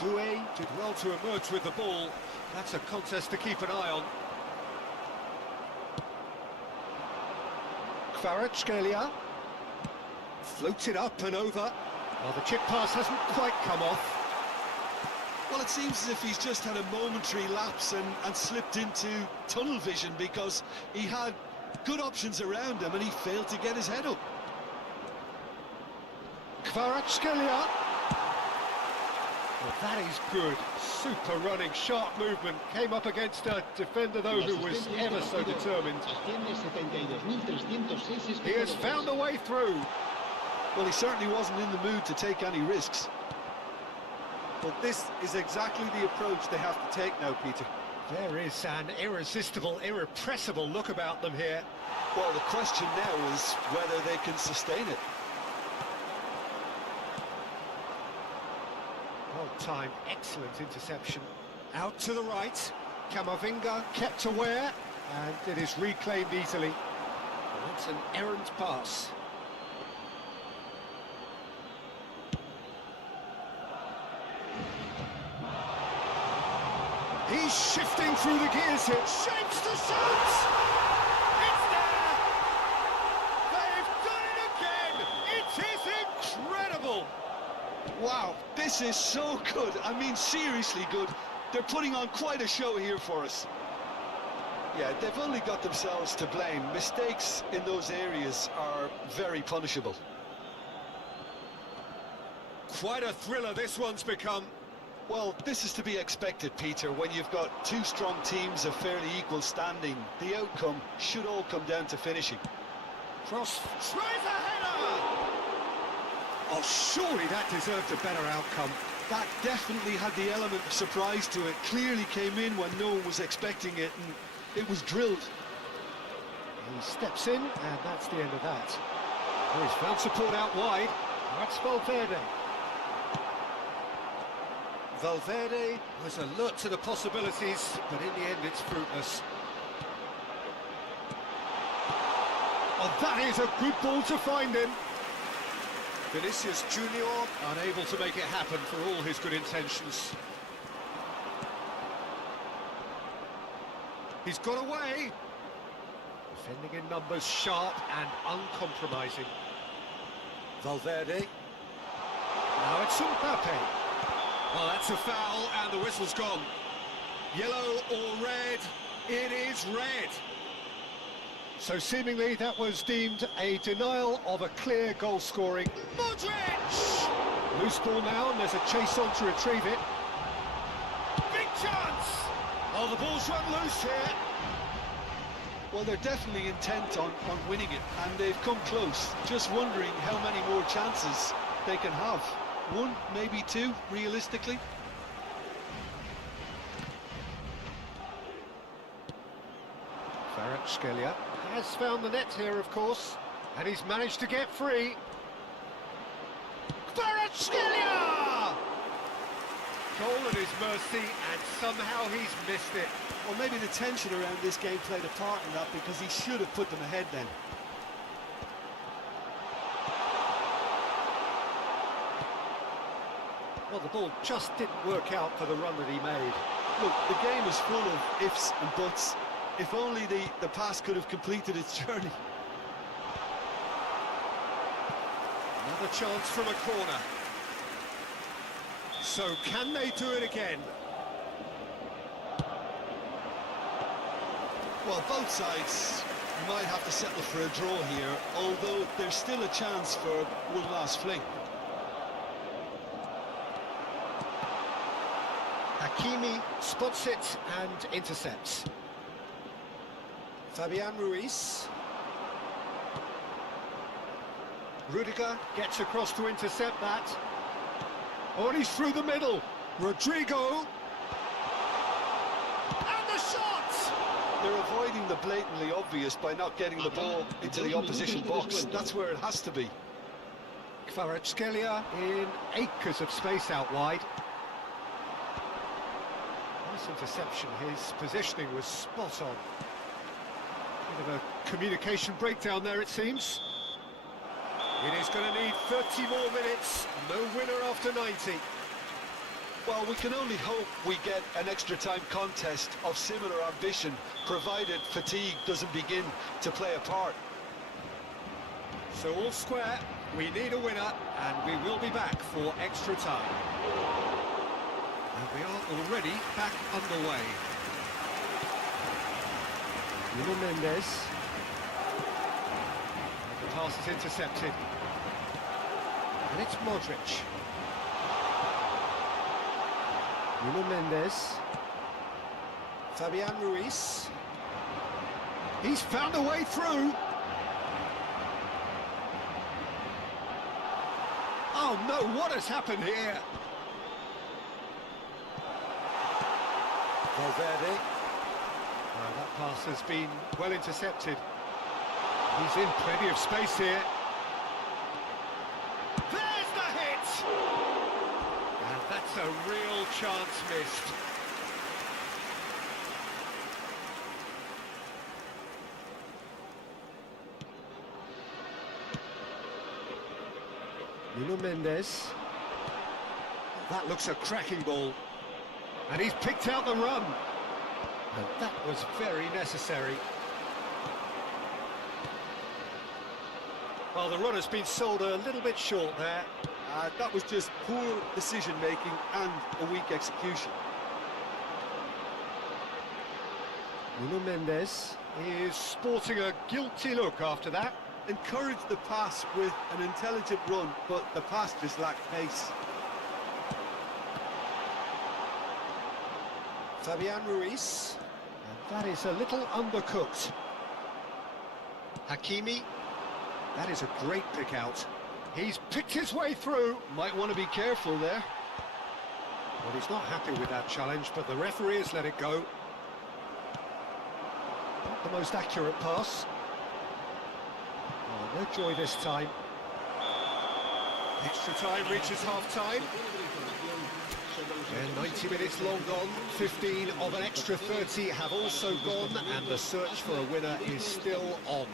Duel did well to emerge with the ball. That's a contest to keep an eye on. Kvaratskhelia floats it up and over. Well, the chip pass hasn't quite come off. Well, it seems as if he's just had a momentary lapse and slipped into tunnel vision, because he had good options around him and he failed to get his head up. Kvaratskhelia. Well, that is good. Super running, sharp movement. Came up against a defender, though, who was ever so determined. He has found a way through. Well, he certainly wasn't in the mood to take any risks. But this is exactly the approach they have to take now, Peter. There is an irresistible, irrepressible look about them here. Well, the question now is whether they can sustain it. Well timed, excellent interception. Out to the right. Camavinga kept aware, and it is reclaimed easily. That's an errant pass. He's shifting through the gears here. Shapes to shoot! It's there! They've done it again! It is incredible! Wow, this is so good. I mean, seriously good. They're putting on quite a show here for us. Yeah, they've only got themselves to blame. Mistakes in those areas are very punishable. Quite a thriller this one's become. Well, this is to be expected, Peter, when you've got two strong teams of fairly equal standing. The outcome should all come down to finishing. Cross, tries a header! Oh, surely that deserved a better outcome. That definitely had the element of surprise to it. Clearly came in when no one was expecting it, and it was drilled. He steps in, and that's the end of that. Oh, he's found support out wide. That's Valverde. Valverde was alert to the possibilities, but in the end it's fruitless. Oh, that is a good ball to find him. Vinicius Junior unable to make it happen for all his good intentions. He's got away. Defending in numbers, sharp and uncompromising. Valverde. Now it's Mbappe. Well, that's a foul, and the whistle's gone. Yellow or red? It is red. So seemingly that was deemed a denial of a clear goal scoring. Modric! Loose ball now, and there's a chase on to retrieve it. Big chance! Oh, the ball's run loose here. Well, they're definitely intent on winning it, and they've come close. Just wondering how many more chances they can have. One, maybe two, realistically. Kvaratskhelia has found the net here, of course, and he's managed to get free. Kvaratskhelia! Goal at his mercy, and somehow he's missed it. Well, maybe the tension around this game played a part in that, because he should have put them ahead then. Well, the ball just didn't work out for the run that he made. Look, the game is full of ifs and buts. If only the pass could have completed its journey. Another chance from a corner. So can they do it again? Well, both sides might have to settle for a draw here, although there's still a chance for one last fling. Hakimi spots it and intercepts. Fabian Ruiz. Rudiger gets across to intercept that. Oh, and he's through the middle. Rodrigo. And the shot! They're avoiding the blatantly obvious by not getting the ball into the opposition box. That's where it has to be. Kvaratskhelia in acres of space out wide. Nice interception, his positioning was spot on. Bit of a communication breakdown there, it seems. It is going to need 30 more minutes, no winner after 90. Well, we can only hope we get an extra time contest of similar ambition, provided fatigue doesn't begin to play a part. So all square, we need a winner, and we will be back for extra time. And we are already back underway. Nuno Mendes. The pass is intercepted. And it's Modric. Nuno Mendes. Fabian Ruiz. He's found a way through. Oh no, what has happened here? Valverde. That pass has been well intercepted. He's in plenty of space here. There's the hit! And that's a real chance missed. Nuno Mendes. That looks a cracking ball. And he's picked out the run. And that was very necessary. Well, the run has been sold a little bit short there. That was just poor decision-making and a weak execution. Nuno Mendes. He is sporting a guilty look after that. Encourage the pass with an intelligent run, but the pass just lacked pace. Fabian Ruiz. And that is a little undercooked. Hakimi. That is a great pick out. He's picked his way through. Might want to be careful there. Well, he's not happy with that challenge, but the referee has let it go. Not the most accurate pass. Oh, no joy this time. Extra time reaches half-time. And 90 minutes long gone, 15 of an extra 30 have also gone, and the search for a winner is still on.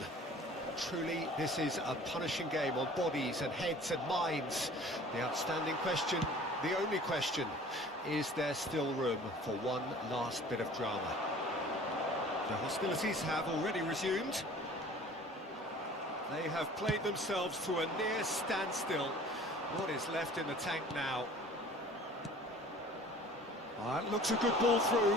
Truly, this is a punishing game on bodies and heads and minds. The outstanding question, the only question, is there still room for one last bit of drama? The hostilities have already resumed. They have played themselves to a near standstill. What is left in the tank now? That looks a good ball through.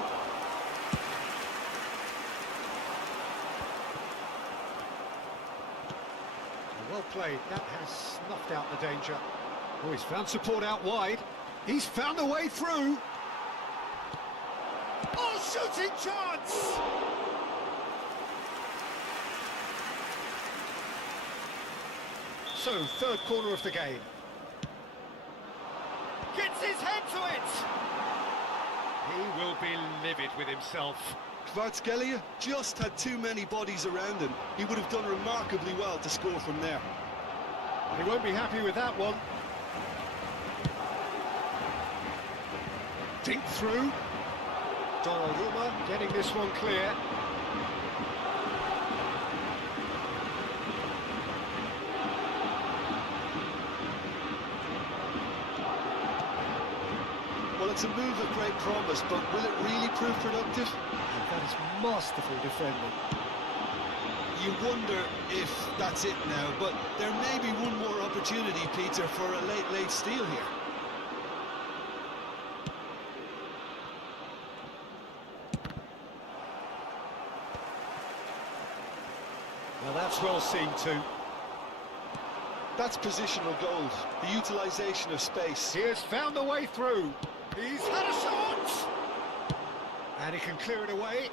Well played, that has snuffed out the danger. Oh, he's found support out wide. He's found a way through. Oh, shooting chance! So, third corner of the game. Gets his head to it! He will be livid with himself. Kvaratskhelia just had too many bodies around him. He would have done remarkably well to score from there. He won't be happy with that one. Dink through. Donnarumma getting this one clear. Well, it's a move of great promise, but will it really prove productive? And that is masterful defending. You wonder if that's it now, but there may be one more opportunity, Peter, for a late steal here. Well, that's well seen too. That's positional gold, the utilisation of space. He has found a way through. He's had a shot! And he can clear it away.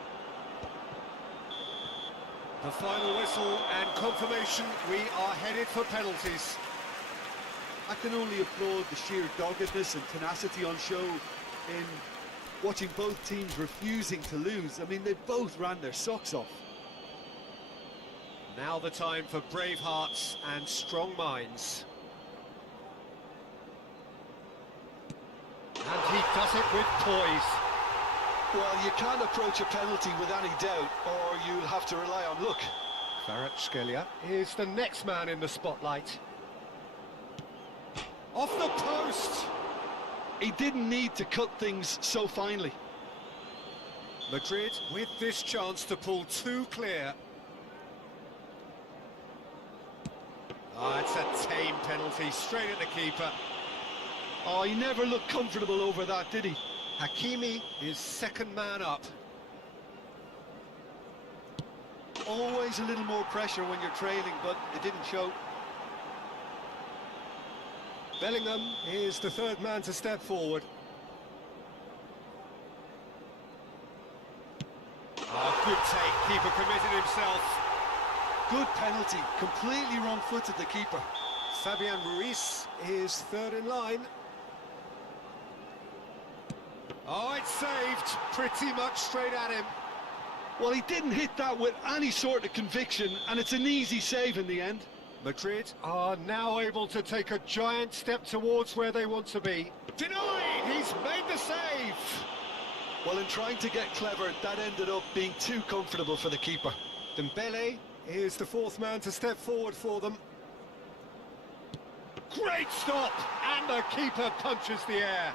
The final whistle and confirmation, we are headed for penalties. I can only applaud the sheer doggedness and tenacity on show in watching both teams refusing to lose. I mean, they both ran their socks off. Now the time for brave hearts and strong minds. And he does it with poise. Well, you can't approach a penalty with any doubt, or you'll have to rely on luck. Kvaratskhelia is the next man in the spotlight. Off the post! He didn't need to cut things so finely. Madrid with this chance to pull two clear. It's a tame penalty, straight at the keeper. Oh, he never looked comfortable over that, did he? Hakimi is second man up. Always a little more pressure when you're trailing, but it didn't show. Bellingham is the third man to step forward. Good take, keeper committed himself. Good penalty, completely wrong-footed the keeper. Fabian Ruiz is third in line. Oh, it's saved, pretty much straight at him. Well, he didn't hit that with any sort of conviction, and it's an easy save in the end. Madrid are now able to take a giant step towards where they want to be. Denied! He's made the save! Well, in trying to get clever, that ended up being too comfortable for the keeper. Dembele is the fourth man to step forward for them. Great stop! And the keeper punches the air.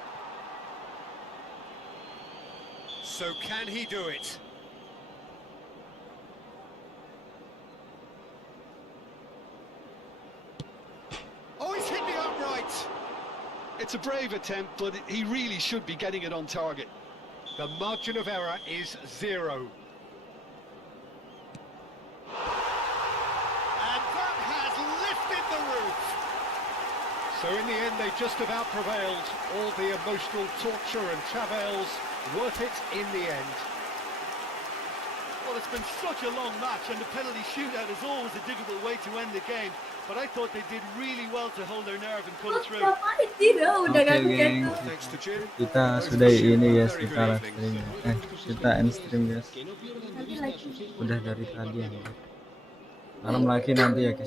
So can he do it? Oh, he's hit the upright! It's a brave attempt, but he really should be getting it on target. The margin of error is 0. And that has lifted the roof! So in the end, they just about prevailed. All the emotional torture and travails, worth it in the end. Well, it's been such a long match, and the penalty shootout is always a difficult way to end the game. But I thought they did really well to hold their nerve and come through. Oke, geng. Thanks to Jim. Kita sudah ini guys, kita live stream ya. Kita end stream guys. Udah dari tadi ya. Malam lagi nanti ya guys.